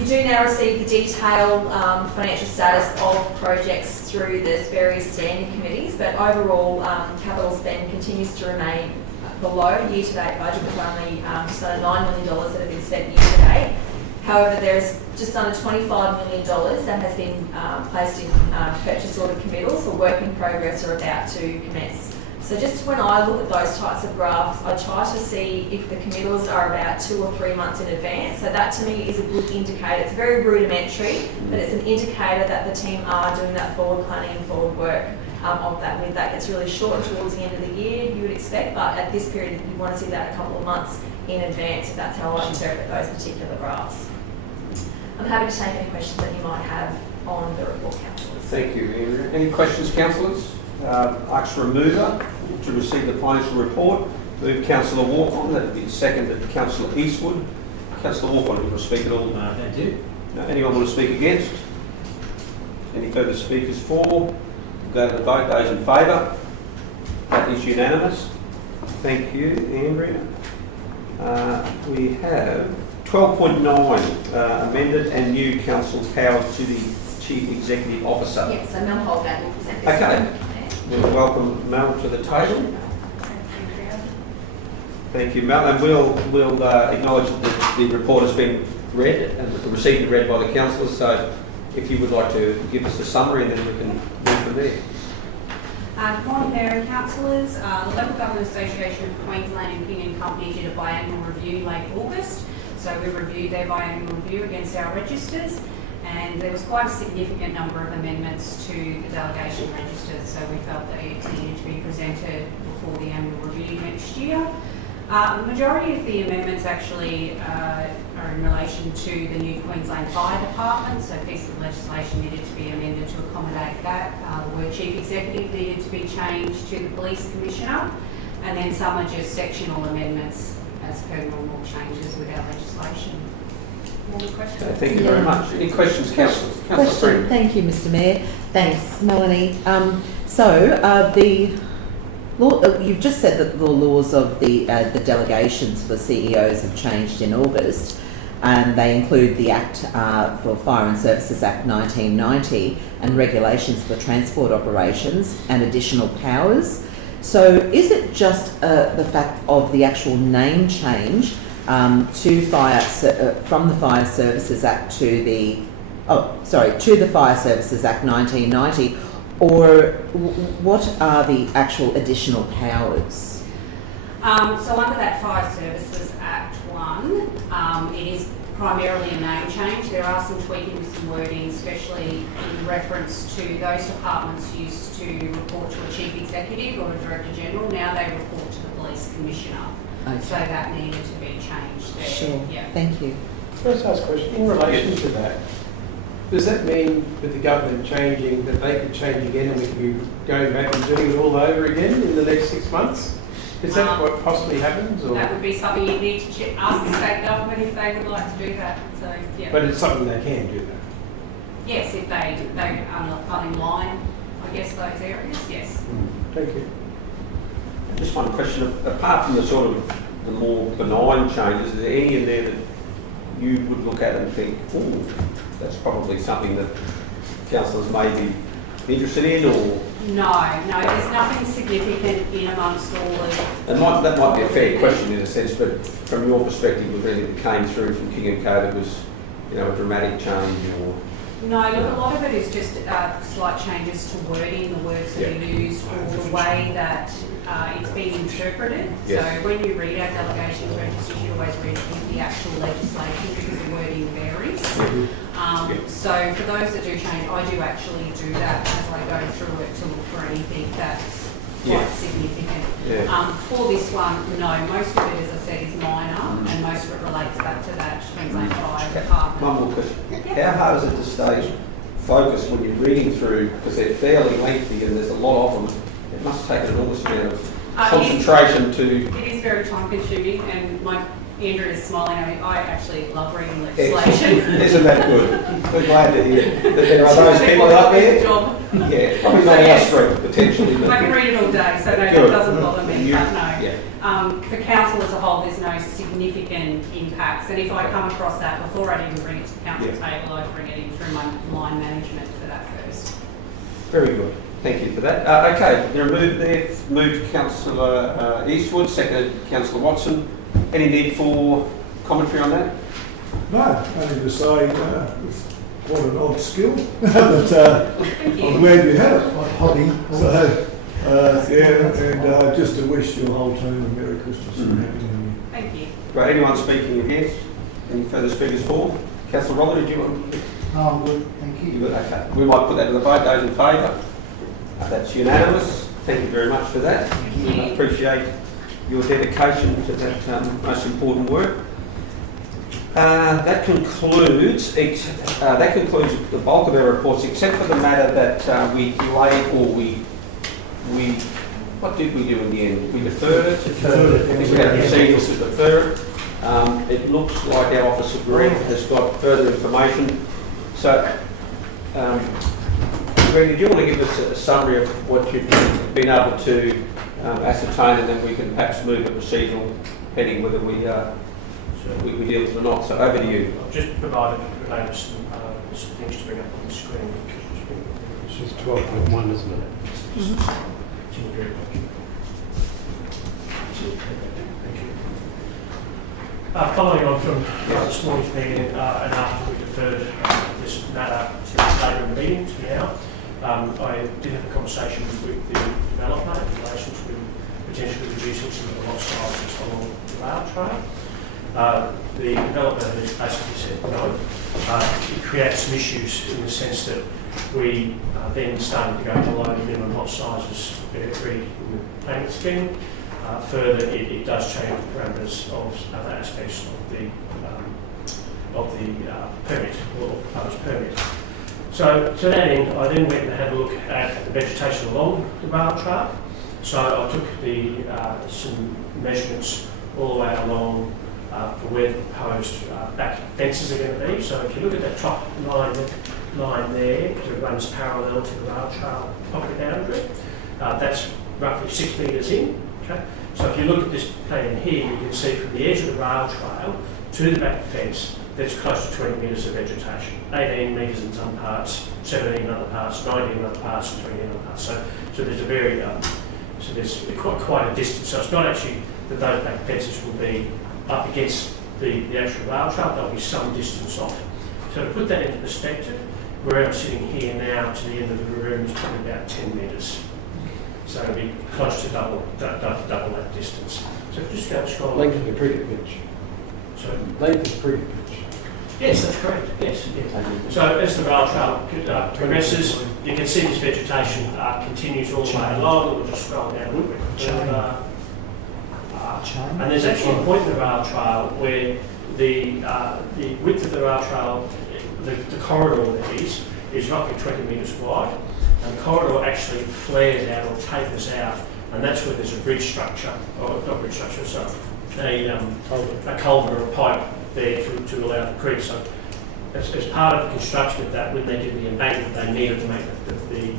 You do now receive the detailed financial status of projects through the various standing committees, but overall capital spend continues to remain below year-to-date budget with only just under $9 million that have been spent year-to-date. However, there's just under $25 million that has been placed in purchase order committals for work in progress or about to commence. So just when I look at those types of graphs, I try to see if the committals are about 2 or 3 months in advance. So that to me is a good indicator. It's very rudimentary, but it's an indicator that the team are doing that forward planning and forward work of that. When that gets really short towards the end of the year, you would expect, but at this period, you want to see that a couple of months in advance, if that's how I interpret those particular graphs. I'm happy to take any questions that you might have on the report, councillors. Thank you, Andrea. Any questions, councillors? Ask for a mover to receive the financial report. Move Councillor Walk-on, that would be seconded Councillor Eastwood. Councillor Walk-on, do you want to speak at all? Thank you. No, anyone want to speak against? Any further speakers for? We'll go to the vote. Those in favour? That is unanimous. Thank you, Andrea. We have 12.9 amended and new council powers to the Chief Executive Officer. Yes, so Mel Holgate will present this. Okay. We'll welcome Mel to the table. Thank you, Mel. And we'll acknowledge that the report has been read and received and read by the councillors. So if you would like to give us a summary and then we can move from there. Good morning, Mayor and Councillors. The Local Government Association of Queensland and King and Company did a biannual review late August. So we reviewed their biannual review against our registers, and there was quite a significant number of amendments to the delegation registers, so we felt that it needed to be presented before the annual review next year. The majority of the amendments actually are in relation to the new Queensland Fire Department, so a piece of legislation needed to be amended to accommodate that. The word Chief Executive needed to be changed to the Police Commissioner, and then some are just sectional amendments as per normal changes with our legislation. Any questions? Okay, thank you very much. Any questions, councillors? Question. Thank you, Mr. Mayor. Thanks, Melanie. The law, you've just said that the laws of the delegations for CEOs have changed in August, and they include the Act for Fire and Services Act 1990 and regulations for transport operations and additional powers. So is it just the fact of the actual name change to from the Fire Services Act to the Fire Services Act 1990, or what are the actual additional powers? So under that Fire Services Act 1, it is primarily a name change. There are some tweaking with some wording, especially in reference to those departments used to report to a Chief Executive or a Director General. Now they report to the Police Commissioner. Okay. So that needed to be changed there. Sure. Yeah. Thank you. First ask question, in relation to that, does that mean with the government changing that they could change again and we could be going back and doing it all over again in the next 6 months? Is that what possibly happens? Or? That would be something you need to ask the state government if they would like to do that. So, yeah. But it's something they can do that? Yes, if they are in line, I guess, those areas, yes. Thank you. Just one question. Apart from the sort of the more benign changes, is there any in there that you would look at and think, oh, that's probably something that councillors may be interested in, or? No, there's nothing significant in amongst all of That might be a fair question in a sense, but from your perspective, was anything that came through from King and Co that was, a dramatic change, or? No, look, a lot of it is just slight changes to wording, the words that are used, or the way that it's being interpreted. Yes. So when you read our delegations register, you always read it with the actual legislation because the wording varies. So for those that do change, I do actually do that as I go through it to look for anything that's quite significant. For this one, no, most of it, as I said, is minor, and most of it relates back to that Queensland Fire Department. One more question. How hard is it to stay focused when you're reading through, because they're fairly lengthy and there's a lot of them? It must take an enormous amount of concentration to... It is very time consuming, and Andrew is smiling at me. I actually love reading legislation. Isn't that good? We're glad to hear that there are those people out there. Yeah, probably not our street, potentially. I can read it all day, so no, that doesn't bother me, but no. For council as a whole, there's no significant impacts, and if I come across that before I even bring it to the council table, I bring it in through my line management for that first. Very good. Thank you for that. Okay, there are move there. Moved Councillor Eastwood, seconded Councillor Watson. Any need for commentary on that? No, only to say it's quite an odd skill, but I'm glad you have it, like hobby. So And just to wish your whole team a Merry Christmas and Happy New Year. Thank you. Right, anyone speaking against? Any further speakers for? Councillor Rother, did you want? No, I'm good, thank you. Okay, we might put that to the vote. Those in favour? That's unanimous. Thank you very much for that. Thank you. I appreciate your dedication to that most important work. That concludes the bulk of our reports, except for the matter that we delayed, or we what did we do in the end? We deferred it. I think we had a procedural to defer it. It looks like our Office of Greg has got further information. So, Greg, do you want to give us a summary of what you've been able to ascertain, and then we can perhaps move the procedural heading whether we deal with it or not. So over to you. I've just provided some things to bring up on the screen. It's just 12.1, isn't it? Following on from this morning's meeting, and after we deferred this matter to later in the meeting to now, I did have a conversation with the developer in relation to potentially reducing some of the lot sizes along the rail trail. The developer has basically said no. It creates some issues in the sense that we then started to go below the minimum lot sizes agreed in the planning scheme. Further, it does change the parameters of other aspects of the permit or proposed permit. So to that end, I then went and had a look at the vegetation along the rail trail. So I took some measurements all the way along for where the proposed back fences are going to be. So if you look at that top line there, it runs parallel to the rail trail property boundary. That's roughly 6 metres in. Okay? So if you look at this plan here, you can see from the edge of the rail trail to the back fence, there's close to 20 metres of vegetation. 18 metres in some parts, 17 in other parts, 19 in other parts, and 20 in other parts. So there's a very, so there's quite a distance. So it's not actually that those back fences will be up against the actual rail trail, there'll be some distance off. So to put that into perspective, where I'm sitting here now to the end of the room is probably about 10 metres. So it'll be close to double that distance. So just go and scroll. Length of the cricket pitch. So Length of the cricket pitch. yes, that's correct. Yes. So as the rail trail progresses, you can see this vegetation continues all the way along. We'll just scroll down a little bit further. And there's actually a point in the rail trail where the width of the rail trail, the corridor that is roughly 20 metres wide. And the corridor actually flares out or tapers out, and that's where there's a bridge structure, or not bridge structure, sorry, a culvert or a pipe there to allow the creek. So as part of the construction of that, when they did the embankment, they needed to make the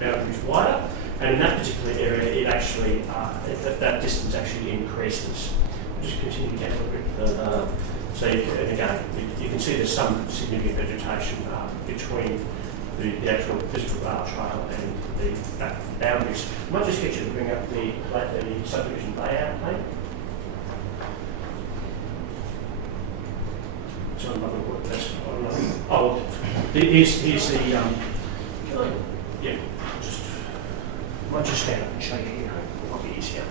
boundaries wider. And in that particular area, it actually that distance actually increases. We'll just continue down a little bit further. So and again, you can see there's some significant vegetation between the actual physical rail trail and the boundaries. I might just get you to bring up the subdivision layout plan. So another word. That's here's the yeah. I'll just stand up and show you here. It might be easier.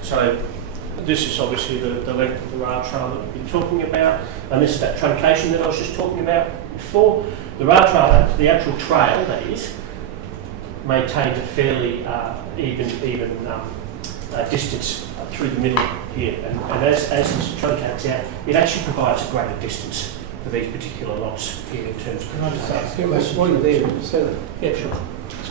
So this is obviously the length of the rail trail that we've been talking about, and this is that truncation that I was just talking about before. The rail trail, the actual trail that is, maintains a fairly even distance through the middle here, and as this truncates out, it actually provides a greater distance for these particular lots here in terms of. Can I just ask a question? While you're there, Senator? Yeah, sure.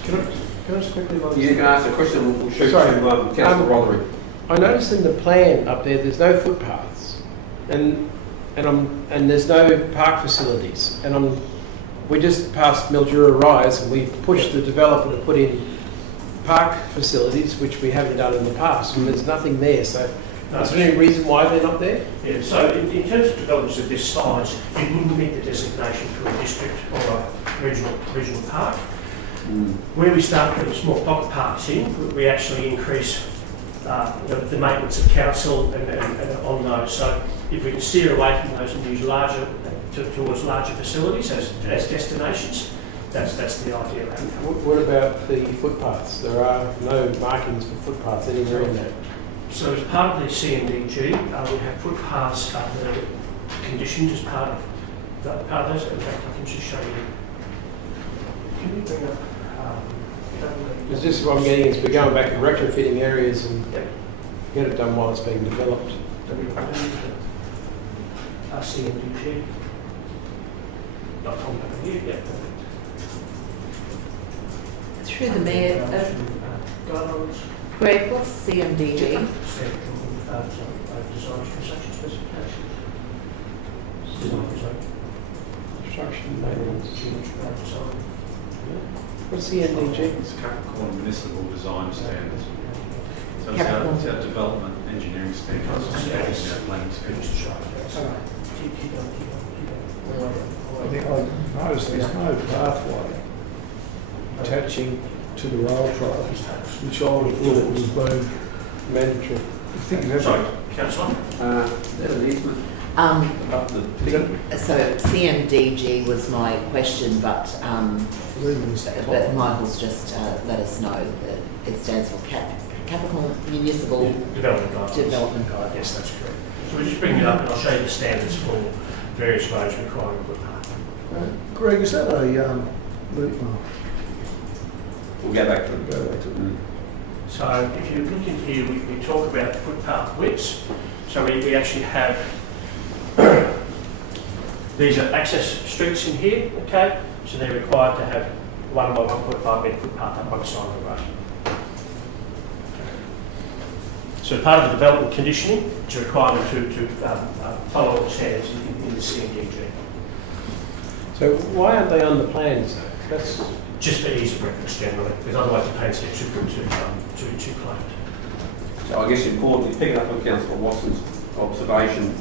Can I just quickly? You can ask the question. We'll shoot to Councillor Roderick. I noticed in the plan up there's no footpaths, and there's no park facilities, and we just passed Mildura Rise, and we pushed the developer to put in park facilities, which we haven't done in the past, and there's nothing there. So, is there any reason why they're not there? Yeah. So, in terms of developments of this size, it wouldn't meet the designation for a district or a regional park. Where we start putting small pocket parks in, we actually increase the maintenance of council and on those. So if we can steer away from those and use towards larger facilities as destinations, that's the idea around that. What about the footpaths? There are no markings for footpaths anywhere in that. So as part of the CMDG, we have footpaths that are conditioned as part of those. In fact, I can just show you. Can you bring up? Because this is what I'm getting is we're going back and retrofitting areas and get it done while it's being developed. CMDG. .com here. Yeah. Through the Mayor, Guidelines. Greg, what's CMDG? Design construction specifications. Construction maintenance. Design. What's the NDG? It's Capricorn Municipal Design Standards. So Capricorn. it's our development engineering standards, it's our planning standards. Keep going. I think I noticed there's no pathway attaching to the rail trail, which I would have thought was been Mandatory. I think that's Sorry, Councillor. There's an easement up the So CMDG was my question, but Michael's just let us know that it stands for Capricorn Municipal Development Guidelines. Development Guidelines. Yes, that's correct. So we're just bringing it up and I'll show you the standards for various roads requiring a footpath. Greg, is that a We'll go back to it. So if you look in here, we talk about footpath widths. So we actually have, these are access streets in here, okay? So they're required to have 1 by 1.5 metre footpath up one side of the road. So part of the development conditioning, it's a requirement to follow all the standards in the CMDG. So why aren't they on the plans? That's Just for ease of reference generally, because otherwise the plans get too cluttered. So I guess importantly, picking up on Councillor Watson's observation,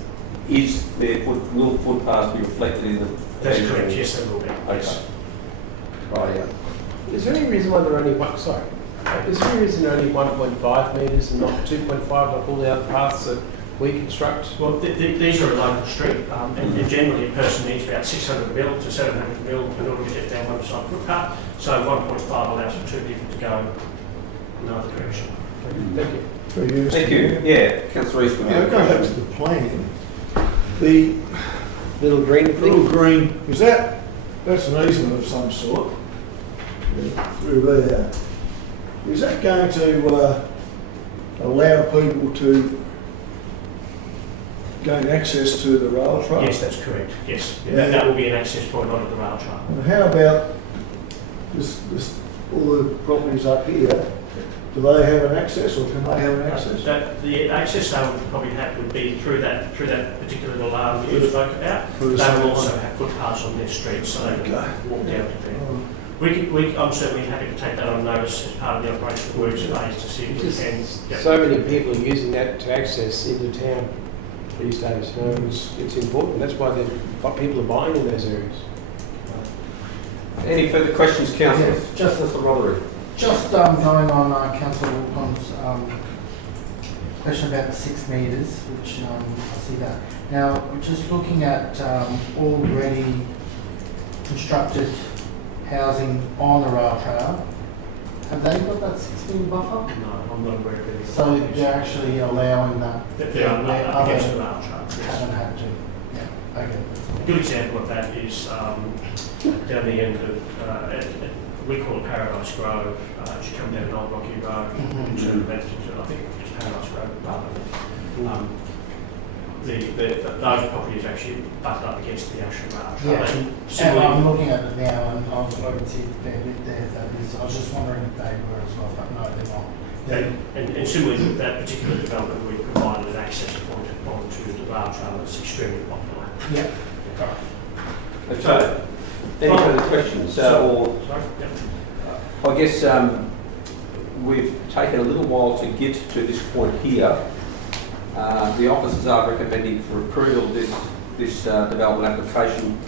will footpaths be reflected in the... That's correct, yes, they will be. Yes. Right, yeah. Is there any reason why they're only is there any reason they're only 1.5 metres and not 2.5 like all the other paths that we construct? Well, these are a local street, and generally a person needs about 600 mil to 700 mil in order to get down one side footpath. So 1.5 allows for 2 people to go in either direction. Thank you. Thank you. Yeah, Councillor Eastwood. Going back to the plan, the Little green thing? little green, that's an easement of some sort through there. Is that going to allow people to gain access to the rail trail? Yes, that's correct. Yes, Yeah. that will be an access point onto the rail trail. And how about all the properties up here? Do they have an access, or can they have an access? The access they would probably have would be through that particular little arm that you spoke about. They Through the will same also line. have footpaths on their streets, so they can walk down to there. Oh, I'm certainly happy to take that on notice as part of the operational works phase to see if we can. So many people are using that to access into town these days. You know, it's important. That's why people are buying in those areas. Any further questions, Councillor? Yes, just- Councillor Rothery. Just going on Councillor Wilcon's question about the 6 metres, which I see that. Now, we're just looking at already constructed housing on the rail trail. Have they got that 6 metre buffer? No, I'm not aware of any. So they're actually allowing that? They are where up against other the rail trail. yes. haven't had to? Yeah, okay. A good example of that is down the end of, we call it Paradise Grove. As you come down an old rocky road, Mhm. you turn left into, I think it's Paradise Grove above it. Those properties actually butted up against the actual rail trail. Yeah, And and similarly, I'm looking at it now, and I can see a fair bit there. That is, I was just wondering if they were as well, but no, they're not. and similarly with that particular development, we provided an access point onto the rail trail that's extremely popular. Yeah. Okay. Any further questions? Or Sorry? Yeah. I guess we've taken a little while to get to this point here. The officers are recommending for approval of this development application.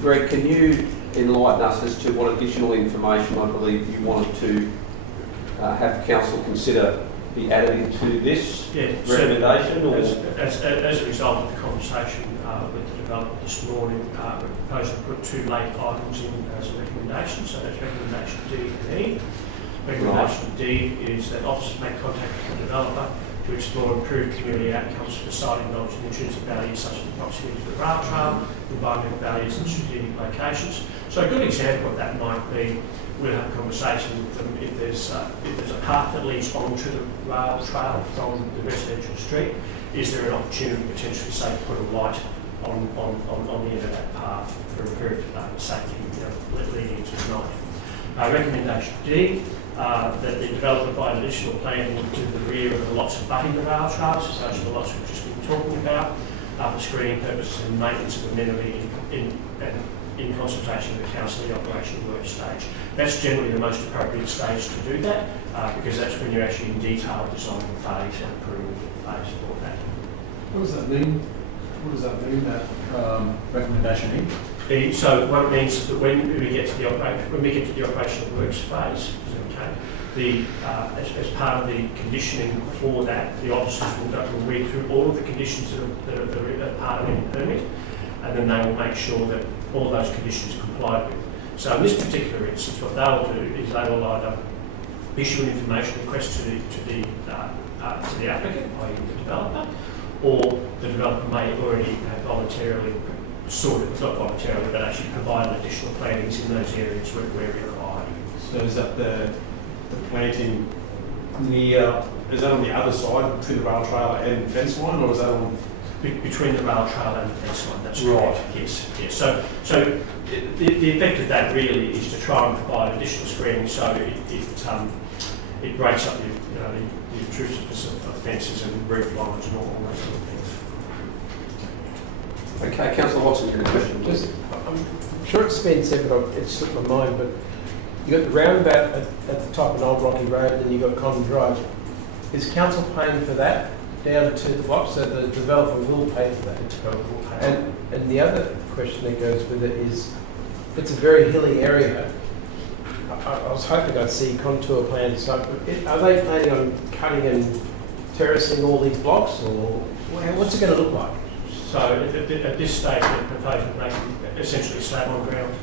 Greg, can you enlighten us as to what additional information I believe you wanted to have council consider be added into this Yeah, recommendation? Or? As a result of the conversation with the development this morning, we're proposing to put 2 late items in as a recommendation, so that's recommendation D and E. Recommendation D is that officers make contact with the developer to explore improved community outcomes for citing knowledge and intrinsic values such as the proximity to the rail trail, environmental values and strategic locations. So a good example of that might be, we'll have a conversation with them if there's a path that leads onto the rail trail from the residential street, is there an opportunity to potentially say put a light on the end of that path for improved safety, leading into the night. Recommendation D, that the developer provide additional planning to the rear of the lots abutting the rail trails, as those are the lots we've just been talking about, for screening purposes and maintenance of amenity in consultation with the council in the operational work stage. That's generally the most appropriate stage to do that, because that's when you're actually in detailed design phase and approval phase for that. What does that mean? What does that mean, that recommendation E? So what it means is that when we get to the operational works phase, okay, as part of the conditioning for that, the officers will read through all of the conditions that are part of any permit, and then they will make sure that all those conditions are complied with. So in this particular instance, what they'll do is they will either issue an information request to the applicant, i.e. the developer, or the developer may already have voluntarily not voluntarily, but actually provided additional plantings in those areas where required. So is that the planting near, is that on the other side between the rail trail and the fence line, or is that on between the rail trail and the fence line? That's right. Correct. Yes. So the effect of that really is to try and provide additional screening, so it breaks up the intrusiveness of fences and roof lines and all those sort of things. Okay, Councillor Watson, you had a question, please. I'm sure it's been said, but it's slipped my mind, but you've got the roundabout at the top of Old Rocky Road, and then you've got Common Drive. Is council paying for that down to the block, so the developer will pay for that? And the other question that goes with it is, it's a very hilly area. I was hoping I'd see contour plans. Are they planning on cutting and terracing all these blocks, or what's it going to look like? So at this stage, they're proposing making essentially slab on ground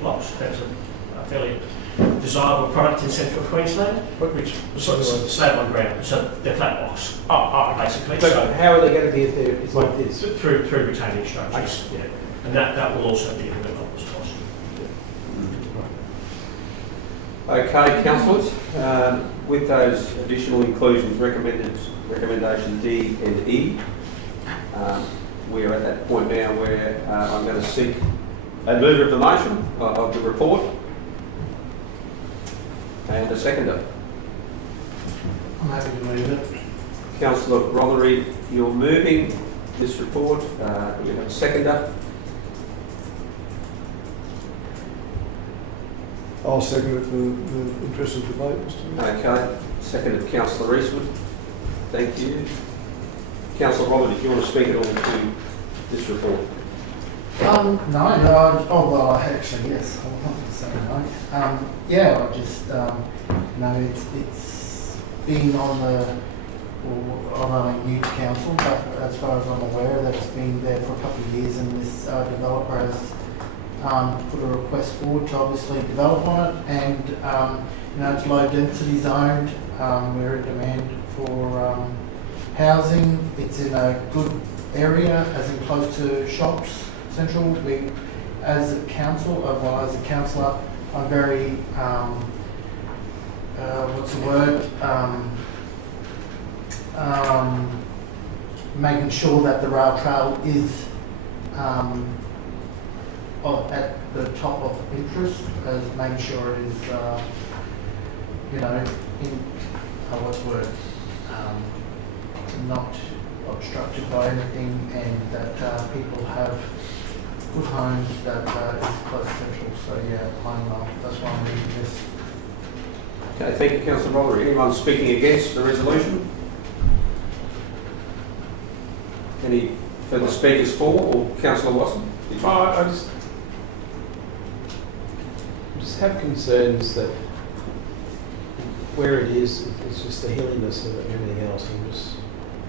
blocks. That's a fairly desirable product in central Queensland, which sort of slab on ground. So they're flat blocks, basically. But so how are they going to be if it's like this? Through retaining structures, yeah. And that will also be a developer's cost. Okay, councillors, with those additional inclusions, recommendation D and E, we're at that point now where I'm going to seek a mover of the motion of the report and a seconder. I'm happy to move it. Councillor Rollery, you're moving this report. We have a seconder. I'll second it for the interest of debate, Mr. Mayor. Okay, seconded Councillor Eastwood. Thank you. Councillor Robert, if you want to speak at all to this report. No, actually, yes, I wanted to say no. Yeah, I just, it's been I'm only new to council, but as far as I'm aware, that it's been there for a couple of years, and this developer has put a request forward to obviously develop on it, and it's low density zoned. We're in demand for housing. It's in a good area, as in close to shops, central. We, as a council, as a councillor, I'm very, making sure that the rail trail is at the top of interest, as making sure it is, not obstructed by anything, and that people have good homes that is close to central. So yeah, that's why I'm reading this. Okay, thank you, Councillor Rollery. Anyone speaking against the resolution? Any further speakers for, or Councillor Watson? I just have concerns that where it is, it's just the hilliness of it and everything else.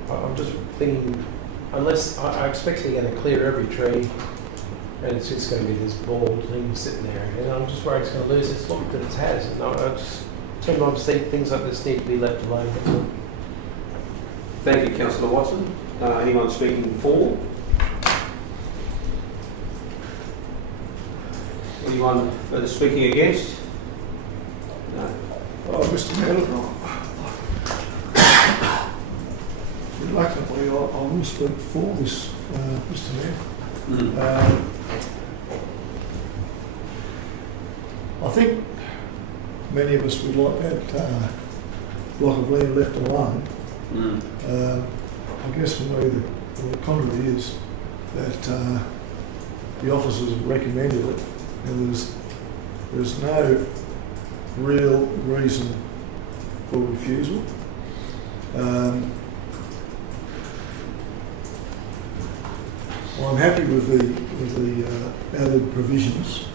I'm just thinking unless, I expect they're going to clear every tree and it's just going to be this bald thing sitting there. And I'm just worried it's going to lose its look that it has. And I just sometimes think things like this need to be left alone. That's all. Thank you, Councillor Watson. Anyone speaking for? Anyone further speaking against? No. Oh, Mr. Mayor, reluctantly, I will speak for this, Mr. Mayor. I think many of us would like that block of land left alone. I guess for me the comment is that the officers have recommended it, and there's no real reason for refusal. I'm happy with the added provisions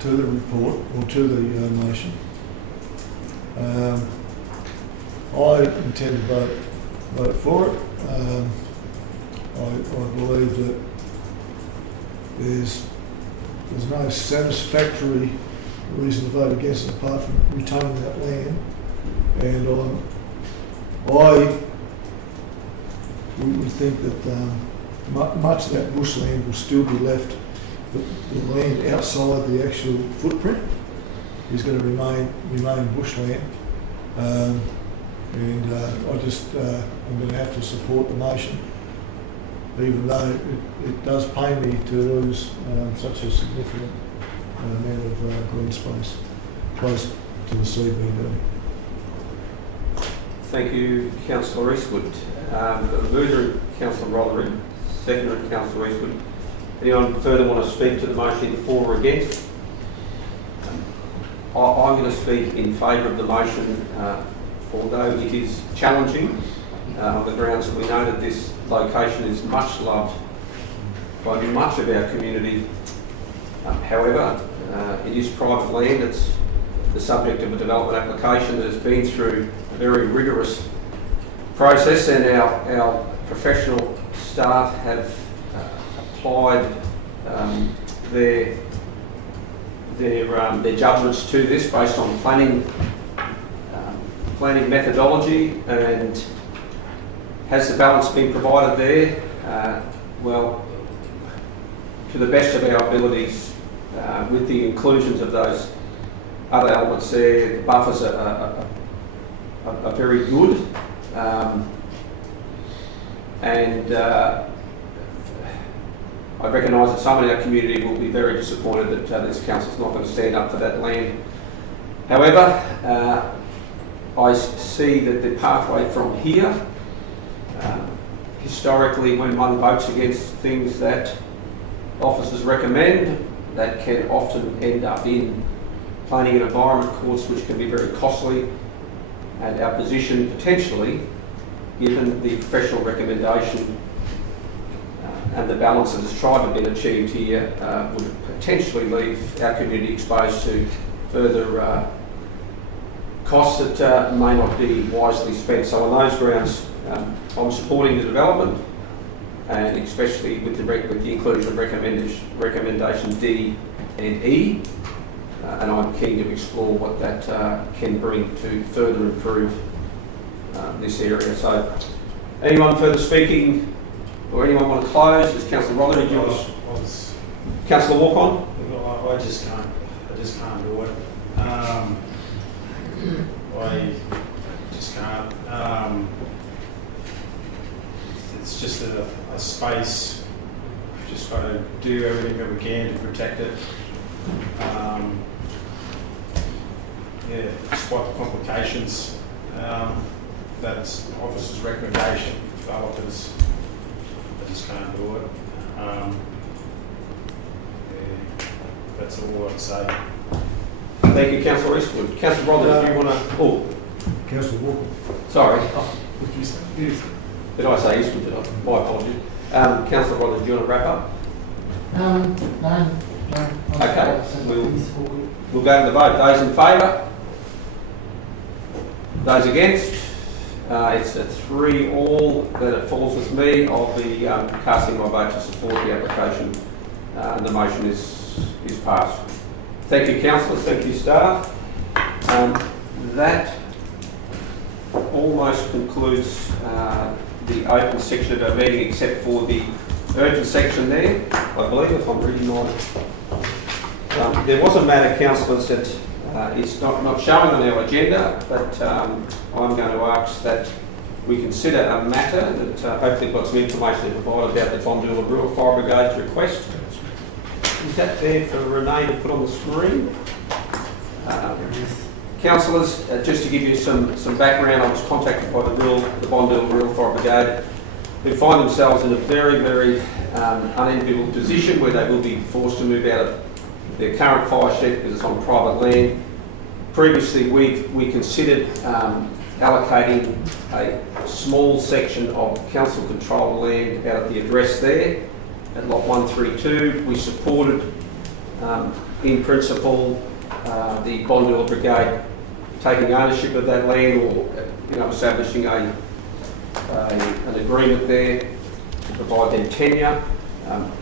to the report or to the motion. I intend to vote for it. I believe that there's no satisfactory reason to vote against it apart from retaining that land, and I would think that much of that bushland will still be left. The land outside the actual footprint is going to remain bushland, and I'm going to have to support the motion, even though it does pain me to lose such a significant amount of green space close to the CBD. Thank you, Councillor Eastwood. The mover, Councillor Rotherham, seconder, Councillor Eastwood. Anyone further want to speak to the motion for or against? I'm going to speak in favour of the motion, although it is challenging on the grounds that we know that this location is much loved by much of our community. However, it is private land. It's the subject of a development application that has been through a very rigorous process, and our professional staff have applied their judgments to this based on planning methodology. And has the balance been provided there? Well, to the best of our abilities, with the inclusions of those other elements there, the buffers are very good. I recognise that some in our community will be very disappointed that this council's not going to stand up for that land. However, I see that the pathway from here, historically, when one votes against things that officers recommend, that can often end up in planning and environment courts, which can be very costly, and our position potentially, given the professional recommendation and the balance that has tried to be achieved here, would potentially leave our community exposed to further costs that may not be wisely spent. So on those grounds, I'm supporting the development, and especially with the inclusion of recommendation D and E, and I'm keen to explore what that can bring to further improve this area. So, anyone further speaking, or anyone want to close? Is Councillor Rotherham, do you want to? Councillor Walk-on? I just can't do it. I just can't. It's just a space. We've just got to do everything that we can to protect it. Despite the complications, that's officer's recommendation. Developers, I just can't do it. That's all I'd say. Thank you, Councillor Eastwood. Councillor Rotherham, do you want to? Oh, Councillor Walker. sorry. What did you say? Did I say Eastwood? Did I? My apologies. Councillor Rotherham, do you want to wrap up? No. Okay, we'll go to the vote. Those in favour? Those against? It's a 3-all that it falls with me. I'll be casting my vote to support the application, and the motion is passed. Thank you, councillors. Thank you, staff. That almost concludes the open section of our meeting, except for the urgent section there, I believe, if I'm reading right. There was a matter, councillors, that is not showing on our agenda, but I'm going to ask that we consider a matter that hopefully got some information to provide about the Bondula Rural Fire Brigade's request. Is that there for Renee to put on the screen? Councillors, just to give you some background, I was contacted by the Bondula Rural Fire Brigade, who find themselves in a very, very unenviable position where they will be forced to move out of their current fire shed because it's on private land. Previously, we considered allocating a small section of council-controlled land out of the address there at lot 132. We supported, in principle, the Bondula Brigade taking ownership of that land, or establishing an agreement there to provide them tenure.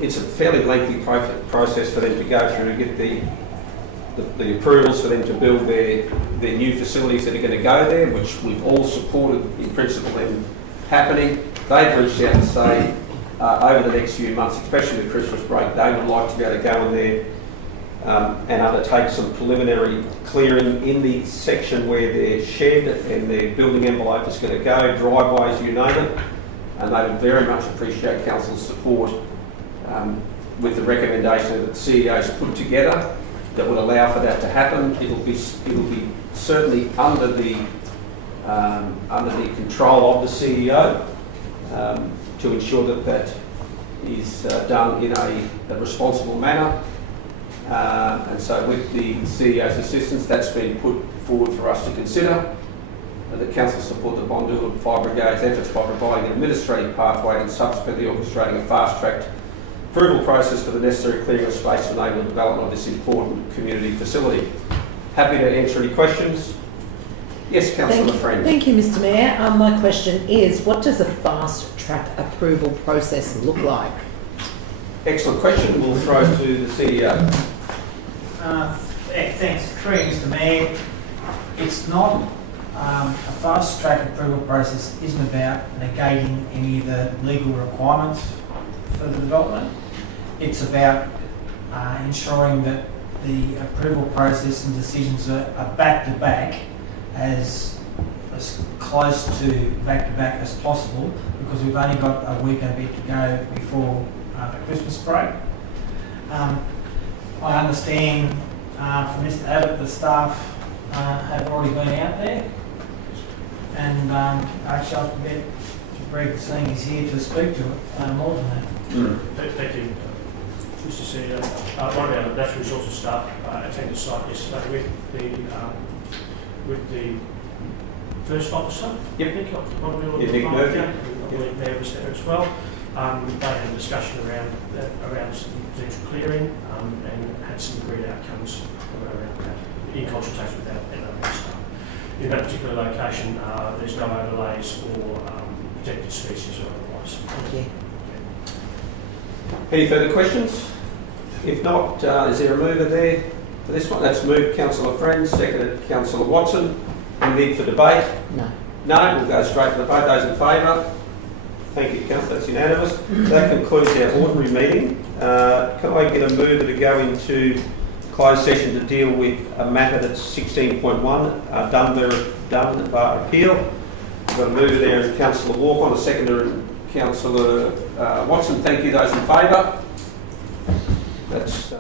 It's a fairly lengthy process for them to go through to get the approvals for them to build their new facilities that are going to go there, which we've all supported in principle them happening. They've reached out to say over the next few months, especially the Christmas break, they would like to be able to go in there and undertake some preliminary clearing in the section where their shed and their building envelope is going to go, driveways, you name it. And they would very much appreciate council's support with the recommendation that the CEO's put together that would allow for that to happen. It'll be certainly under the control of the CEO to ensure that is done in a responsible manner. And so with the CEO's assistance, that's been put forward for us to consider. The council support the Bondula Fire Brigade's efforts by providing an administrative pathway and subsequently orchestrating a fast-tracked approval process for the necessary clearing of space to enable the development of this important community facility. Happy to answer any questions. Yes, Councillor Friend. Thank you, Mr. Mayor. My question is, what does a fast-track approval process look like? Excellent question. We'll throw to the CEO. Thanks, Mr. Mayor. It's not a fast-track approval process isn't about negating any of the legal requirements for the development. It's about ensuring that the approval process and decisions are back-to-back, as close to back-to-back as possible, because we've only got a week and a bit to go before the Christmas break. I understand from Mr. Abbott the staff have already been out there, and actually I've bet Greg, seeing he's here to speak to it more than that. Thank you, Mr. CEO. One of our natural resources staff attended the site yesterday with the first officer. Yep. Nick Murphy. I believe Mayor was there as well. They had a discussion around some potential clearing and had some agreed outcomes around that in consultation with our NRM staff. In that particular location, there's no overlays or protected species or otherwise. Thank you. Any further questions? If not, is there a mover there for this one? That's moved Councillor Friend, seconded Councillor Watson. Any need for debate? No. No, we'll go straight to the vote. Those in favour? Thank you, Councillor. That's unanimous. That concludes our ordinary meeting. Can I get a mover to go into closed session to deal with a matter that's 16.1, Dunbar appeal? We've got a mover there in Councillor Walker, a seconder in Councillor Watson. Thank you. Those in favour? That's...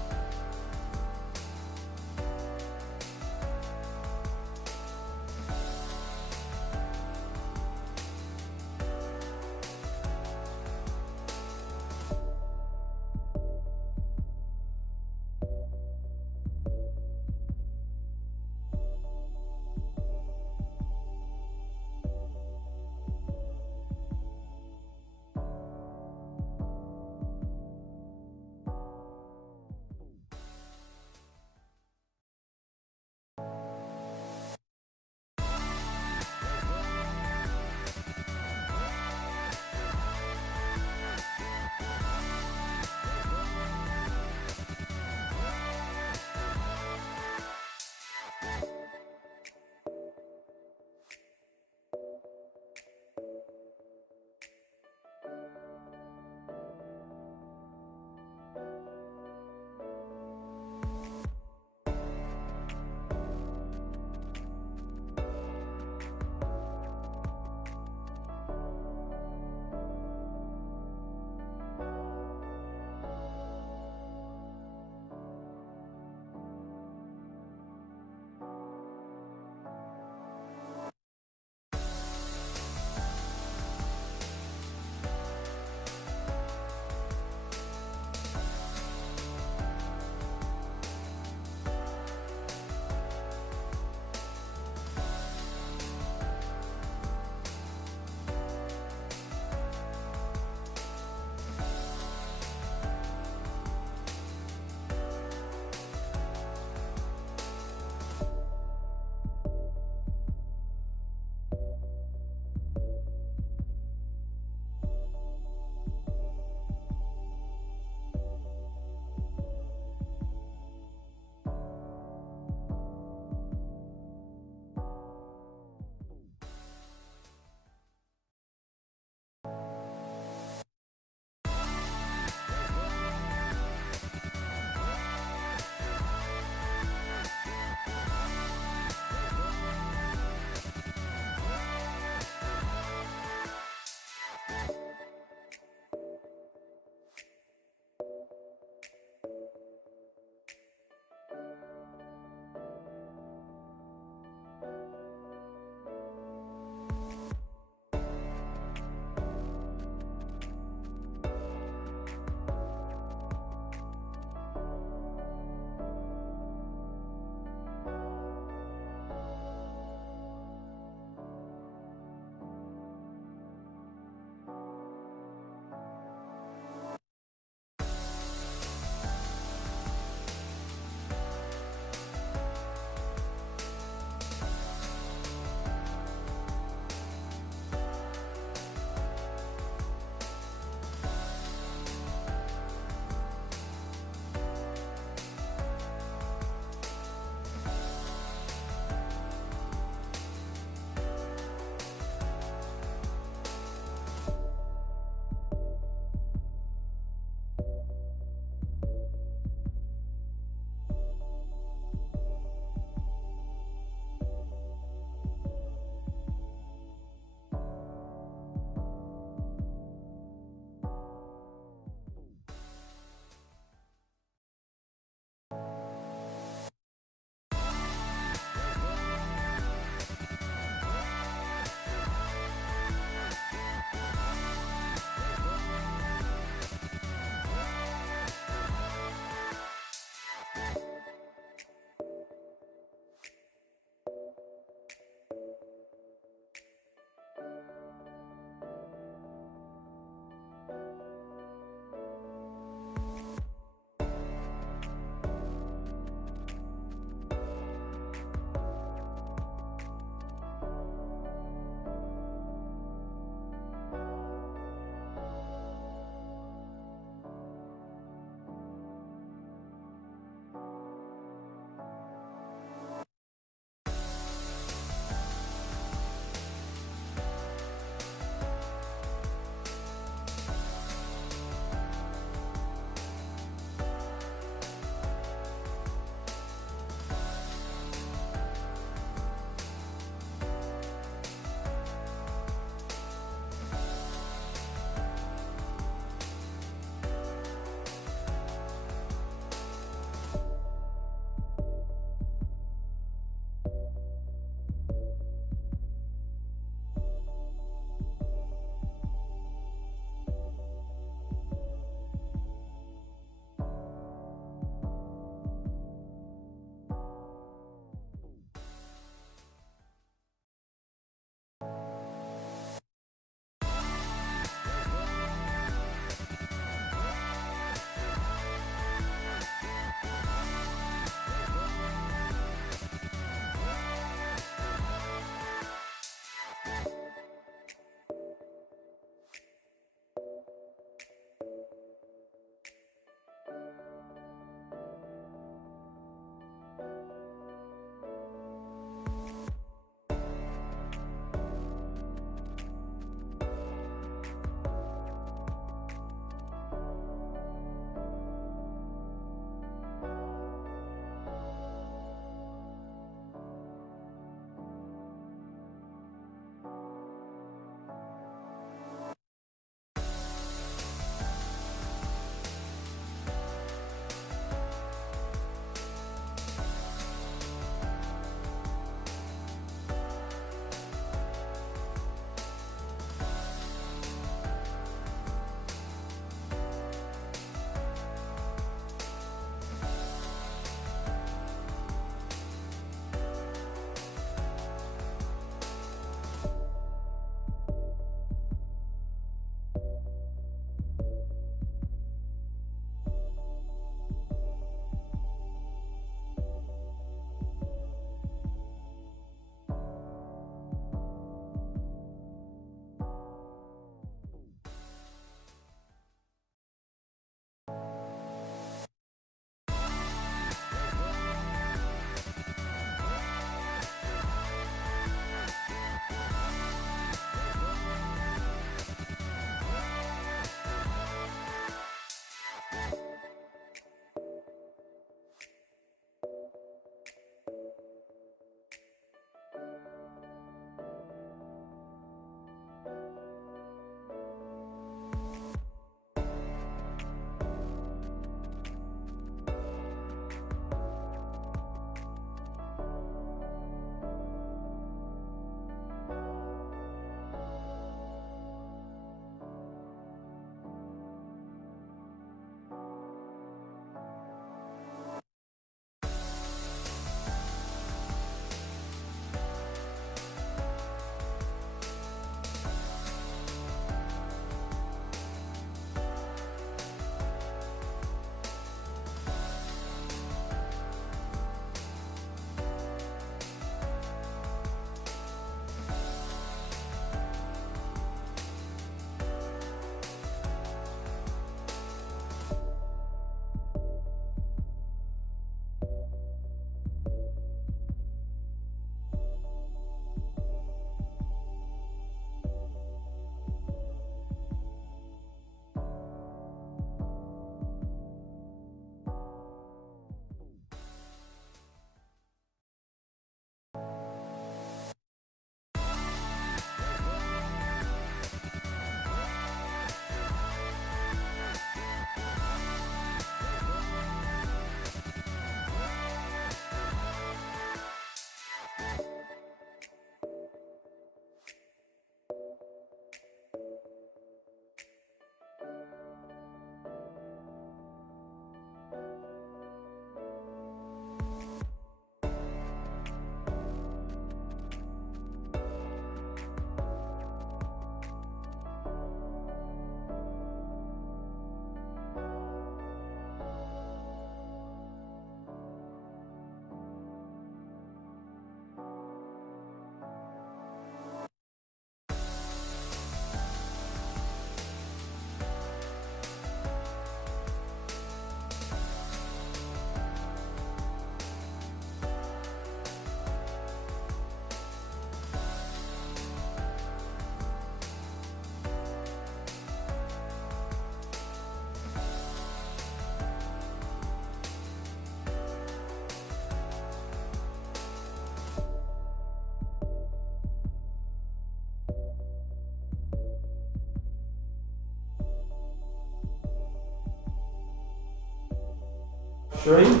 stream.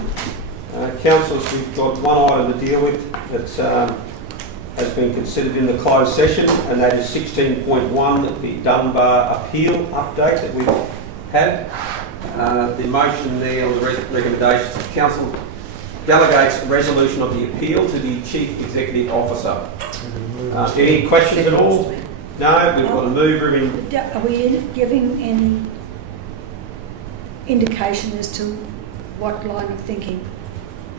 Councillors, we've got one item to deal with that has been considered in the closed session, and that is 16.1, the Dunbar appeal update that we've had. The motion there on the recommendations of council delegates the resolution of the appeal to the Chief Executive Officer. Any questions at all? No, we've got a mover in. Are we giving any indication as to what line of thinking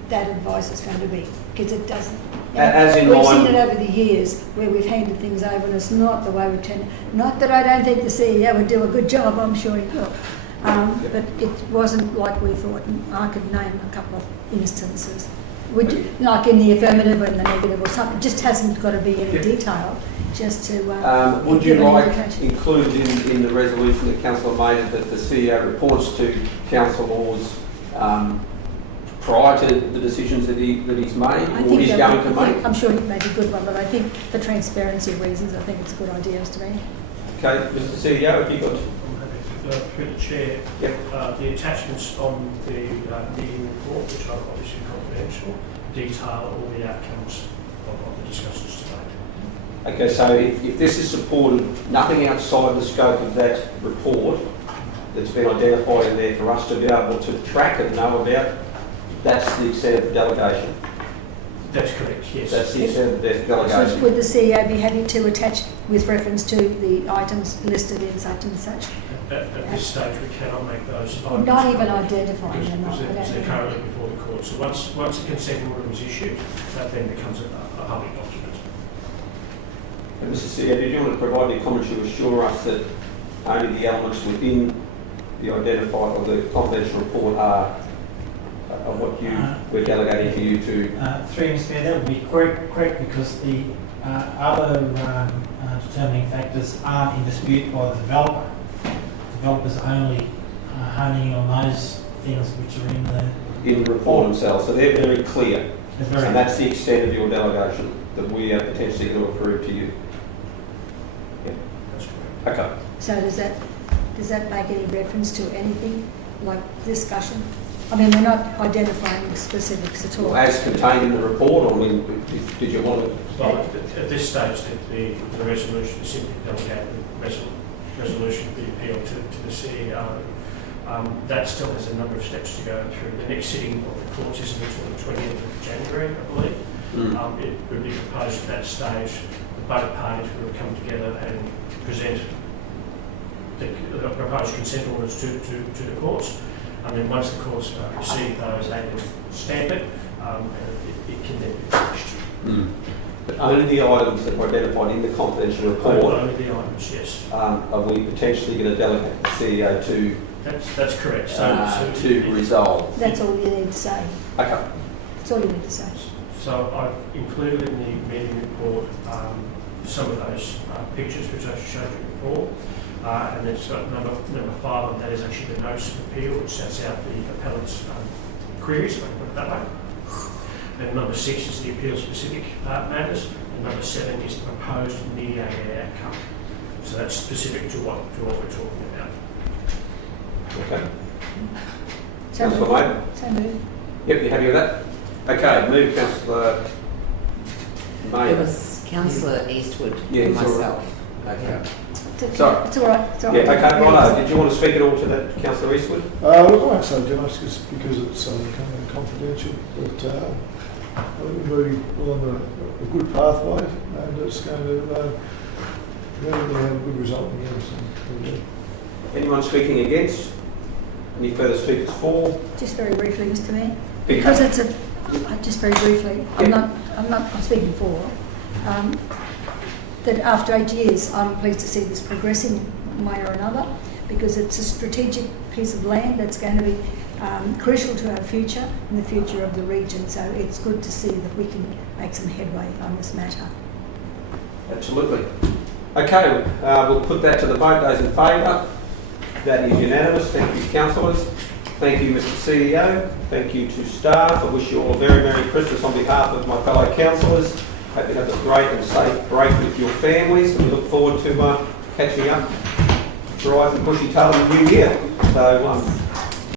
that advice is going to be? Because it doesn't. As in we've line. seen it over the years where we've handed things over and it's not the way we've tended. Not that I don't think the CEO would do a good job, I'm sure he will. But it wasn't like we thought, and I could name a couple of instances. Like in the affirmative or in the negative or something, it just hasn't got to be any detail, just to would you give an like indication. included in the resolution that Councillor made that the CEO reports to councillors prior to the decisions that he's made or he's going to make? I'm sure he'd make a good one, but I think for transparency reasons, I think it's a good idea to me. Okay, Mr. CEO, have you got? Through the chair, Yep. the attachments on the meeting report, which are obviously confidential, detail all the outcomes of the discussions today. Okay, so if this is supported, nothing outside the scope of that report that's been identified in there for us to be able to track and know about, that's the extent of the delegation. That's correct, yes. That's the extent of the So delegation. would the CEO be happy to attach with reference to the items listed in such and such? At this stage, we cannot make those items. Not even identifying them. Because they're currently before the court. So once a consent order is issued, that then becomes a public document. And Mr. CEO, did you want to provide any comments to assure us that only the elements within the identified or the confidential report are what we're delegating for you to? Through Mr. Mayor, that would be correct because the other determining factors aren't in dispute by the developer. Developers are only honing in on those things which are in the report themselves, so they're very clear. Very and that's the extent of your delegation that we are potentially going to approve to you. Yeah. That's correct. Okay. So does that make any reference to anything like discussion? I mean, we're not identifying specifics at all. Well, as contained in the report, I mean, did you want to? Well, at this stage, the resolution is simply delegate the resolution of the appeal to the CEO. That still has a number of steps to go through. The next sitting of the courts isn't until the 20th of January, I believe. It would be proposed at that stage that both parties would come together and present the proposed consent orders to the courts. And then once the courts receive those, they can stamp it, and it can then be published. But only the items that were identified in the confidential report. Only the items, yes. Are we potentially going to delegate the CEO to? That's correct. So to resolve. That's all you need to say. Okay. That's all you need to say. So I've included in the meeting report some of those pictures which I showed you before. And then it's got number 5, and that is actually the notice of appeal, which sets out the appellant's queries, if I can put it that way. Then number 6 is the appeal-specific matters, and number 7 is the proposed mediated outcome. So that's specific to what we're talking about. Okay. So Councillor May? So move. Yep, you happy with that? Okay, move Councillor May. It was Councillor Eastwood Yeah, and it's all right. myself. Okay. It's okay. Sorry. It's all right. It's all Yeah, right. okay, Rhino, did you want to speak at all to that, Councillor Eastwood? Look, I won't say too much because it's becoming confidential, but I think we're moving along a good pathway and it's going to really have a good result in the end. So, Anyone speaking against? Any further speakers for? Just very briefly, Mr. Mayor, because it's just very briefly. I'm speaking for. That after 8 years, I'm pleased to see this progressing one way or another, because it's a strategic piece of land that's going to be crucial to our future and the future of the region. So it's good to see that we can make some headway on this matter. Absolutely. Okay, we'll put that to the vote. Those in favour? That is unanimous. Thank you, councillors. Thank you, Mr. CEO. Thank you to staff. I wish you all a very Merry Christmas on behalf of my fellow councillors. Hope you have a great and safe break with your families, and we look forward to catching up, dry and bushy tail in the new year. So